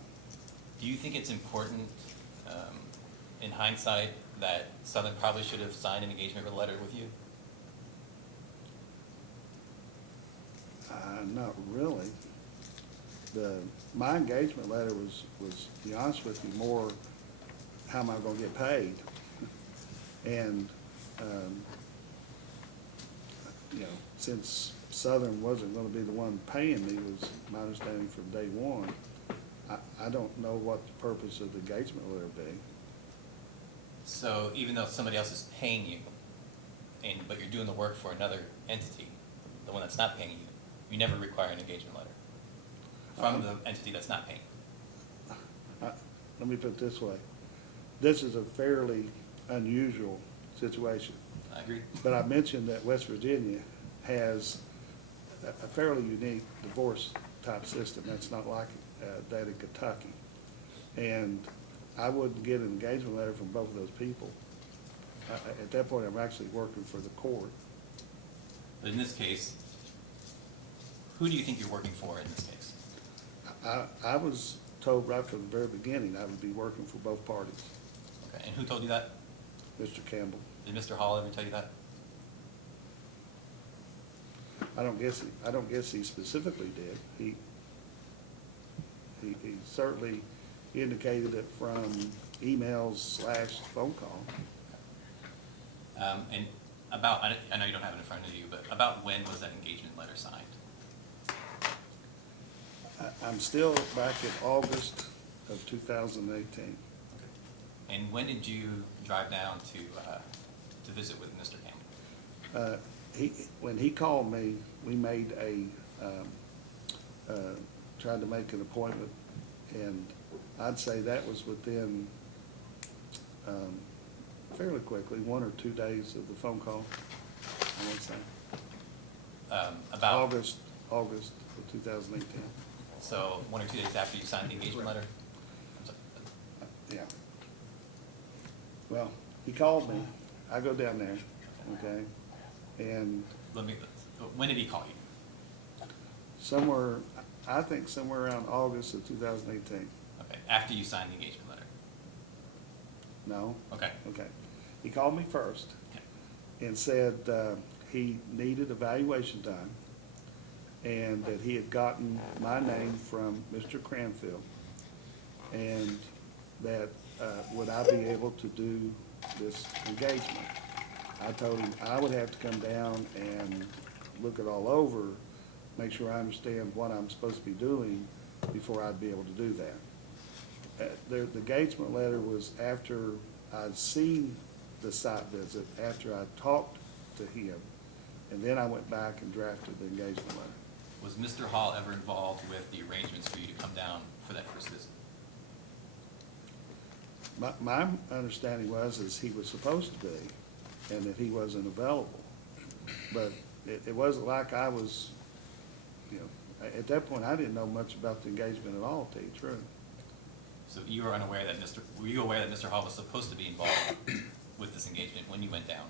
Do you think it's important, in hindsight, that Southern probably should have signed an engagement letter with you? Not really. My engagement letter was, to be honest with you, more how am I gonna get paid? And, you know, since Southern wasn't gonna be the one paying me, was my understanding from day one, I don't know what the purpose of the engagement letter would be. So even though somebody else is paying you, but you're doing the work for another entity, the one that's not paying you, you never require an engagement letter from the entity that's not paying. Let me put it this way. This is a fairly unusual situation. I agree. But I mentioned that West Virginia has a fairly unique divorce type system. That's not like that in Kentucky. And I wouldn't get an engagement letter from both of those people. At that point, I'm actually working for the court. But in this case, who do you think you're working for in this case? I was told right from the very beginning I would be working for both parties. Okay, and who told you that? Mr. Campbell. Did Mr. Hall ever tell you that? I don't guess he specifically did. He certainly indicated it from emails/phone call. And about, I know you don't have it in front of you, but about when was that engagement letter signed? I'm still back in August of 2018. And when did you drive down to visit with Mr. Campbell? When he called me, we made tried to make an appointment, and I'd say that was within, fairly quickly, 1 or 2 days of the phone call, I would say. About, August of 2018, so 1 or 2 days after you signed the engagement letter? I'm sorry. yeah. Well, he called me, I go down there, okay, and Let me, When did he call you? Somewhere, I think somewhere around August of 2018. Okay, after you signed the engagement letter? No? Okay. Okay. He called me first Okay. and said he needed evaluation done and that he had gotten my name from Mr. Cranfield and that would I be able to do this engagement. I told him I would have to come down and look it all over, make sure I understand what I'm supposed to be doing before I'd be able to do that. The engagement letter was after I'd seen the site visit, after I talked to him, and then I went back and drafted the engagement letter. Was Mr. Hall ever involved with the arrangements for you to come down for that first visit? My understanding is he was supposed to be, and that he wasn't available. But it wasn't like I was, you know, at that point, I didn't know much about the engagement at all, to tell you the truth. So you were unaware that were you aware that Mr. Hall was supposed to be involved with this engagement when you went down?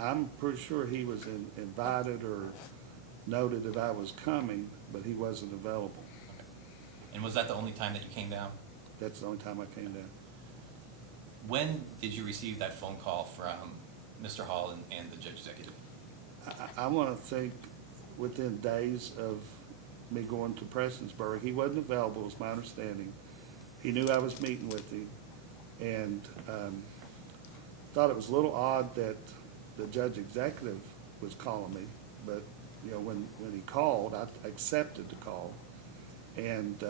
I'm pretty sure he was invited or noted that I was coming, but he wasn't available. And was that the only time that you came down? That's the only time I came down. When did you receive that phone call from Mr. Hall and the judge executive? I want to think within days of me going to Prestonsburg. He wasn't available, was my understanding. He knew I was meeting with him, and thought it was a little odd that the judge executive was calling me, but, you know, when he called, I accepted the call. And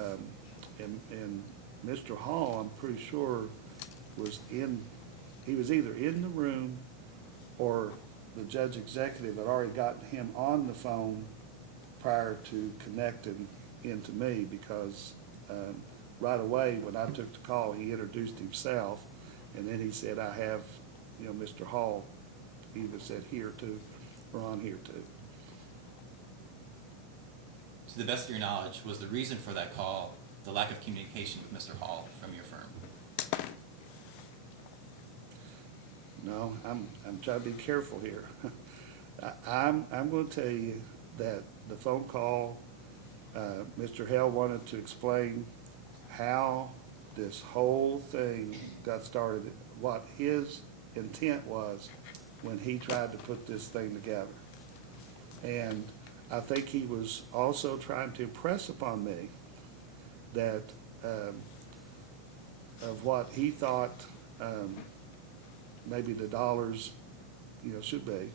Mr. Hall, I'm pretty sure, he was either in the room or the judge executive had already gotten him on the phone prior to connecting into me, because right away, when I took the call, he introduced himself, and then he said, I have, you know, Mr. Hall, he either said here too, or on here too. To the best of your knowledge, was the reason for that call the lack of communication with Mr. Hall from your firm? No, I'm trying to be careful here. I'm going to tell you that the phone call, Mr. Hale wanted to explain how this whole thing got started, what his intent was when he tried to put this thing together. And I think he was also trying to impress upon me that of what he thought maybe the dollars, you know, should be.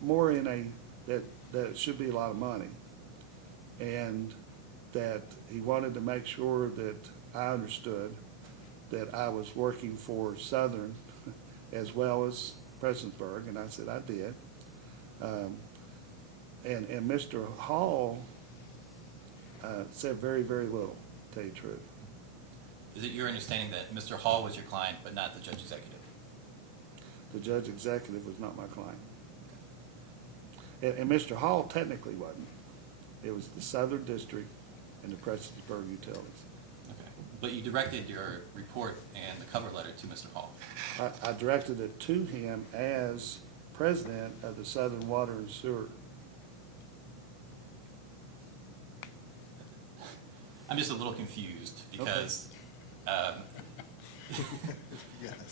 More in that it should be a lot of money. And that he wanted to make sure that I understood that I was working for Southern as well as Prestonsburg, and I said I did. And Mr. Hall said very, very little, to tell you the truth. Is it your understanding that Mr. Hall was your client but not the judge executive? The judge executive was not my client. And Mr. Hall technically wasn't. It was the Southern District and the Prestonsburg Utilities. Okay. But you directed your report and the cover letter to Mr. Hall. I directed it to him as president of the Southern Water and Sewer. I'm just a little confused because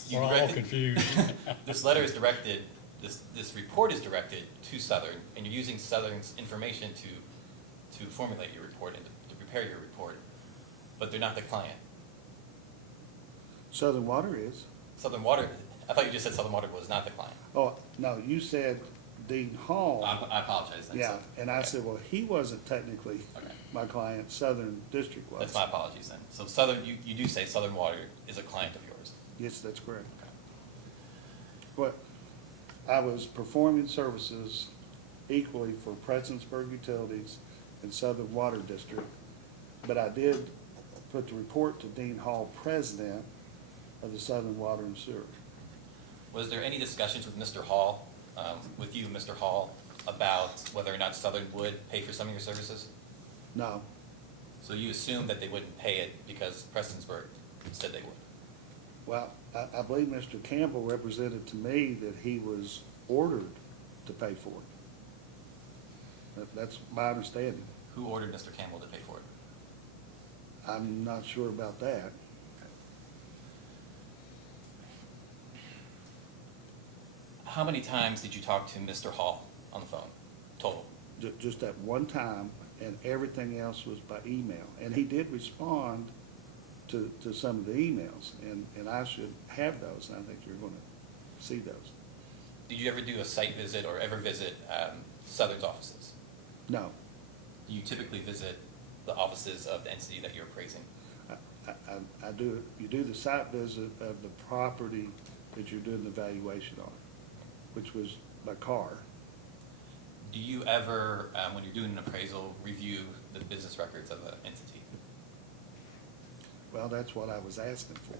you We're all directed- confused. This letter is directed, this report is directed to Southern, and you're using Southern's information to formulate your report and to prepare your report, but they're not the client. Southern Water is. Southern Water, I thought you just said Southern Water was not the client. Oh, no, you said Dean Hall. I apologize then. Yeah, So- and I okay. said, well, he wasn't technically Okay. my client, Southern District was. That's my apologies then. So Southern, you do say Southern Water is a client of yours. Yes, that's correct. Okay. But I was performing services equally for Prestonsburg Utilities and Southern Water District, but I did put the report to Dean Hall, president of the Southern Water and Sewer. Was there any discussions with Mr. Hall, with you, Mr. Hall, about whether or not Southern would pay for some of your services? No, So you assumed that they wouldn't pay it because Prestonsburg said they would? well, I believe Mr. Campbell represented to me that he was ordered to pay for it. That's my understanding. Who ordered Mr. Campbell to pay for it? I'm not sure about that. How many times did you talk to Mr. Hall on the phone, total? Just that one time, and everything else was by email. And he did respond to some of the emails, and I should have those, and I think you're gonna see those. Did you ever do a site visit or ever visit Southern's offices? No, Do you typically visit the offices of the entity that you're appraising? I do, you do the site visit of the property that you're doing the valuation on, which was by car. Do you ever, when you're doing an appraisal, review the business records of an entity? Well, that's what I was asking for.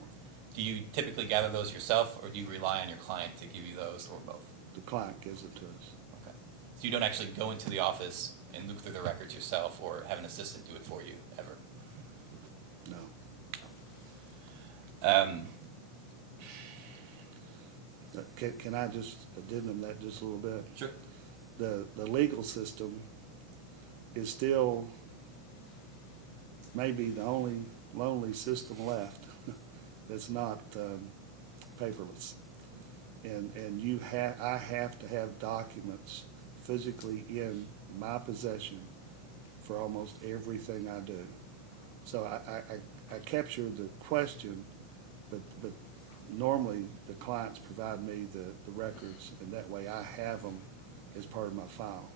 Do you typically gather those yourself, or do you rely on your client to give you those, or both? The client gives it to us. Okay. So you don't actually go into the office and look through the records yourself, or have an assistant do it for you, ever? No. Can I just addendum that just a little bit? Sure. The legal system is still maybe the only lonely system left that's not paperless. And I have to have documents physically in my possession for almost everything I do. So I captured the question, but normally the clients provide me the records, and that way I have them as part of my file.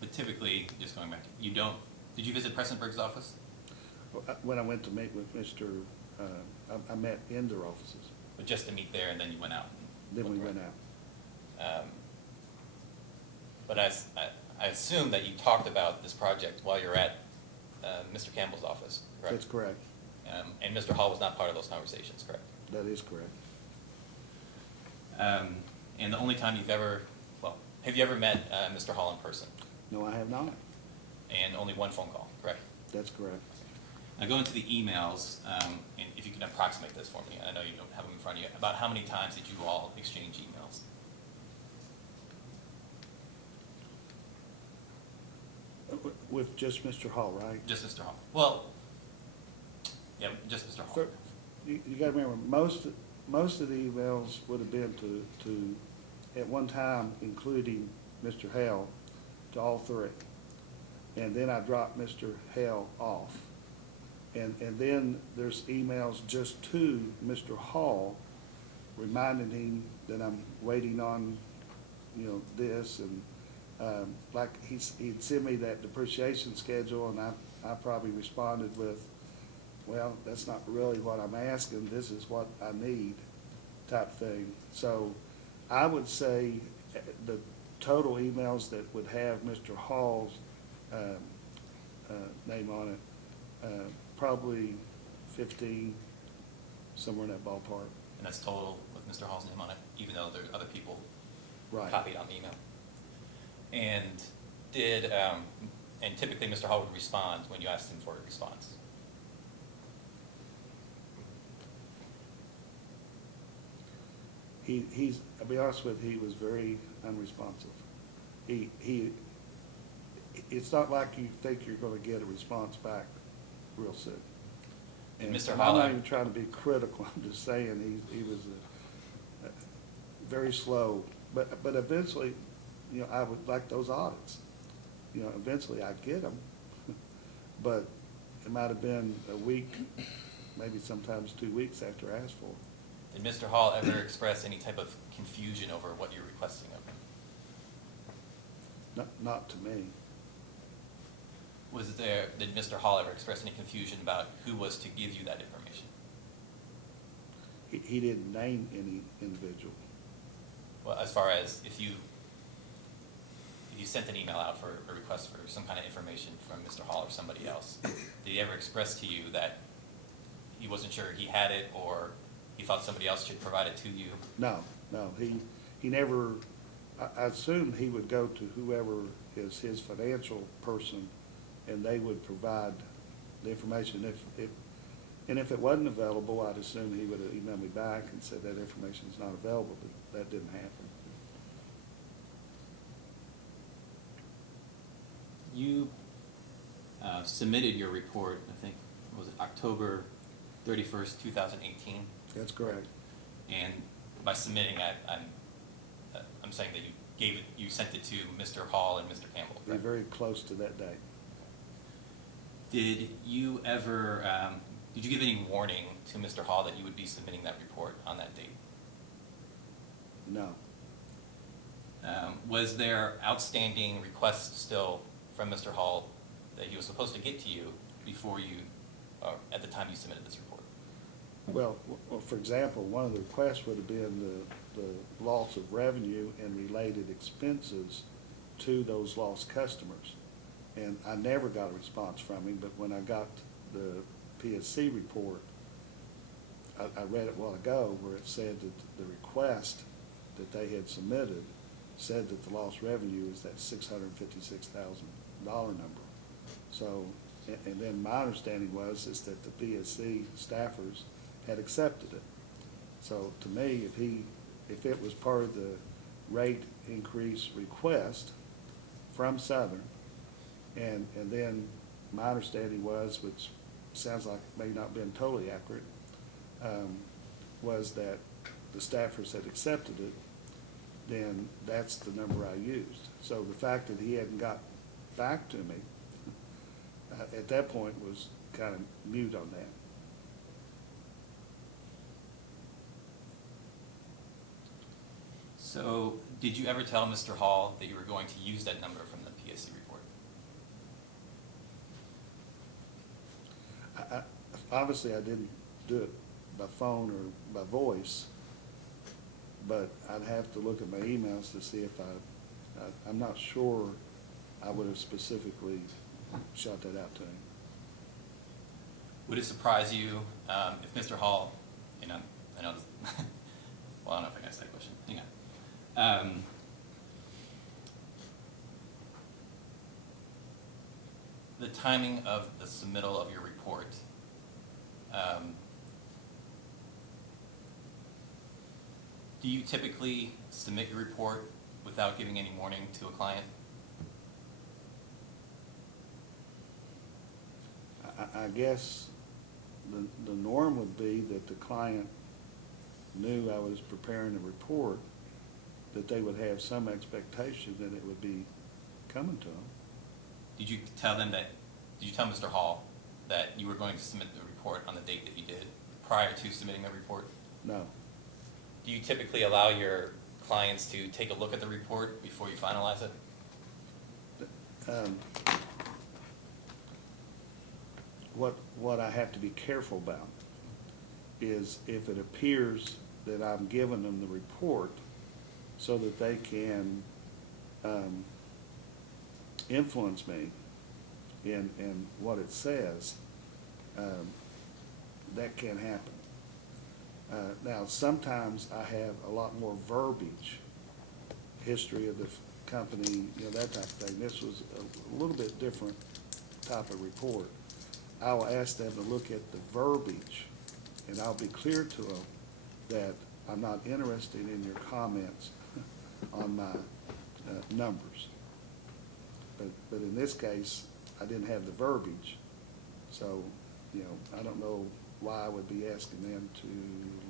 But typically, just going back, you don't, did you visit Pressenberg's office? When I went to meet with Mr., I met in their offices, But just to meet there, and then you went out? and then we looked went around? out. But I assume that you talked about this project while you were at Mr. Campbell's office, correct? That's correct. And Mr. Hall was not part of those conversations, correct? That is correct. And the only time you've ever, well, have you ever met Mr. Hall in person? No, I have not. And only one phone call, correct? That's correct. Now go into the emails, and if you can approximate this for me, I know you don't have them in front of you, about how many times did you all exchange emails? With just Mr. Hall, right? Just Mr. Hall? Well, yeah, just Mr. Hall. You gotta remember, most of the emails would have been to, at one time, including Mr. Hale, to all three. And then I dropped Mr. Hale off. And then there's emails just to Mr. Hall, reminding him that I'm waiting on, this, and, like, he'd send me that depreciation schedule, and I probably responded with, well, that's not really what I'm asking, this is what I need, type thing. So I would say the total emails that would have Mr. Hall's name on it, probably 15, somewhere in that ballpark. And that's total with Mr. Hall's name on it, even though there are other people Right. copied on the email. And and typically Mr. Hall would respond when you asked him for a response. I'll be honest with you, he was very unresponsive. It's not like you think you're gonna get a response back real soon. And And Mr. I'm Hall, not even trying to be critical, I'm just saying, he was very slow. But eventually, I would like those audits. Eventually I'd get them. But it might have been a week, maybe sometimes 2 weeks after I asked for them. did Mr. Hall ever express any type of confusion over what you're requesting of him? Not to me. Did Mr. Hall ever express any confusion about who was to give you that information? He didn't name any individual. Well, as far as if you sent an email out for a request for some kind of information from Mr. Hall or somebody else, did he ever express to you that he wasn't sure he had it, or he thought somebody else should provide it to you? No, he never, I assumed he would go to whoever is his financial person, and they would provide the information. And if it wasn't available, I'd assume he would have emailed me back and said that information is not available, but that didn't happen. You submitted your report, I think, was it October 31st, 2018? That's correct. And by submitting, I'm saying that you gave it, you sent it to Mr. Hall and Mr. Campbell, Be correct? very close to that date. Did you ever, did you give any warning to Mr. Hall that you would be submitting that report on that date? No. Was there outstanding requests still from Mr. Hall that he was supposed to get to you before you, at the time you submitted this report? Well, for example, one of the requests would have been the loss of revenue and related expenses to those lost customers. And I never got a response from him, but when I got the PSC report, I read it a while ago where it said that the request that they had submitted said that the lost revenue is that $656,000 number. So, and then my understanding is that the PSC staffers had accepted it. So to me, if it was part of the rate increase request from Southern, and then my understanding was, which sounds like it may not have been totally accurate, was that the staffers had accepted it, then that's the number I used. So the fact that he hadn't got back to me at that point was kind of mute on that. So, did you ever tell Mr. Hall that you were going to use that number from the PSC report? Obviously, I didn't do it by phone or by voice, but I'd have to look at my emails to see if I'm not sure I would have specifically shot that out to him. Would it surprise you if Mr. Hall, I know this, well, I don't know if I can ask that question. Hang on. The timing of the submittal of your report, do you typically submit your report without giving any warning to a client? I guess the norm would be that the client knew I was preparing a report, that they would have some expectation that it would be coming to them. Did you tell Mr. Hall that you were going to submit the report on the date that you did prior to submitting the report? No. Do you typically allow your clients to take a look at the report before you finalize it? What I have to be careful about is if it appears that I'm giving them the report so that they can influence me in what it says, that can happen. Now, sometimes I have a lot more verbiage, history of the company, that type of thing. This was a little bit different type of report. I will ask them to look at the verbiage, and I'll be clear to them that I'm not interested in your comments on my numbers. But in this case, I didn't have the verbiage, so, I don't know why I would be asking them to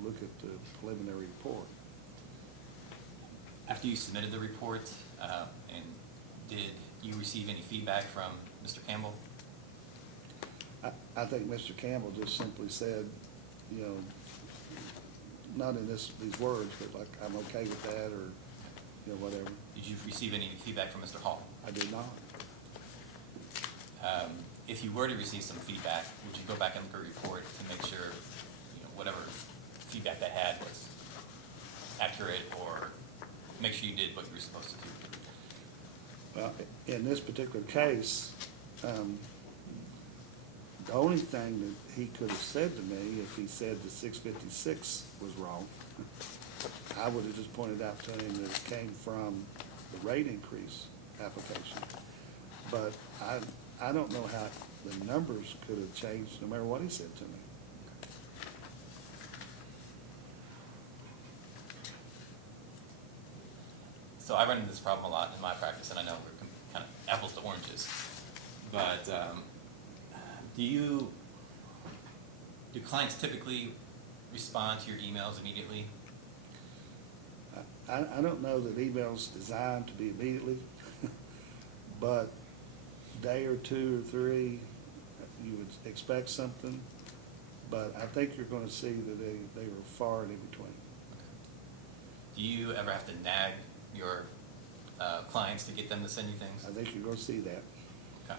look at the preliminary report. After you submitted the report, and did you receive any feedback from Mr. Campbell? I think Mr. Campbell just simply said, not in these words, but like, I'm okay with that, or, whatever. Did you receive any feedback from Mr. Hall? I did not. If you were to receive some feedback, would you go back and look at the report to make sure, whatever feedback they had was accurate, or make sure you did what you were supposed to do? Well, in this particular case, the only thing that he could have said to me, if he said the 656 was wrong, I would have just pointed out to him that it came from the rate increase application. But I don't know how the numbers could have changed no matter what he said to me. so I run into this problem a lot in my practice, and I know we're kind of apples to oranges. But do clients typically respond to your emails immediately? I don't know that email's designed to be immediately, but day or two or three, you would expect something. But I think you're gonna see that they were far and in between. Do you ever have to nag your clients to get them to send you things? I think you're gonna see that. Okay.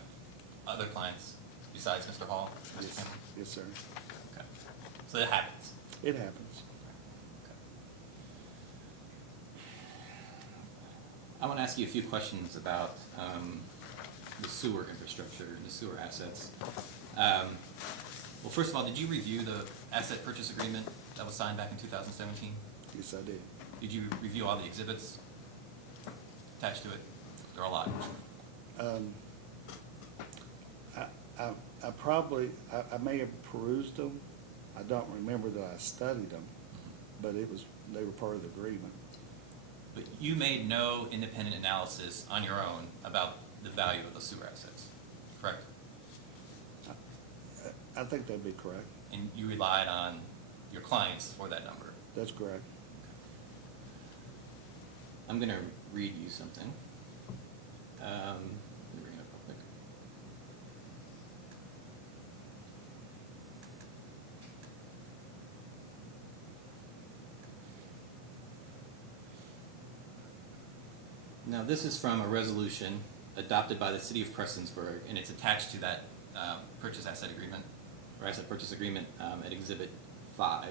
Other clients besides Mr. Hall, Mr. Yes, Campbell? yes, sir. Okay. So it happens. It happens. I want to ask you a few questions about the sewer infrastructure, the sewer assets. Well, first of all, did you review the asset purchase agreement that was signed back in 2017? Yes, I did. Did you review all the exhibits attached to it? There are a lot. I probably, I may have perused them. I don't remember that I studied them, but they were part of the agreement. But you made no independent analysis on your own about the value of the sewer assets, correct? I think that'd be correct. And you relied on your clients for that number. That's correct. I'm going to read you something. Let me bring it up real quick. Now, this is from a resolution adopted by the city of Prestonsburg, and it's attached to that purchase asset agreement, or asset purchase agreement at Exhibit 5.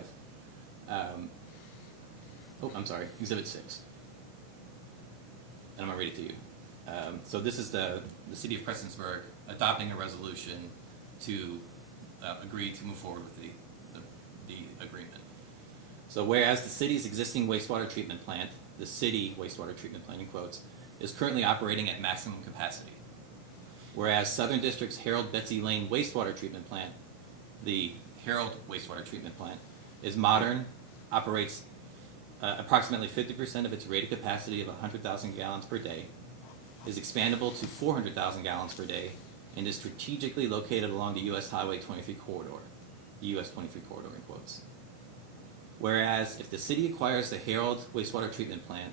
Exhibit 6. And I'm going to read it to you. So this is the city of Prestonsburg adopting a resolution to agree to move forward with the agreement. So whereas the city's existing wastewater treatment plant, the city wastewater treatment plant in quotes, is currently operating at maximum capacity. Whereas Southern District's Harold Betsy Lane wastewater treatment plant, the Harold wastewater treatment plant, is modern, operates approximately 50% of its rated capacity of 100,000 gallons per day, is expandable to 400,000 gallons per day, and is strategically located along the U.S. Highway 23 corridor, the U.S. 23 corridor in quotes. Whereas if the city acquires the Harold wastewater treatment plant,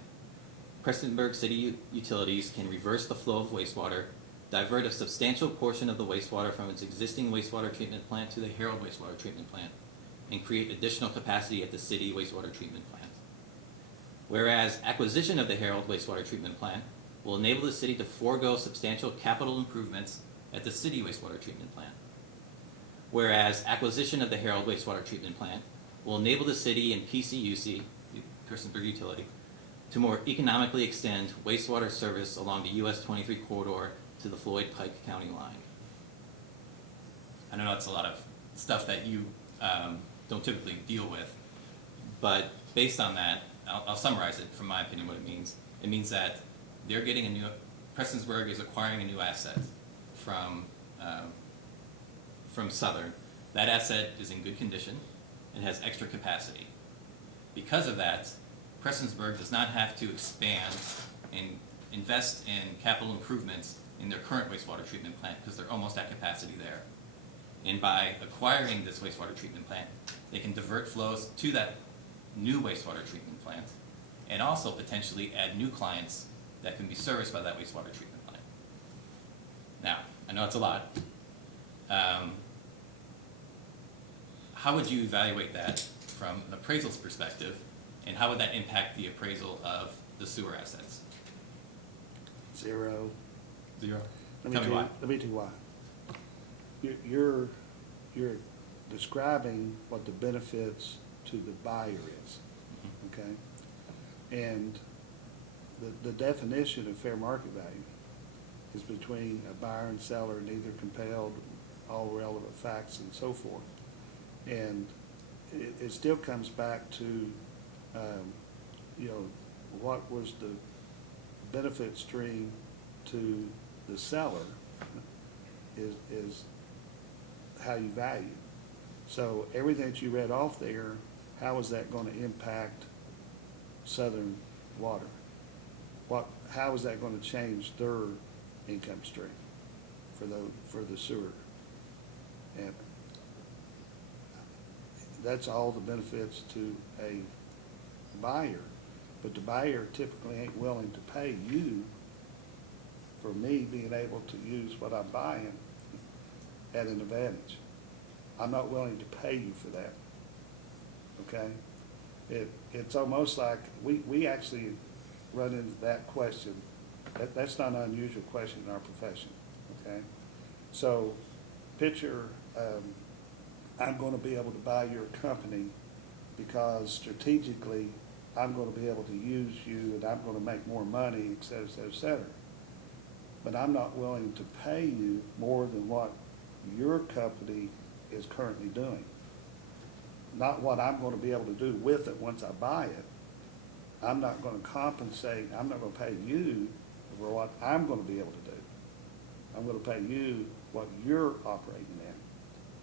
Prestonsburg City Utilities can reverse the flow of wastewater, divert a substantial portion of the wastewater from its existing wastewater treatment plant to the Harold wastewater treatment plant, and create additional capacity at the city wastewater treatment plant. Whereas acquisition of the Harold wastewater treatment plant will enable the city to forego substantial capital improvements at the city wastewater treatment plant. Whereas acquisition of the Harold wastewater treatment plant will enable the city and PCUC, Prestonsburg Utility, to more economically extend wastewater service along the US 23 corridor to the Floyd-Pike County line. I know that's a lot of stuff that you don't typically deal with, but based on that, I'll summarize it from my opinion what it means. It means that they're getting Prestonsburg is acquiring a new asset from Southern. That asset is in good condition and has extra capacity. Because of that, Prestonsburg does not have to expand and invest in capital improvements in their current wastewater treatment plant because they're almost at capacity there. And by acquiring this wastewater treatment plant, they can divert flows to that new wastewater treatment plant and also potentially add new clients that can be serviced by that wastewater treatment plant. Now, I know it's a lot. How would you evaluate that from an appraisal's perspective, and how would that impact the appraisal of the sewer assets? 0. 0? Let Tell me why. me tell you why. You're describing what the benefits to the buyer is, okay? And the definition of fair market value is between a buyer and seller, neither compelled, all relevant facts and so forth. And it still comes back to, what was the benefit stream to the seller is how you value. So everything that you read off there, how is that going to impact Southern Water? how is that gonna change their income stream for the sewer? And that's all the benefits to a buyer, but the buyer typically ain't willing to pay you for me being able to use what I'm buying at an advantage. I'm not willing to pay you for that, okay? It's almost like, we actually run into that question. That's not an unusual question in our profession, okay? So, picture, I'm gonna be able to buy your company because strategically, I'm gonna be able to use you and I'm gonna make more money, et cetera, et cetera, et cetera. But I'm not willing to pay you more than what your company is currently doing. Not what I'm gonna be able to do with it once I buy it. I'm not gonna compensate, I'm not gonna pay you for what I'm gonna be able to do. I'm gonna pay you what you're operating in.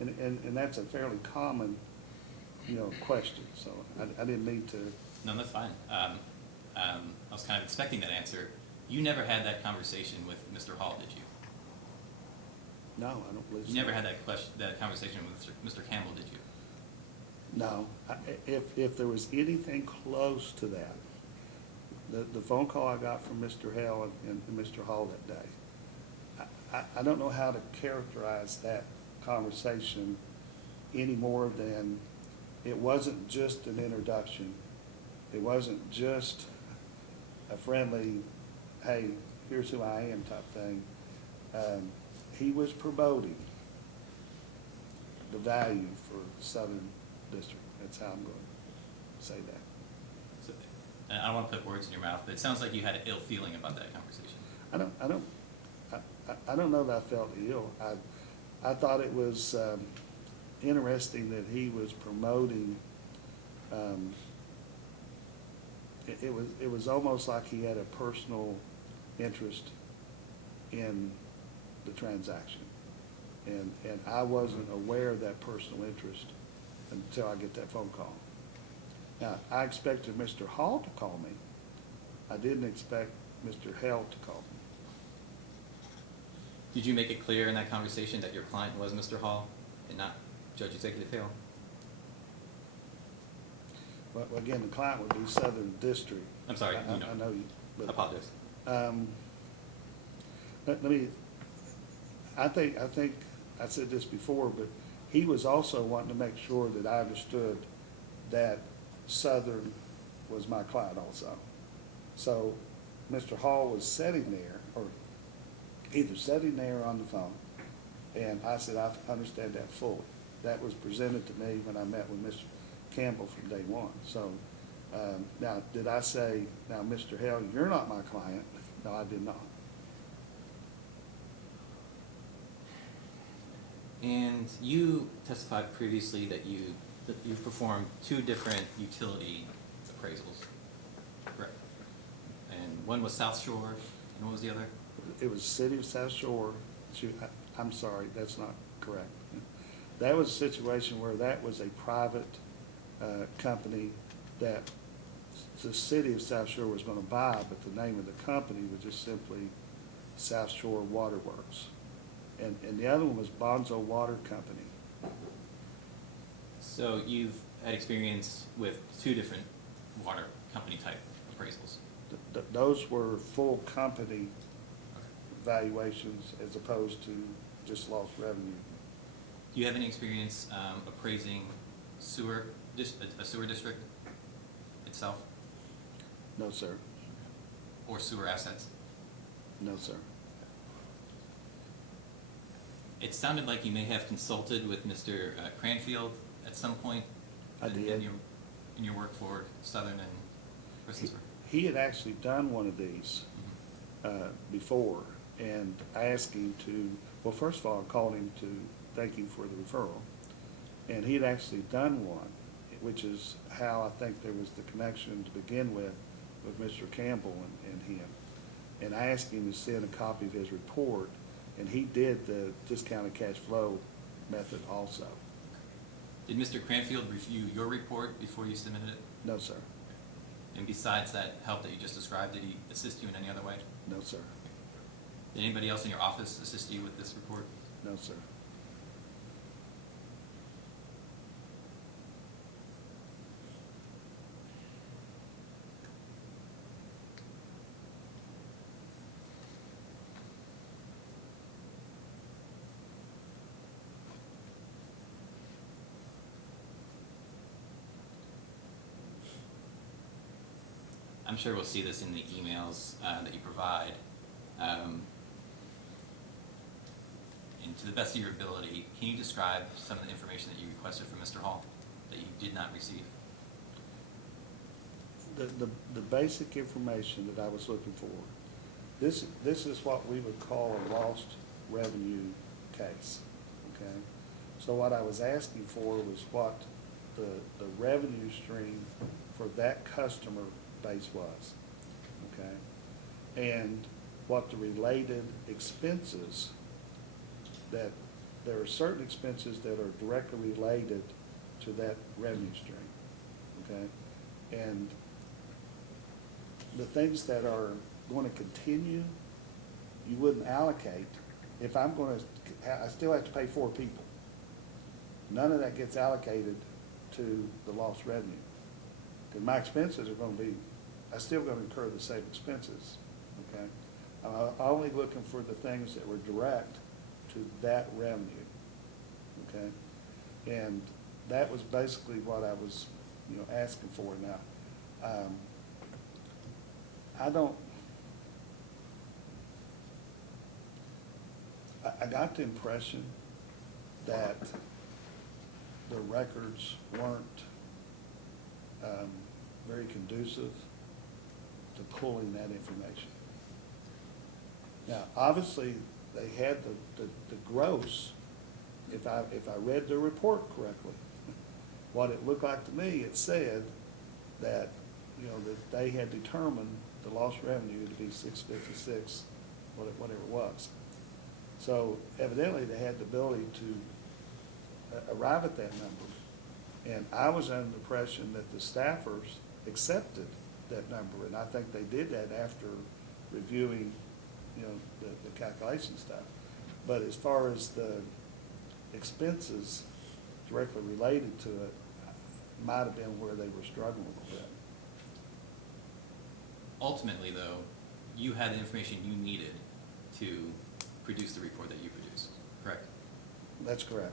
And that's a fairly common, question, so I didn't mean to. No, that's fine. I was kind of expecting that answer. You never had that conversation with Mr. Hall, did you? No, I don't believe so. You never had that conversation with Mr. Campbell, did you? No, if there was anything close to that, the phone call I got from Mr. Hale and Mr. Hall that day, I don't know how to characterize that conversation any more than it wasn't just an introduction. It wasn't just a friendly, hey, here's who I am type thing. He was promoting the value for Southern District. That's how I'm going to say that. So, and I don't want to put words in your mouth, but it sounds like you had an ill feeling about that conversation. I don't know that I felt ill. I thought it was interesting that he was promoting. It was almost like he had a personal interest in the transaction, and I wasn't aware of that personal interest until I get that phone call. Now, I expected Mr. Hall to call me. I didn't expect Mr. Hale to call me. Did you make it clear in that conversation that your client was Mr. Hall and not Judge Executive Hale? Well, again, the client would be Southern District. I'm sorry, I know you. I apologize. Let me, I think I said this before, but he was also wanting to make sure that I understood that Southern was my client also. So Mr. Hall was sitting there, or either sitting there or on the phone, and I said, I understand that fully. That was presented to me when I met with Mr. Campbell from day one. So, now, did I say, now, Mr. Hale, you're not my client? No, I did not. And you testified previously that you performed 2 different utility appraisals, correct? And one was South Shore, and what was the other? It was City of South Shore. I'm sorry, that's not correct. That was a situation where that was a private company that the City of South Shore was gonna buy, but the name of the company was just simply South Shore Waterworks. And the other one was Bonzo Water Company. So you've had experience with 2 different water company type appraisals? Those were full company valuations as opposed to just lost revenue. Do you have any experience appraising a sewer district itself, No, sir. or sewer assets? No, sir. It sounded like you may have consulted with Mr. Cranfield at some point. I did. In your work for Southern and Christensburg. He had actually done one of these before, and I asked him to, well, first of all, I called him to thank him for the referral. And he had actually done one, which is how I think there was the connection to begin with Mr. Campbell and him. And I asked him to send a copy of his report, and he did the discounted cash flow method also. Did Mr. Cranfield review your report before you submitted it? No, sir. And besides that help that you just described, did he assist you in any other way? No, sir. Did anybody else in your office assist you with this report? No, sir. I'm sure we'll see this in the emails that you provide. And to the best of your ability, can you describe some of the information that you requested from Mr. Hall that you did not receive? The basic information that I was looking for, this is what we would call a lost revenue case, okay? So what I was asking for was what the revenue stream for that customer base was, okay? And what the related expenses, that there are certain expenses that are directly related to that revenue stream, okay? And the things that are going to continue, you wouldn't allocate. If I'm going to, I still have to pay 4 people. None of that gets allocated to the lost revenue. Because my expenses are going to be, I'm still going to incur the same expenses, okay? I'm only looking for the things that were direct to that revenue, okay? And that was basically what I was, asking for now. I got the impression that the records weren't very conducive to pulling that information. Now, obviously, they had the gross, if I read the report correctly, what it looked like to me, it said that, that they had determined the lost revenue to be 656, whatever it was. So evidently, they had the ability to arrive at that number. And I was under the impression that the staffers accepted that number, and I think they did that after reviewing, the calculation stuff. But as far as the expenses directly related to it, might have been where they were struggling a little bit. Ultimately, though, you had the information you needed to produce the report that you produced, correct? That's correct.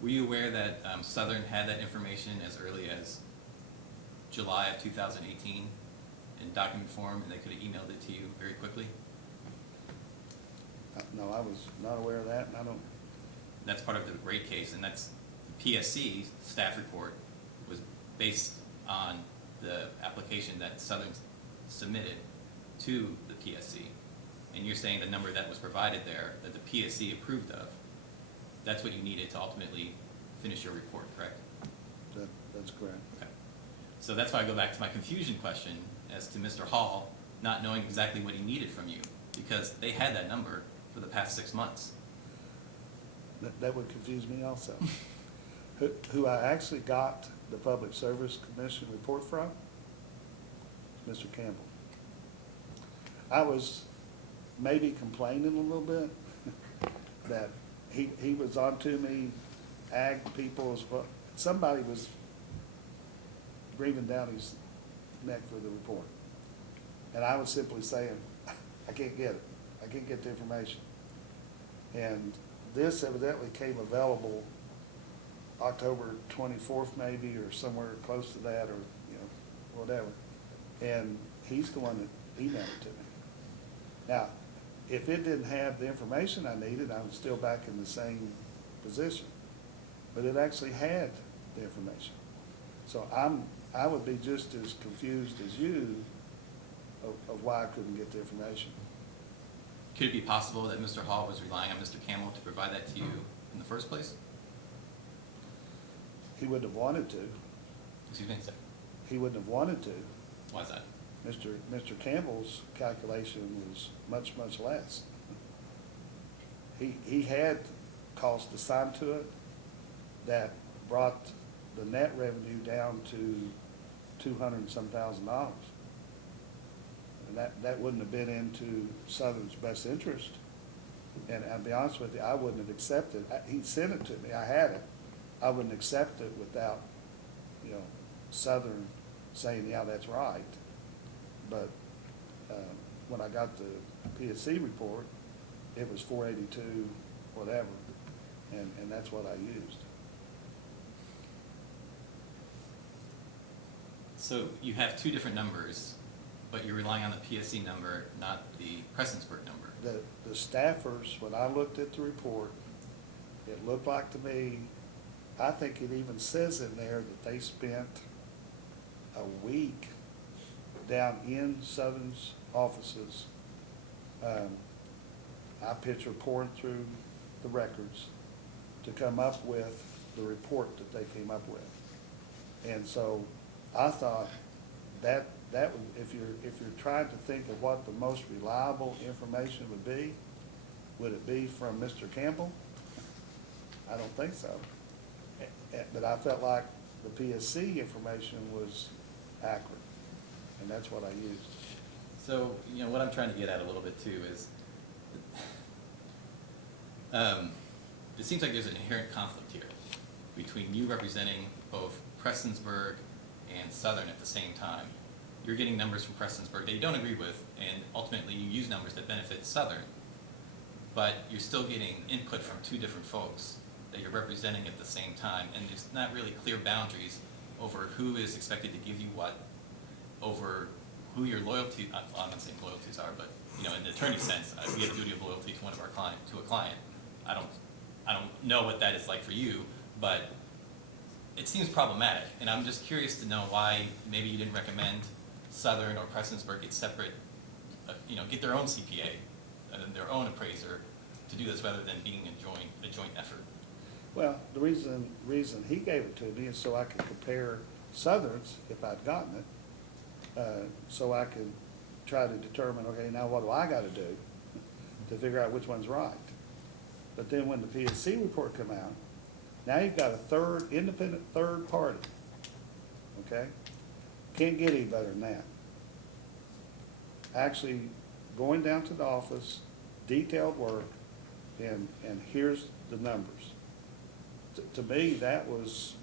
Were you aware that Southern had that information as early as July of 2018 in document form, and they could have emailed it to you very quickly? No, I was not aware of that, and I don't. That's part of the rate case, and that's the PSC staff report was based on the application that Southern submitted to the PSC. And you're saying the number that was provided there, that the PSC approved of, that's what you needed to ultimately finish your report, correct? That's correct. Okay. So that's why I go back to my confusion question as to Mr. Hall not knowing exactly what he needed from you, because they had that number for the past 6 months. That would confuse me also. Who I actually got the Public Service Commission report from, Mr. Campbell. I was maybe complaining a little bit that he was on to me, ag people, somebody was breathing down his neck for the report. And I was simply saying, I can't get it. I can't get the information. And this evidently came available October 24th maybe, or somewhere close to that, or, whatever. And he's the one that emailed it to me. Now, if it didn't have the information I needed, I'm still back in the same position. But it actually had the information. So I would be just as confused as you of why I couldn't get the information. Could it be possible that Mr. Hall was relying on Mr. Campbell to provide that to you in the first place? He wouldn't have wanted to. Excuse me, sir. He wouldn't have wanted to. Why is that? Mr. Campbell's calculation was much, much less. He had cost assigned to it that brought the net revenue down to $200 and some thousand. And that wouldn't have been into Southern's best interest. And I'll be honest with you, I wouldn't have accepted, he sent it to me, I had it. I wouldn't accept it without, Southern saying, yeah, that's right. But, when I got the PSC report, it was 482, whatever, and that's what I used. So you have two different numbers, but you're relying on the PSC number, not the Prestonsburg number. The staffers, when I looked at the report, it looked like to me, I think it even says in there that they spent a week down in Southern's offices. I picture pouring through the records to come up with the report that they came up with. And so I thought that would, if you're trying to think of what the most reliable information would it be from Mr. Campbell? I don't think so. But I felt like the PSC information was accurate, and that's what I used. So, what I'm trying to get at a little bit too is, it seems like there's an inherent conflict here between you representing both Prestonsburg and Southern at the same time. You're getting numbers from Prestonsburg that you don't agree with, and ultimately you use numbers that benefit Southern, but you're still getting input from two different folks that you're representing at the same time, and there's not really clear boundaries over who is expected to give you what, over who your loyalty, I'm not saying loyalties are, but in the attorney sense, we have a duty of loyalty to one of our client. I don't know what that is like for you, but it seems problematic, and I'm just curious to know why maybe you didn't recommend Southern or Prestonsburg get separate, get their own CPA and their own appraiser to do this rather than being a joint effort. Well, the reason he gave it to me is so I could compare Southern's, if I'd gotten it, so I could try to determine, okay, now what do I gotta do to figure out which one's right? But then when the PSC report come out, now you've got a independent third party, okay? Can't get any better than that. Actually, going down to the office, detailed work, and here's the numbers. To me, that was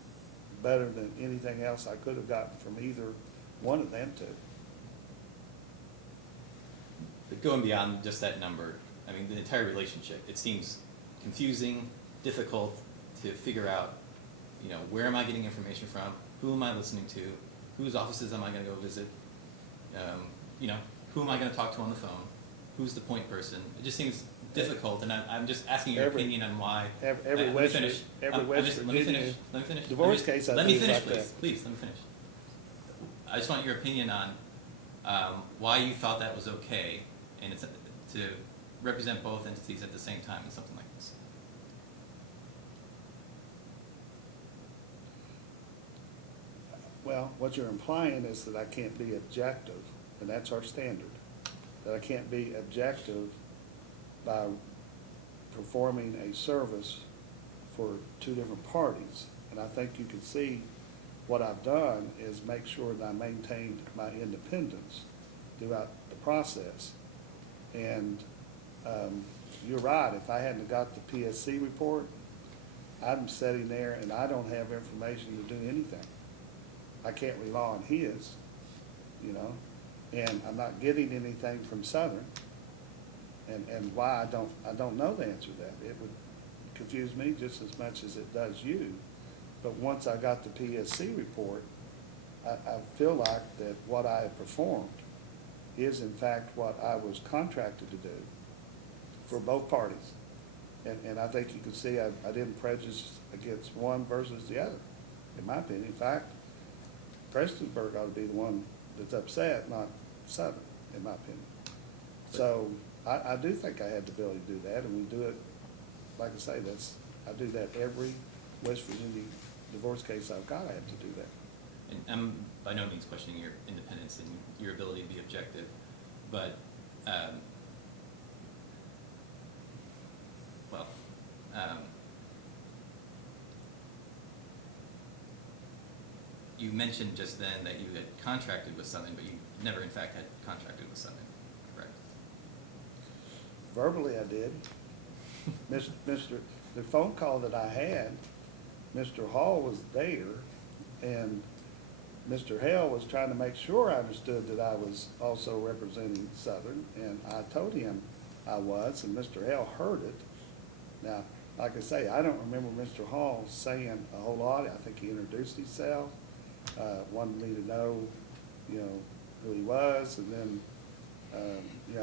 better than anything else I could have gotten from either one of them two. But going beyond just that number, I mean, the entire relationship, it seems confusing, difficult to figure out, where am I getting information from? Who am I listening to? Whose offices am I going to go visit? Who am I going to talk to on the phone? Who's the point person? It just seems difficult, and I'm just asking your opinion on why. Every let me West finish. Virginia Let me finish. divorce case I Let do me is finish, like please. that. Please, let me finish. I just want your opinion on why you thought that was okay, and it's to represent both entities at the same time in something like this. Well, what you're implying is that I can't be objective, and that's our standard. That I can't be objective by performing a service for two different parties. And I think you can see what I've done is make sure that I maintained my independence throughout the process. And you're right, if I hadn't got the PSC report, I'm sitting there and I don't have information to do anything. I can't rely on his, and I'm not getting anything from Southern. And why, I don't know the answer to that. It would confuse me just as much as it does you. But once I got the PSC report, I feel like that what I have performed is in fact what I was contracted to do for both parties. And I think you can see I didn't prejudice against one versus the other, in my opinion. In fact, Prestonsburg ought to be the one that's upset, not Southern, in my opinion. So I do think I had the ability to do that, and we do it, like I say, I do that every West Virginia divorce case I've got, I have to do that. And I'm by no means questioning your independence and your ability to be objective, but, you mentioned just then that you had contracted with Southern, but you never in fact had contracted with Southern, correct? Verbally, I did. The phone call that I had, Mr. Hall was there, and Mr. Hale was trying to make sure I understood that I was also representing Southern, and I told him I was, and Mr. Hale heard it. Now, like I say, I don't remember Mr. Hall saying a whole lot. I think he introduced himself, wanted me to know, who he was, and then,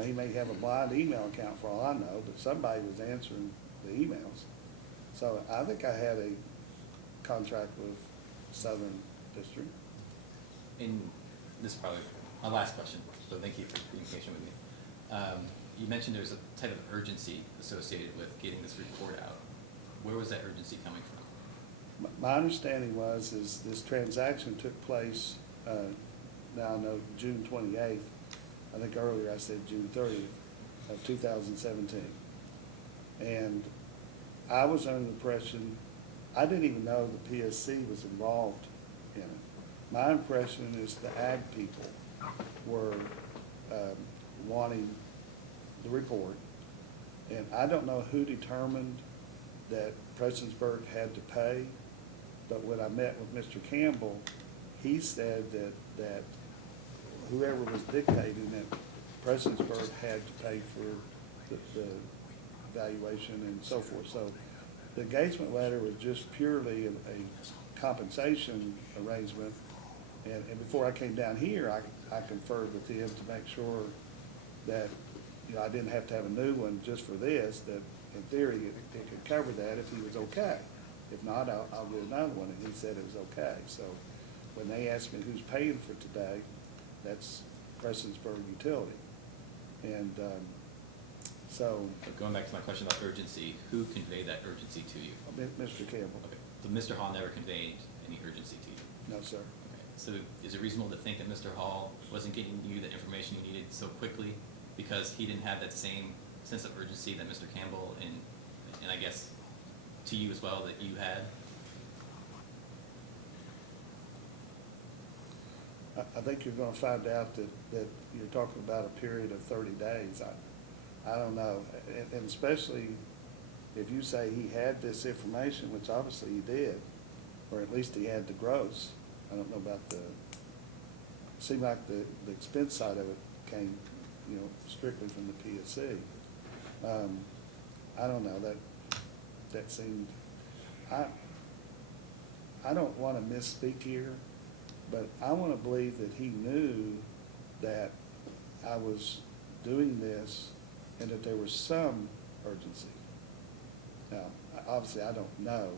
he may have a blind email account for all I know, but somebody was answering the emails. So I think I had a contract with Southern District. And this is probably my last question, so thank you for being patient with me. You mentioned there's a type of urgency associated with getting this report out. Where was that urgency coming from? My understanding is this transaction took place, now I know June 28th. I think earlier I said June 30th of 2017. And I was under the impression, I didn't even know the PSC was involved in it. My impression is the ag people were wanting the report. And I don't know who determined that Prestonsburg had to pay, but when I met with Mr. Campbell, he said that whoever was dictating it, Prestonsburg had to pay for the valuation and so forth. So the engagement letter was just purely a compensation arrangement. And before I came down here, I conferred with him to make sure that, I didn't have to have a new one just for this, that in theory, it could cover that if he was okay. If not, I'll get another one, and he said it was okay. So when they asked me who's paying for today, that's Prestonsburg Utility. And so. But going back to my question about urgency, who conveyed that urgency to you? Mr. Campbell. Okay, so Mr. Hall never conveyed any urgency to you? No, sir. Okay, so is it reasonable to think that Mr. Hall wasn't getting you the information you needed so quickly because he didn't have that same sense of urgency that Mr. Campbell and I guess to you as well that you had? I think you're gonna find out that you're talking about a period of 30 days. I don't know, and especially if you say he had this information, which obviously he did, or at least he had the gross. I don't know about it seemed like the expense side of it came, strictly from the PSC. I don't know, that seemed, I don't want to misspeak here, but I want to believe that he knew that I was doing this and that there was some urgency. Now, obviously, I don't know,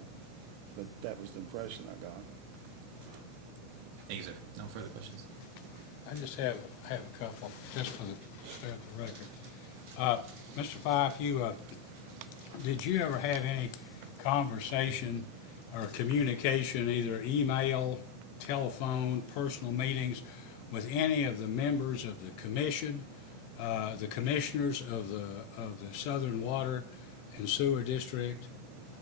but that was the impression I got. Thank you, sir. No further questions. I just have a couple, just for the record. Mr. Fife, did you ever have any conversation or communication, either email, telephone, personal meetings, with any of the members of the commission, the commissioners of the Southern Water and Sewer District?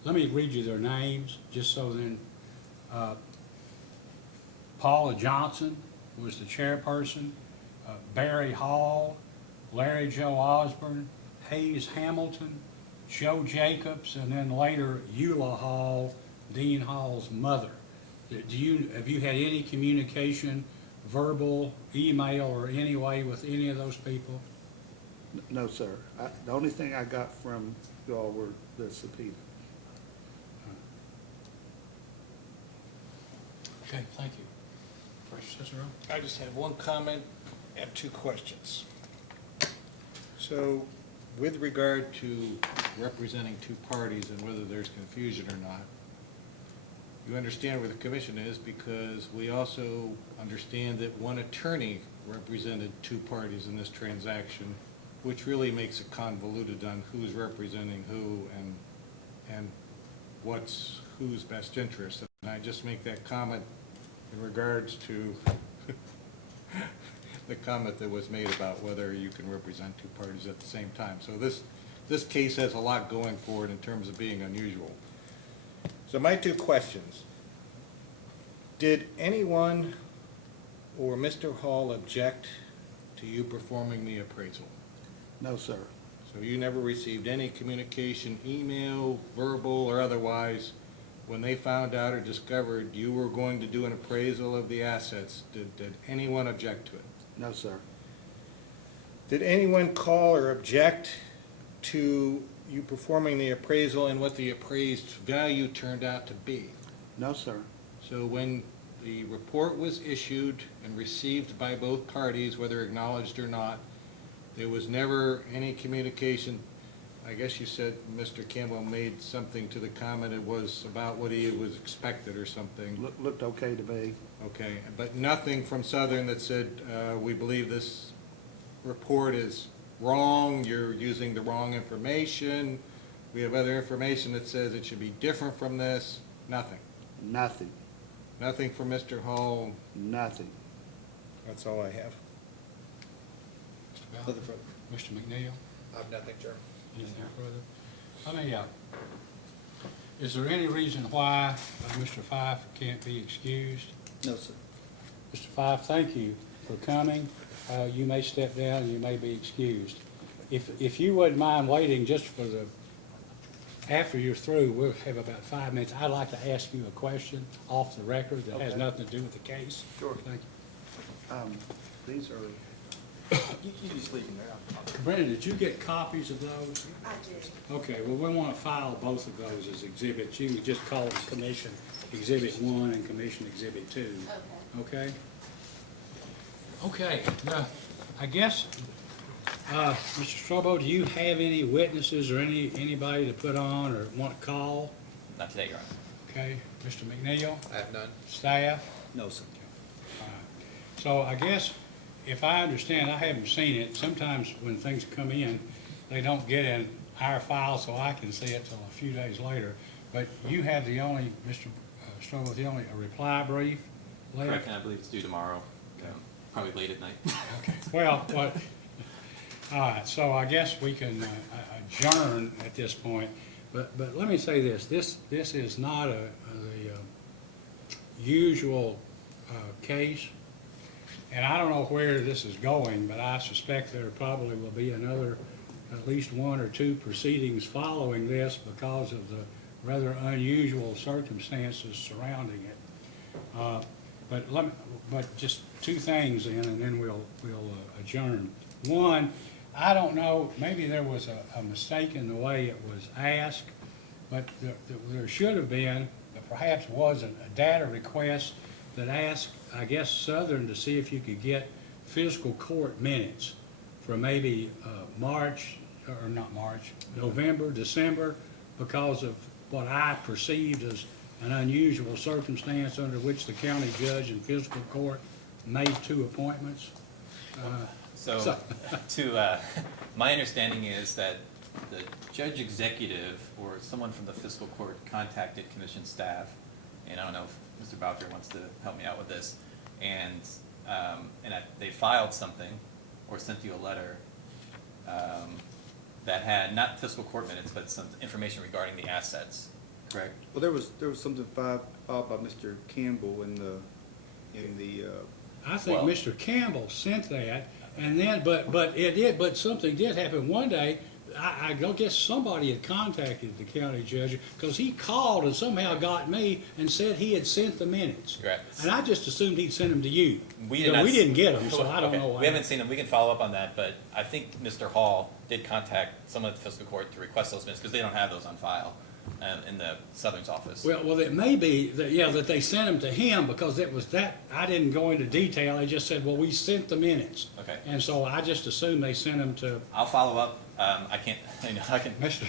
Let me read you their names, just so then. Paula Johnson was the chairperson, Barry Hall, Larry Joe Osborne, Hayes Hamilton, Joe Jacobs, and then later Eula Hall, Dean Hall's mother. Have you had any communication, verbal, email, or any way with any of those people? No, sir. The only thing I got from you all were the subpoena. Okay, thank you. Cicero? I just have one comment and two questions. So with regard to representing two parties and whether there's confusion or not, you understand where the commission is because we also understand that one attorney represented two parties in this transaction, which really makes it convoluted on who's representing who and what's whose best interest. And I just make that comment in regards to the comment that was made about whether you can represent two parties at the same time. So this case has a lot going for it in terms of being unusual. So my two questions. Did anyone or Mr. Hall object to you performing the appraisal? No, sir. So you never received any communication, email, verbal, or otherwise, when they found out or discovered you were going to do an appraisal of the assets? Did anyone object to it? No, sir. Did anyone call or object to you performing the appraisal and what the appraised value turned out to be? No, sir. So when the report was issued and received by both parties, whether acknowledged or not, there was never any communication. I guess you said Mr. Campbell made something to the comment, it was about what he was expected or something. Looked okay to me. Okay, but nothing from Southern that said, we believe this report is wrong, you're using the wrong information, we have other information that says it should be different from this, nothing. Nothing. Nothing from Mr. Hall, Nothing. that's all I have. Mr. Bell? Nothing further. Mr. McNeil? I have nothing, Chairman. Anything further? Let me, is there any reason why Mr. Fife can't be excused? No, sir. Mr. Fife, thank you for coming. You may step down and you may be excused. If you wouldn't mind waiting just for after you're through, we'll have about 5 minutes. I'd like to ask you a question off the record that has Okay. nothing to do with the case. Sure. Thank you. These are, You just leave them there. Brendan, did you get copies of those? I did. Okay, well, we want to file both of those as exhibits. You can just call it Commission Exhibit 1 and Commission Exhibit 2. Okay. Okay? Okay, now, I guess, Mr. Strabo, do you have any witnesses or anybody to put on or want to call? Not today, Your Honor. Okay, Mr. McNeil, I have none. staff? No, sir. So I guess, if I understand, I haven't seen it, sometimes when things come in, they don't get in our file, so I can see it till a few days later. But you have the only, Mr. Strobel, the only, a reply brief left? Correct, and I believe it's due tomorrow, probably late at night. Well, all right, so I guess we can adjourn at this point. But let me say this, this is not the usual case. And I don't know where this is going, but I suspect there probably will be another, at least 1 or 2 proceedings following this because of the rather unusual circumstances surrounding it. But just 2 things then, and then we'll adjourn. One, I don't know, maybe there was a mistake in the way it was asked, but there should have been, perhaps wasn't, a data request that asked, I guess, Southern to see if you could get fiscal court minutes for maybe November, December, because of what I perceived as an unusual circumstance under which the county judge and fiscal court made 2 appointments. So, my understanding is that the judge executive or someone from the fiscal court contacted commission staff, and I don't know if Mr. Boucher wants to help me out with this, and they filed something or sent you a letter that had not fiscal court minutes, but some information regarding the assets, correct? Well, there was something filed by Mr. Campbell in the, I think Well- Mr. Campbell sent that, and then, but something did happen one day. I guess somebody had contacted the county judge, because he called and somehow got me and said he had sent the minutes. Correct. And I just assumed he'd sent them to you. We But did not. we didn't get them, so I don't Okay, know why. We haven't seen them, we can follow up on that, but I think Mr. Hall did contact someone at the fiscal court to request those minutes, because they don't have those on file in the Southern's office. Well, it may be that, that they sent them to him, because it was that, I didn't go into detail, they just said, well, we sent the minutes. Okay. And so I just assumed they sent them to I'll follow up, I can't, I can, Mr.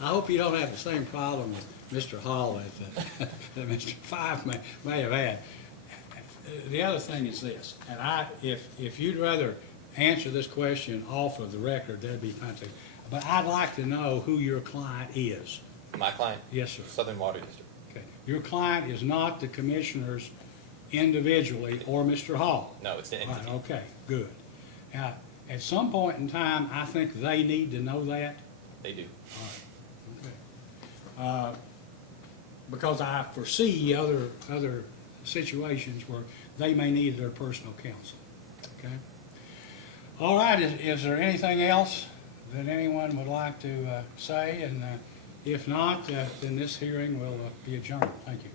I hope you don't have the same problem with Mr. Hall that Mr. Fife may have had. The other thing is this, and if you'd rather answer this question off of the record, that'd be fantastic. But I'd like to know who your client is. my client. Yes, sir. Southern Water District. Okay. Your client is not the commissioners individually or Mr. Hall. No, it's the All right, entity. okay, good. Now, at some point in time, I think they need to know that. They do. Okay. because I foresee other situations where they may need their personal counsel, okay? All right, is there anything else that anyone would like to say? And if not, then this hearing will be adjourned. Thank you.